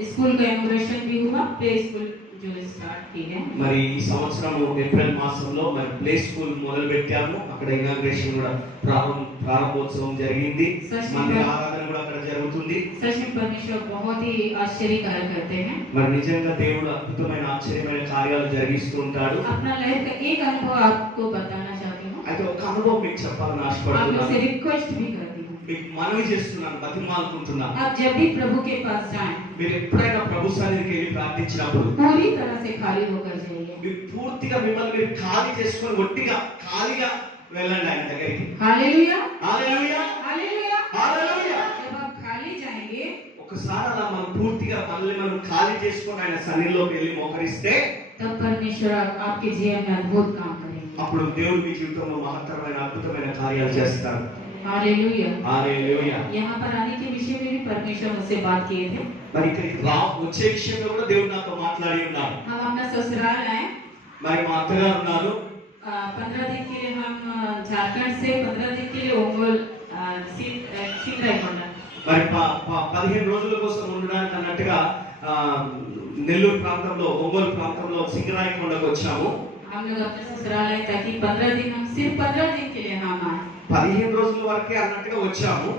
स्कूल का इनॉग्रेशन भी हुआ प्ले स्कूल जो स्टार्ट की है మరి ఈ సంవత్సరం ఏప్రిల్ మాసంలో మరి ప్లే స్కూల్ మొదలు పెట్టాము. అక్కడ ఇనాగ్రేషన్ కూడా ప్రారంభోత్సవం జరిగింది. మందిర ఆరాధన కూడా అక్కడ జరుగుతుంది. सच में परमेश्वर बहुत ही आश्चर्य कार्य करते हैं మరి నిజంగా దేవుడు అద్భుతమైన ఆశ్చర్యమైన కార్యాలు జరిగిస్తూ ఉంటాడు. अपना लाइफ का एक अनुभव आपको बताना चाहती हूँ అయితే ఒక అనుభవం మీకు చెప్పాలని आप लोग ఆశపడుతున్నాను. से रिक्वेस्ट भी करती हूँ మీకు మనవి చేస్తున్నాను, బతిమాలుకుంటున్నాను. आप जब भी प्रभु के पास जाएं మీరు ఎప్పుడైనా ప్రభు సన్నిధికి వెళ్ళి ప్రార్థించినప్పుడు पूरी तरह से खाली होकर जाइए మీరు పూర్తిగా మిమ్మల్ని మీరు ఖాళీ చేసుకొని ఒట్టిగా ఖాళీగా వెళ్ళండి ఆయన దగ్గరికి. Hallelujah hallelujah. हालेलुया హల్లెలూయా. जब आप खाली जाएंगे ఒకసారి అలా మనం పూర్తిగా మనల్ని మనం ఖాళీ చేసుకొని ఆయన సన్నిధిలోకి వెళ్ళి మోకరిస్తే तब परमेश्वर आपके जीवन में अद्भुत काम करेंगे అప్పుడు దేవుడు మీ జీవితంలో మహత్తరమైన అద్భుతమైన కార్యాలు చేస్తాడు. Hallelujah hallelujah. यहाँ पर आने के विषय में भी परमेश्वर मुझसे बात किए थे మరి ఇక్కడికి వచ్చే విషయంలో కూడా దేవుడు నాతో మాట్లాడి ఉన్నాడు. हम अपना ससुराल आए మరి మా అత్తగారు ఉన్నారు. 15 दिन के लिए हम झारखंड से 15 दिन के लिए ओंगोल सिंगरायकोंडा మరి 15 రోజుల కోసం ఉండడానికి అన్నట్టుగా నెల్లూరు ప్రాంతంలో ఒంగోలు ప్రాంతంలో సింగరాయకొండకు వచ్చాము. हम लोग अपने ससुराल आए ताकि 15 दिन हम सिर्फ 15 दिन के लिए हम आए 15 రోజుల వరకే అన్నట్టుగా వచ్చాము.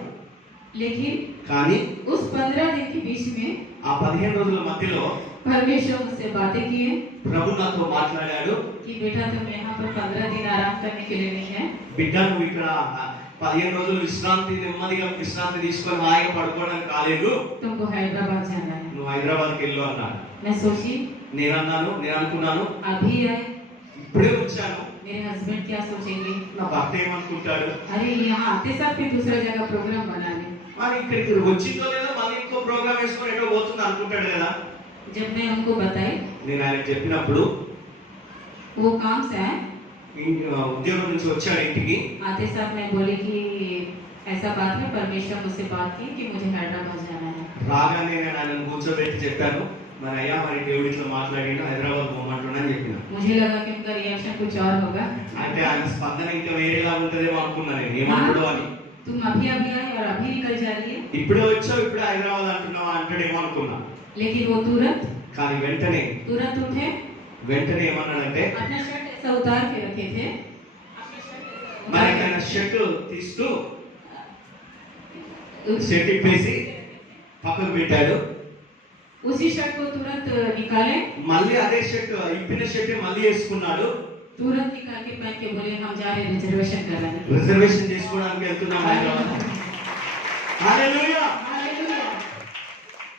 लेकिन కానీ उस 15 दिन के बीच में ఆ 15 రోజుల మధ్యలో परमेश्वर मुझसे बातें किए ప్రభు నాతో మాట్లాడాడు. कि बेटा तुम यहाँ पर 15 दिन आराम करने के लिए नहीं है బిడ్డ నువ్వు ఇక్కడ 15 రోజులు నెమ్మదిగా విశ్రాంతి తీసుకొని హాయిగా పడుకోవడానికి రాలేదు, तुमको हैदराबाद जाना है నువ్వు హైదరాబాద్కి వెళ్ళు అన్నాడు. मैं सोची నేను అనుకున్నాను अभी आए ఇప్పుడే వచ్చాను, मेरे हस्बैंड क्या सोचेंगे నా భర్త ఏమనుకుంటాడు, अरे यहाँ आते साथ फिर दूसरा जगह प्रोग्राम बना ले మరి ఇక్కడికి వచ్చిందో లేదో మళ్ళీ ఇంకో ప్రోగ్రామ్ వేసుకొని ఎటో పోతుంది అనుకుంటాడు కదా. जब मैं उनको बताई నేను ఆయనకు చెప్పినప్పుడు वो काम से आए ఉద్యోగం నుంచి వచ్చాడు ఇంటికి. आते साथ मैं बोली कि ऐसा बात है परमेश्वर मुझसे बात की कि मुझे हैदराबाद जाना है రాగానే నేను ఆయనను కూర్చోబెట్టి చెప్పాను, మరి అయ్యా మరి దేవుడు ఇట్లా మాట్లాడినా హైదరాబాద్ పోమంటున్నా అని చెప్పిన. मुझे लगा कि उनका रिएक्शन कुछ और होगा అంటే ఆయన స్పందన ఇంకా వేరేలా ఉంటదేమో అనుకున్నా నేను, ఏమంటాడు అని. तुम अभी अभी आए और अभी निकल जा रही है ఇప్పుడే వచ్చావు ఇప్పుడే హైదరాబాద్ అంటున్నావా అంటాడేమో అనుకున్నా. लेकिन वो तुरंत కానీ तुरंत उठे వెంటనే ఏమన్నాడంటే अपना शर्ट ऐसा उतार के रखे थे ఆయన షర్ట్ తీస్తూ షర్ట్ ఇప్పేసి పక్కకు పెట్టాడు. उसी शर्ट को तुरंत निकाले, మళ్ళీ అదే షర్ట్ ఇప్పిన షర్ట్ మళ్ళీ వేసుకున్నాడు. तुरंत निकाल के पहन के बोले हम जा रहे रिजर्वेशन कराने। రిజర్వేషన్ చేసుకోవడానికి వెళ్తున్నాం Hyderabad. Hallelujah. Hallelujah,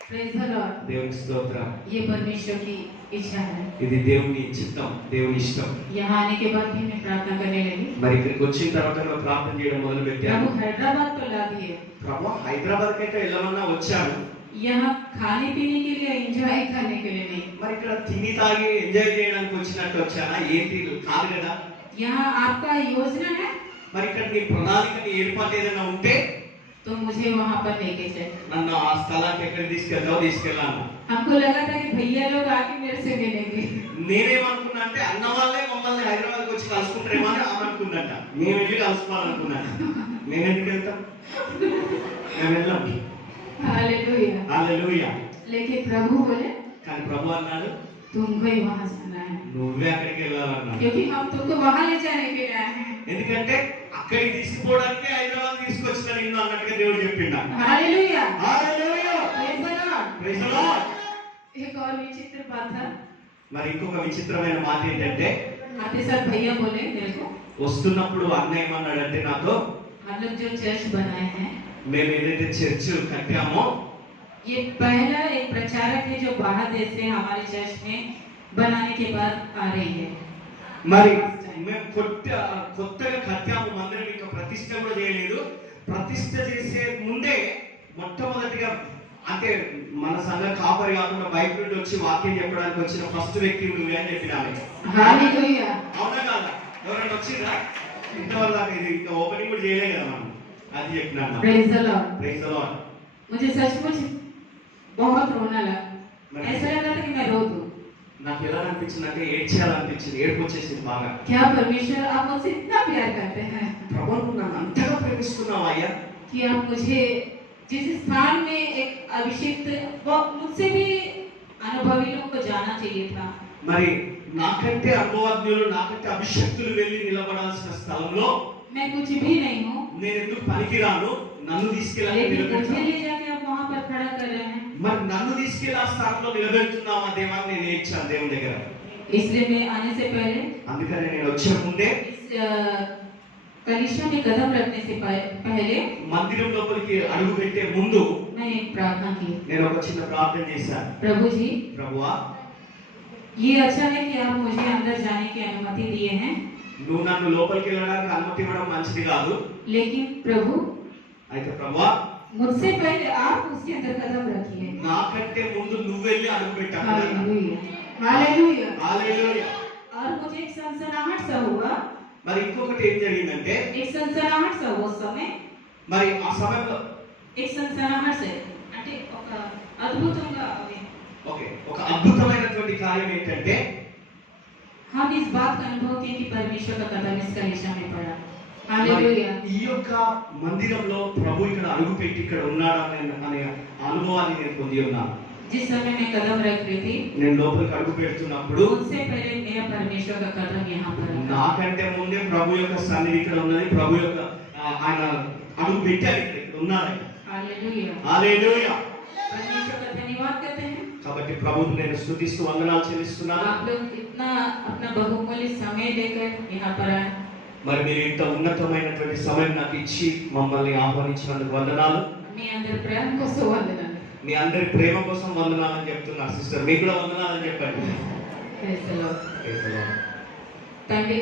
praise the lord. దేవుని స్తోత్రం. ये परमेश्वर की इच्छा है। ఇది దేవుని చిత్తం, దేవుని ఇష్టం. यहाँ आने के बाद भी मैं प्रार्थना करने लगी, మరి ఇక్కడికి వచ్చిన తర్వాత నేను ప్రార్థన చేయడం మొదలు పెట్టాను. प्रभु हैदराबाद तो ला दिए, ప్రభు హైదరాబాద్ కైతే వెళ్ళమన్నా వచ్చాను. यहाँ खाने पीने के लिए, एंजॉय करने के लिए नहीं। మరి ఇక్కడ తిని తాగి ఎంజాయ్ చేయడానికి వచ్చినట్టు వచ్చానా? ఏంటి కాదు కదా. यहाँ आपका योजना है మరి ఇక్కడ నీ ప్రణాళిక, నీ ఏర్పాటు ఏదైనా ఉంటే तो मुझे वहाँ पर लेके चले। నన్ను ఆ స్థలానికి ఎక్కడ తీసుకెళ్ళాను. हमको लगा था कि भैया लोग आके मेरे से मिलेंगे, నేనేమనుకున్నా అంటే అన్న వాళ్ళే మమ్మల్ని హైదరాబాద్కి వచ్చి కలుసుకుంటారేమో అని ఆమె అనుకుందంట. మేము వెళ్ళి కలుసుకోవాలనుకున్నాను. నేను ఎందుకు వెళ్తాం? మేము వెళ్ళాం. हालेलुया। హల్లెలూయా. लेकिन प्रभु बोले కానీ ప్రభు అన్నాడు तुमको ही वहाँ जाना है, నువ్వే అక్కడికి వెళ్ళాలన్నాడు. क्योंकि हम तुमको वहाँ ले जाने के लिए आए हैं। ఎందుకంటే అక్కడికి తీసుకుపోవడానికి హైదరాబాద్ తీసుకొచ్చిన నిన్ను అన్నట్టుగా దేవుడు చెప్పిండు. Hallelujah, hallelujah. Praise the Lord. Praise the Lord. एक और विचित्र बात था, మరి ఇంకొక విచిత్రమైన మాట ఏంటంటే आते साथ भैया बोले मेरे को, వస్తున్నప్పుడు అన్న ఏమన్నాడంటే నాతో, हम लोग जो चर्च बनाए हैं, మేము ఏదైతే చర్చ్ కట్టామో ये पहला एक प्रचारक है जो बाहर देश से हमारे चर्च में बनाने के बाद आ रही है। మరి మేము కొత్తగా కట్టాము, మందిరం ఇంకా ప్రతిష్ట కూడా చేయలేదు. ప్రతిష్ట చేసే ముందే మొట్టమొదటిగా అంటే మన సంఘ కాపరి కాకుండా బయట నుండి వచ్చి వాక్యం చెప్పడానికి వచ్చిన ఫస్ట్ వ్యక్తి నువ్వే అని చెప్పినాను. हालेलुया, అవునా కాదా? ఎవరైనా వచ్చిందా? ఇంతవరకు దాకా ఇది ఇంకా ఓపెనింగ్ కూడా చేయలేదు కదా మనం. అది చెప్పినాను. Praise the Lord. Praise the Lord. मुझे सचमुच बहुत रोना लगा, ऐसा लग रहा था कि मैं रो दूं। నాకు ఎలా అనిపించింది అంటే ఏడ్చేయాలనిపించింది, ఏడుపు వచ్చేసింది బాగా. क्या परमेश्वर आप मुझसे इतना प्यार करते हैं ప్రభు నువ్వు నన్ను అంతగా ప్రేమిస్తున్నావు అయ్యా. कि आप मुझे जिस स्थान में एक अभिषेक, वो मुझसे भी अनुभवी लोगों को जाना चाहिए था। మరి నాకంటే అనుభవజ్ఞులు, నాకంటే అభిషక్తులు వెళ్ళి నిలబడాల్సిన స్థలంలో मैं कुछ भी नहीं हूँ, నేను ఎందుకు పనికిరాను? నన్ను తీసుకెళ్ళి लेकिन मुझे నిలబెట్టావు. ले जाके आप वहाँ पर खड़ा कर रहे हैं, మరి నన్ను తీసుకెళ్ళి ఆ స్థానంలో నిలబెడుతున్నావు ఆ దేవాన్ని నేను ఏడ్చాను దేవుని దగ్గర. इसलिए मैं आने से पहले అందుకని నేను వచ్చే ముందే इस कलीसिया में कदम रखने से पहले మందిరం లోపలికి అడుగు పెట్టే ముందు मैं एक प्रार्थना की, నేను ఒక చిన్న ప్రార్థన చేశాను. प्रभु जी ప్రభువా, ये अच्छा है कि आप मुझे अंदर जाने की अनुमति दिए हैं, నువ్వు నన్ను లోపలికి వెళ్ళడానికి అనుమతి ఇవ్వడం మంచిది కాదు. लेकिन प्रभु అయితే ప్రభువా, मुझसे पहले आप उसके अंदर कदम रखिए। నాకంటే ముందు నువ్వు వెళ్ళి అడుగు పెట్టావు. Hallelujah, hallelujah. హల్లెలూయా. और मुझे एक सनसनाहट सा हुआ, మరి ఇంకొకటి ఏం జరిగిందంటే एक सनसनाहट सा वो समय, మరి ఆ సమయంలో एक सनसनाहट से అంటే ఒక అద్భుతంగా ఓకే ఒక అద్భుతమైనటువంటి కార్యం ఏంటంటే हम इस बात का अनुभव किए कि परमेश्वर का कदम इस कलीसिया में पड़ा। हालेलुया। ఈ యొక్క మందిరంలో ప్రభు ఇక్కడ అడుగు పెట్టి ఇక్కడ ఉన్నాడు అనే అనుభవాన్ని నేను పొంది ఉన్నాను. जिस समय मैं कदम रख रही थी, నేను లోపలికి అడుగు పెడుతున్నప్పుడు उससे पहले मेरा परमेश्वर का कदम यहाँ पर था। నాకంటే ముందే ప్రభు యొక్క సన్నిధి ఇక్కడ ఉన్నది. ప్రభు యొక్క ఆయన అడుగు పెట్టారు, ఇక్కడ ఉన్నారు. हालेलुया। హల్లెలూయా. परमेश्वर का धन्यवाद करते हैं। కాబట్టి ప్రభువుని నేను స్తుతిస్తూ వందనాలు చెల్లిస్తున్నాను. आप लोग इतना अपना बहुमूल्य समय लेकर यहाँ पर आए, మరి మీరు ఇంత ఉన్నతమైనటువంటి సమయం నాకు ఇచ్చి మమ్మల్ని ఆహ్వానించినందుకు వందనాలు. మీ అందరి ప్రేమ కోసం వందనాలు। మీ అందరి ప్రేమ కోసం వందనాలని చెప్తున్నారు సిస్టర్. మీకు కూడా వందనాలని చెప్పండి. Praise the Lord। Praise the Lord. पहले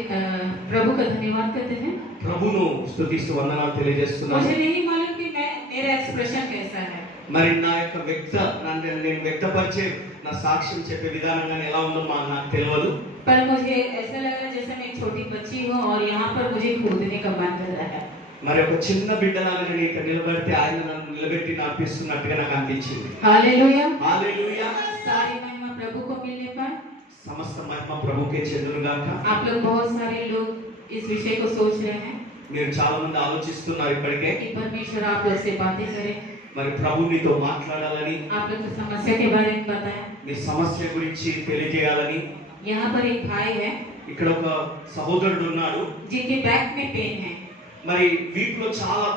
प्रभु का धन्यवाद करते हैं। ప్రభును స్తుతిస్తూ వందనాలు తెలియజేస్తున్నాను. मुझे नहीं मालूम कि मेरा एक्सप्रेशन कैसा है, మరి నా యొక్క నేను వ్యక్తపరిచే నా సాక్ష్యం చెప్పే విధానం కానీ ఎలా ఉందో నాకు తెలియదు. पर मुझे ऐसा लग रहा है जैसे मैं एक छोटी बच्ची हूँ और यहाँ पर मुझे कूदने का मन कर रहा है। మరి ఒక చిన్న బిడ్డలాగా నేను ఇక్కడ నిలబడితే ఆయన నన్ను నిలబెట్టి నడిపిస్తున్నట్టుగా నాకు అనిపించింది. हालेलुया। హల్లెలూయా. सारी महिमा प्रभु को मिलने पर సమస్త మహిమ ప్రభుకే చెందును గాక. आप लोग बहुत सारे लोग इस विषय को सोच रहे हैं మీరు చాలా మంది ఆలోచిస్తున్నారు ఇప్పటికే. कि परमेश्वर आप लोग से बातें करें, మరి ప్రభు మీతో మాట్లాడాలని, आप लोग की समस्या के बारे में बताएं। మీ సమస్య గురించి తెలియజేయాలని. यहाँ पर एक भाई है ఇక్కడ ఒక సహోదరుడు ఉన్నాడు, जिनके बैक में पेन है, మరి వీపులో చాలా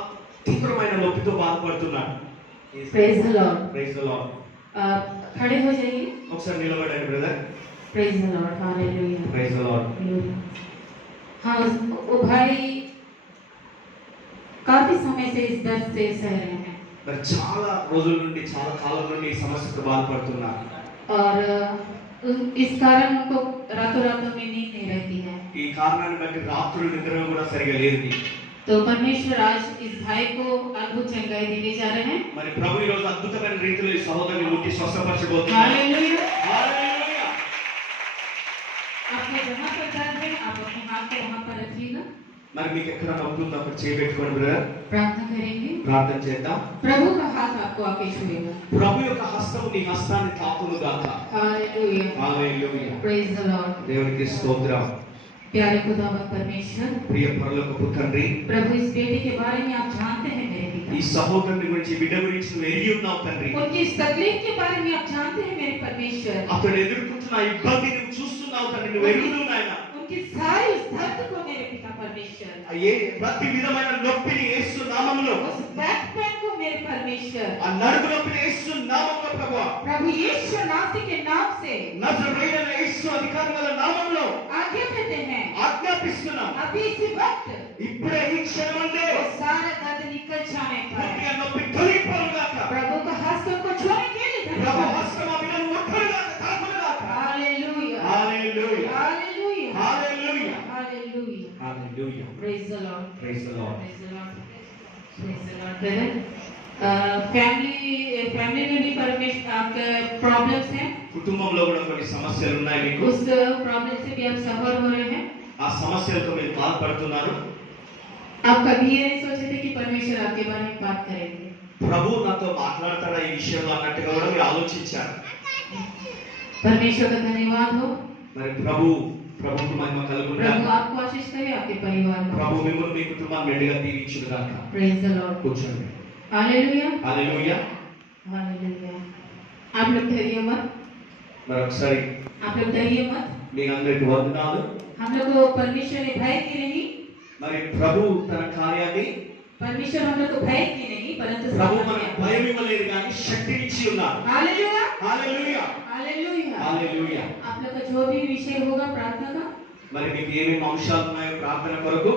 తీవ్రమైన నొప్పితో బాధపడుతున్నాడు. Praise the Lord. Praise the Lord. खड़े हो जाइए. ఒకసారి నిలబడండి brother. Praise the Lord. Hallelujah. Praise the Lord. हाँ, वो भाई काफी समय से इस दर्द से सह रहे हैं మరి చాలా రోజుల నుండి చాలా కాలం నుండి ఈ సమస్యతో బాధపడుతున్నారు. और इस कारण उनको रातों रातों में नींद नहीं रहती है. ఈ కారణాన్ని బట్టి రాత్రులు నిద్ర కూడా సరిగా లేదు. तो परमेश्वर आज इस भाई को अद्भुत चंगाई देने जा रहे हैं. మరి ప్రభు ఈ రోజు అద్భుతమైన రీతిలో ఈ సహోదరుని ముట్టి స్వస్థపరచబోతున్నారు. हालेलुया. హల్లెలూయా. आपके जहाँ पर दर्द है आप अपने हाथ को वहाँ पर रखिएगा. మరి మీకు ఎక్కడ నొప్పి ఉందో అక్కడ చేయబెట్టుకోండి బ్రదర్. प्रार्थना करेंगे. ప్రార్థన చేద్దాం. प्रभु का हाथ आपको आके छुएगा. ప్రభు యొక్క హస్తం నీ హస్తాన్ని తాకును గాక. Hallelujah. Hallelujah. Praise the Lord. దేవునికి స్తోత్రం. प्यारे खुदावंद परमेश्वर, ప్రియ పరలోకపు తండ్రి, प्रभु इस बेटे के बारे में आप जानते हैं मेरे ఈ पिता. సహోదరుని గురించి బిడ్డ గురించి నువ్వు ఎరిగి ఉన్నావు తండ్రి. उनकी इस तकलीफ के बारे में आप जानते हैं मेरे परमेश्वर. అతడు ఎదుర్కొంటున్న ఆ ఇబ్బంది నువ్వు చూస్తున్నావు తండ్రి. నువ్వు ఎరుగుతున్నావు నాయన. उनकी सारी उस दर्द को मेरे पिता परमेश्वर, ఏ ప్రతి విధమైన నొప్పిని యేసు నామములో, उस बैक पेन को मेरे परमेश्वर, ఆ నడుము నొప్పిని యేసు నామములో ప్రభువా, प्रभु यीशु नासरी के नाम से నజరేయుడైన యేసు అధికారముల నామములో आज्ञा देते हैं. ఆజ్ఞాపిస్తున్నాం. अभी इसी वक्त ఇప్పుడే ఈ క్షణమందే वो सारा दर्द निकल जाने पर పూర్తిగా నొప్పి తొలగిపోవుగాక. प्रभु का हस्त उनको छूने के लिए ప్రభు धन्यवाद. హస్తం ఆ బిడ్డను ముట్టడుగాక, తాకునుగాక. Hallelujah. Hallelujah. Hallelujah. Hallelujah. Hallelujah. Hallelujah. Praise the Lord. Praise the lord. Praise the Lord. Praise the Lord. Brother, family में भी परमेश्वर आपके प्रॉब्लम्स हैं. కుటుంబంలో కూడా కొన్ని సమస్యలు ఉన్నాయి మీకు. उस प्रॉब्लम से भी आप सफर हो रहे हैं. ఆ సమస్యలతో మీరు బాధపడుతున్నారు. आप कभी ये नहीं सोचे थे कि परमेश्वर आपके बारे में बात करेंगे. ప్రభు నాతో మాట్లాడతాడా ఈ విషయంలో అన్నట్టుగా కూడా మీరు ఆలోచించారు. परमेश्वर का धन्यवाद हो. మరి ప్రభుకు మహిమ కలుగును प्रभु గాక. आपको आशीष करे, आपके परिवार को. ప్రభు మిమ్మల్ని మీ కుటుంబాన్ని మెండుగా దీవించును గాక. Praise the Lord. కూర్చోండి. हालेलुया. హల్లెలూయా. हालेलुया. आप लोग डरिए मत. మరొకసారి आप लोग डरिए मत. మీ అందరికి వందనాలు. हम लोग को परमेश्वर ने भय की नहीं. మరి ప్రభు తన కార్యాన్ని, परमेश्वर हम लोग को भय की नहीं, परंतु ప్రభు सामर्थ्य మనకు दिया. భయం ఇవ్వలేదు కానీ శక్తినిచ్చి ఉన్నారు. हालेलुया. హల్లెలూయా. हालेलुया. హల్లెలూయా. आप लोग का जो भी विषय होगा प्रार्थना का. మరి మీకు ఏమేమి అంశాలు ఉన్నాయో ప్రార్థన కొరకు.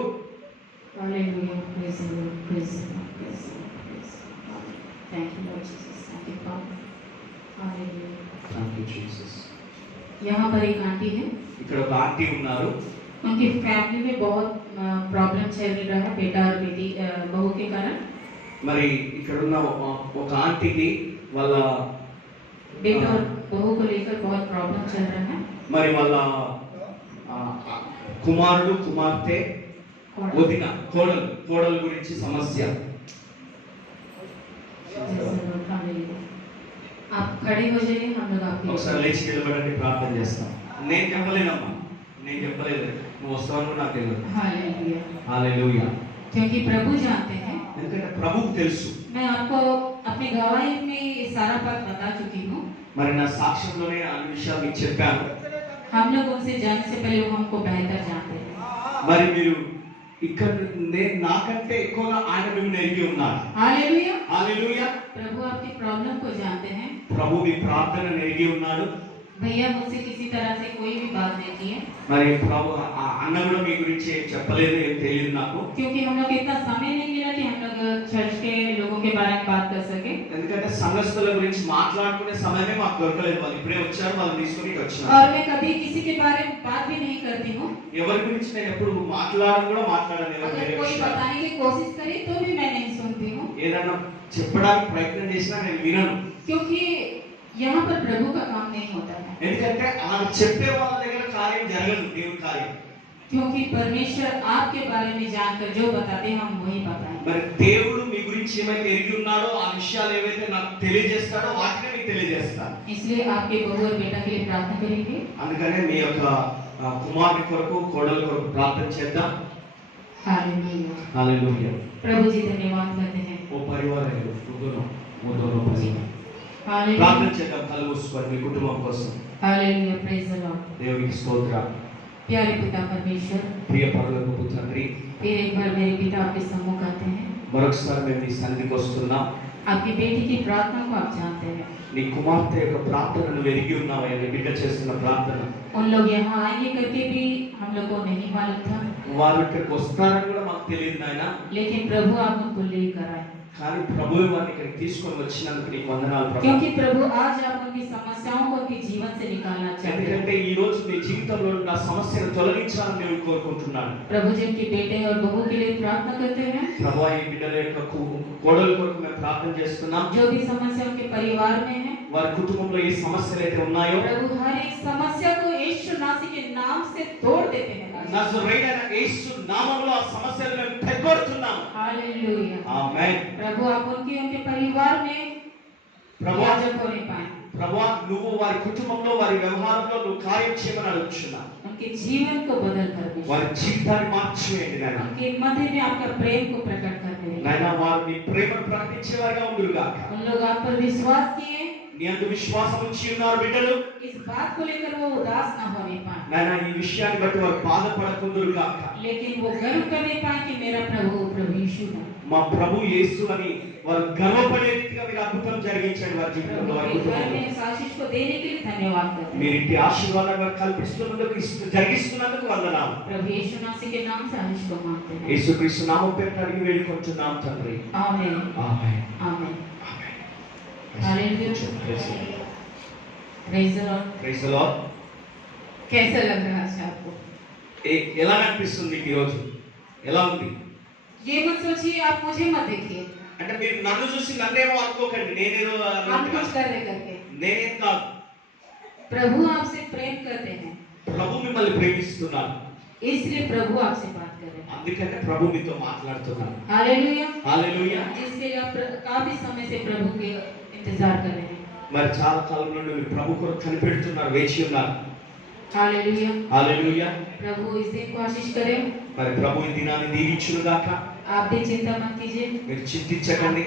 Hallelujah. Praise the Lord. Praise the Lord. Praise the Lord. Praise the Lord. Thank you Lord Jesus. Thank you father. Hallelujah. Thank you Jesus. यहाँ पर एक आंटी है. ఇక్కడ ఒక ఆంటీ ఉన్నారు. उनकी फैमिली में बहुत प्रॉब्लम चल रहा है बेटा और बेटी बहू के कारण. మరి ఇక్కడ ఉన్న ఒక ఆంటీకి వాళ్ళ बेटा और बहू को लेकर बहुत प्रॉब्लम चल रहा है. మరి వాళ్ళ కుమారుడు కుమార్తె వదిన కోడలు గురించి సమస్య. आप खड़े हो जाइए, हम लोग आपके ఒకసారి లేచి నిలబడండి, ప్రార్థన చేస్తాం. నేను చెప్పలేనమ్మా, నేను చెప్పలేదు, నువ్వు వస్తావు నాకు తెలియదు. हालेलुया. హల్లెలూయా. क्योंकि प्रभु जानते हैं. ఎందుకంటే ప్రభువుకు తెలుసు. मैं आपको अपनी गवाही में ये सारा बात बता चुकी हूँ. మరి నా సాక్ష్యంలోనే అన్ని విషయాలు మీకు చెప్పాను. हम लोग उनसे जाने से पहले वो हमको बेहतर जानते हैं. మరి మీరు ఇక్కడ నాకంటే ఎక్కువగా ఆయన మిమ్మల్ని ఎరిగి ఉన్నారు. हालेलुया. హల్లెలూయా. प्रभु आपकी प्रॉब्लम को जानते हैं. ప్రభు మీ ప్రార్థనను ఎరిగి ఉన్నాడు. भैया मुझसे किसी तरह से कोई भी बात नहीं की है. మరి ప్రభు ఆ అన్న కూడా మీ గురించి ఏం చెప్పలేదు, ఏం తెలియదు నాకు. क्योंकि हम लोग इतना समय नहीं मिला कि हम लोग चर्च के लोगों के बारे में बात कर सके. ఎందుకంటే సంఘస్థుల గురించి మాట్లాడుకునే సమయమే మాకు దొరకలేదు. వాళ్ళు ఇప్పుడే వచ్చారు, వాళ్ళు తీసుకొని వచ్చారు. और मैं कभी किसी के बारे में बात भी नहीं करती हूँ. ఎవరి గురించి నేను ఎప్పుడు మాట్లాడను కూడా మాట్లాడను. ఎవరు अगर వేరే कोई విషయాలు. बताने की कोशिश करे तो भी मैं नहीं सुनती हूँ. ఏదైనా చెప్పడానికి ప్రయత్నం చేసినా నేను వినను. क्योंकि यहाँ पर प्रभु का काम नहीं होता है. ఎందుకంటే ఆ చెప్పే వాళ్ళ దగ్గర కార్యం జరగదు, దేవుని కార్యం. क्योंकि परमेश्वर आपके बारे में जानकर जो बताते हैं हम वही बताएं. మరి దేవుడు మీ గురించి ఏమైతే ఎరిగి ఉన్నాడో ఆ విషయాలు ఏవైతే నాకు తెలియజేస్తాడో వాటిని మీకు తెలియజేస్తాను. इसलिए आपके बहू और बेटा के लिए प्रार्थना करेंगे. అందుకనే మీ యొక్క కుమారుని కొరకు కోడల కొరకు ప్రార్థన చేద్దాం. हालेलुया. హల్లెలూయా. प्रभु जी धन्यवाद करते हैं. ఓ పరివారం మూడో పరివారం हालेलुया. ప్రార్థన చేద్దాం. కళ్ళు మూసుకోండి మీ కుటుంబం కోసం. हालेलुया. Praise the Lord. దేవునికి స్తోత్రం. प्यारे पिता परमेश्वर, ప్రియ పరలోకపు తండ్రి, फिर एक बार मेरे पिता आपके మరొకసారి మేము నీ సన్నిధికి వస్తున్నాం. आपकी बेटी की प्रार्थना को आप जानते हैं. నీ కుమార్తె యొక్క ప్రార్థనను ఎరిగి ఉన్నావయ్యా, నీ బిడ్డ చేస్తున్న ప్రార్థన. उन लोग यहाँ आएंगे करके भी हम लोग को नहीं मालूम था, వారు ఇక్కడికి వస్తారని కూడా మాకు తెలియదు నాయన. लेकिन प्रभु आप उनको लेकर आए. కానీ ప్రభువు వారిని ఇక్కడికి తీసుకొని వచ్చినందుకు నీకు వందనాలు ప్రభు. क्योंकि प्रभु आज आप उनकी समस्याओं को उनके जीवन से निकालना चाहते हैं. ఎందుకంటే ఈ రోజు నీ జీవితంలో ఉన్న సమస్యను తొలగించాలని నేను కోరుకుంటున్నాను. प्रभु जी के बेटे और बहू के लिए प्रार्थना करते हैं. ప్రభువా, ఈ బిడ్డల యొక్క కోడల కొరకు మేము ప్రార్థన చేస్తున్నాం. जो भी समस्या उनके परिवार में है, వారి కుటుంబంలో ఏ సమస్యలు అయితే ఉన్నాయో प्रभु हर एक समस्या को यीशु नासी के नाम से तोड़ देते हैं. నజరేయుడైన యేసు నామములో ఆ సమస్యలను మేము తెగొడుతున్నాం. हालेलुया. ఆమేన్. प्रभु आप उनके परिवार में ప్రభువా, याजक होने पाए. ప్రభువా, నువ్వు వారి కుటుంబంలో వారి వ్యవహారంలో నువ్వు కార్యం చేయమని అడుగుతున్నావు. उनके जीवन को बदल कर दीजिए. వారి జీవితాన్ని మార్చివేయండి నాయన. उनके मध्य में आपका प्रेम को प्रकट कर दीजिए. నాయన, వారు నీ ప్రేమను ప్రకటించేవారుగా ఉండురుగాక. उन लोग आप पर विश्वास किए, నీ అందు విశ్వాసం ఉంచి ఉన్నారు బిడ్డలు. इस बात को लेकर वो उदास ना होने पाए, నాయన, ఈ విషయాన్ని బట్టి వారు బాధపడకుందురుగాక. लेकिन वो गर्व करने पाए कि मेरा प्रभु प्रभु यीशु है. మా ప్రభు యేసు అని వారు గర్వపడే రీతిగా మీరు అద్భుతం జరిగించండి వారి జీవితంలో, వారి प्रभु के घर కుటుంబంలో. में इस आशीष को देने के लिए धन्यवाद करते हैं. మీరు ఇంటి ఆశీర్వాదాలు వారు కల్పిస్తున్నందుకు జరిగిస్తున్నందుకు వందనాలు. प्रभु यीशु नासी के नाम से आशीष को मांगते हैं. యేసుక్రీస్తు నామం పేరిట అడిగి వేడుకుంటున్నాం తండ్రి. Amen amen. Amen. Amen. Hallelujah. Praise the Lord. Praise the lord. कैसा लग रहा है आपको? ఎలా అనిపిస్తుంది మీకు ఈ రోజు? ఎలా ఉంది? ये मत सोचिए, आप मुझे मत देखिए అంటే మీరు నన్ను చూసి నన్నేమో అనుకోకండి, నేనేదో हम कुछ कर रहे करके. నేనేం కాదు. प्रभु आपसे प्रेम करते हैं, ప్రభు మిమ్మల్ని ప్రేమిస్తున్నాడు. इसलिए प्रभु आपसे बात कर रहे हैं. అందుకనే ప్రభు మీతో మాట్లాడుతున్నాడు. हालेलुया. హల్లెలూయా. जिसके लिए आप काफी समय से प्रभु के इंतजार कर रहे हैं. మరి చాలా काలం నుండి మీరు ప్రభు కొరకు కనిపెడుతున్నారు, వేచి ఉన్నారు. हालेलुया. హల్లెలూయా. प्रभु इस दिन को आशीष करे. మరి ప్రభు ఈ దినాన్ని దీవించునుగాక. आप भी चिंता मत कीजिए, మీరు చింతించకండి.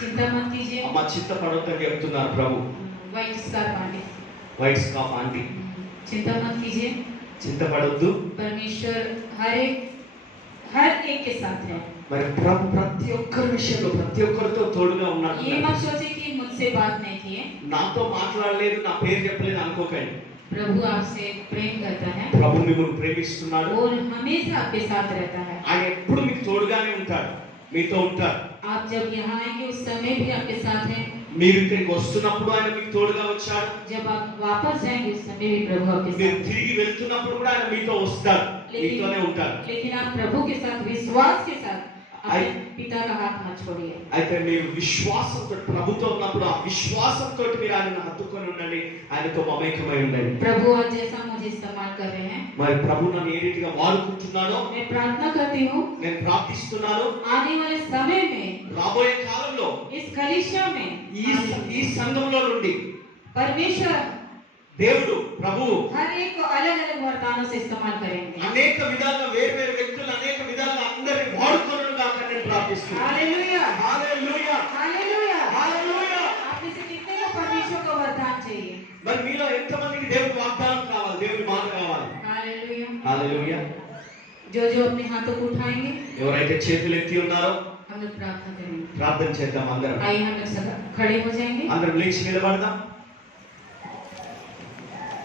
चिंता मत कीजिए. అమ్మ చింతపడొద్దని చెప్తున్నారు ప్రభు. White scarf aunty, white scarf aunty, चिंता मत कीजिए. చింతపడొద్దు. परमेश्वर हर एक के साथ है. మరి ప్రభు ప్రతి ఒక్కరి విషయంలో ప్రతి ఒక్కరితో తోడుగా ఉన్నాడు. ये मत सोचिए कि मुझसे बात नहीं किए. నాతో మాట్లాడలేదు, నా పేరు చెప్పలేదు అనుకోకండి. प्रभु आपसे प्रेम करता है ప్రభు మిమ్మల్ని ప్రేమిస్తున్నాడు. और हमेशा आपके साथ रहता है. ఆయన ఎప్పుడు మీకు తోడుగానే ఉంటాడు, మీతో ఉంటాడు. आप जब यहाँ आएंगे उस समय भी आपके साथ है. మీరు ఇక్కడికి వస్తున్నప్పుడు ఆయన మీకు తోడుగా వచ్చాడు. जब आप वापस जाएंगे उस समय भी प्रभु आपके మీరు साथ है. తిరిగి వెళ్తున్నప్పుడు కూడా ఆయన మీతో వస్తాడు, మీతోనే ఉంటాడు. लेकिन आप प्रभु के साथ विश्वास के साथ अपने पिता का हाथ मत छोड़िए. అయితే మీరు విశ్వాసంతో ప్రభుతో ఉన్నప్పుడు ఆ విశ్వాసంతో మీరు ఆయనను హత్తుకొని ఉండండి, ఆయనతో మమేకమై ఉండండి. प्रभु आज जैसा मुझे इस्तेमाल कर रहे हैं, మరి ప్రభు నన్ను ఏ రీతిగా వాడుకుంటున్నాడో मैं प्रार्थना करती हूँ నేను ప్రార్థిస్తున్నాను. आने वाले समय में రాబోయే కాలంలో इस कलीसिया में ఈ సంఘంలో నుండి परमेश्वर దేవుడు ప్రభువు हर एक को अलग अलग वरदानों से इस्तेमाल करेंगे. అనేక విధాలుగా వేరు వ్యక్తులు అనేక విధాలుగా అందరిని వాడుకొనును గాక నేను ప్రార్థిస్తున్నాను. हालेलुया. హల్లెలూయా. हालेलुया. హల్లెలూయా. आप में से कितने को परमेश्वर का वरदान चाहिए? మరి మీలో ఎంతమందికి దేవుడి వాగ్దానం కావాలి, దేవుడి మాట కావాలి? हालेलुया. హల్లెలూయా. जो जो अपने हाथों को उठाएंगे ఎవరైతే చేతులు ఎత్తి ఉన్నారో हम लोग प्रार्थना करेंगे. ప్రార్థన చేద్దాం. అందరం आइए हम लोग सब खड़े हो जाएंगे. అందరం లేచి నిలబడదాం.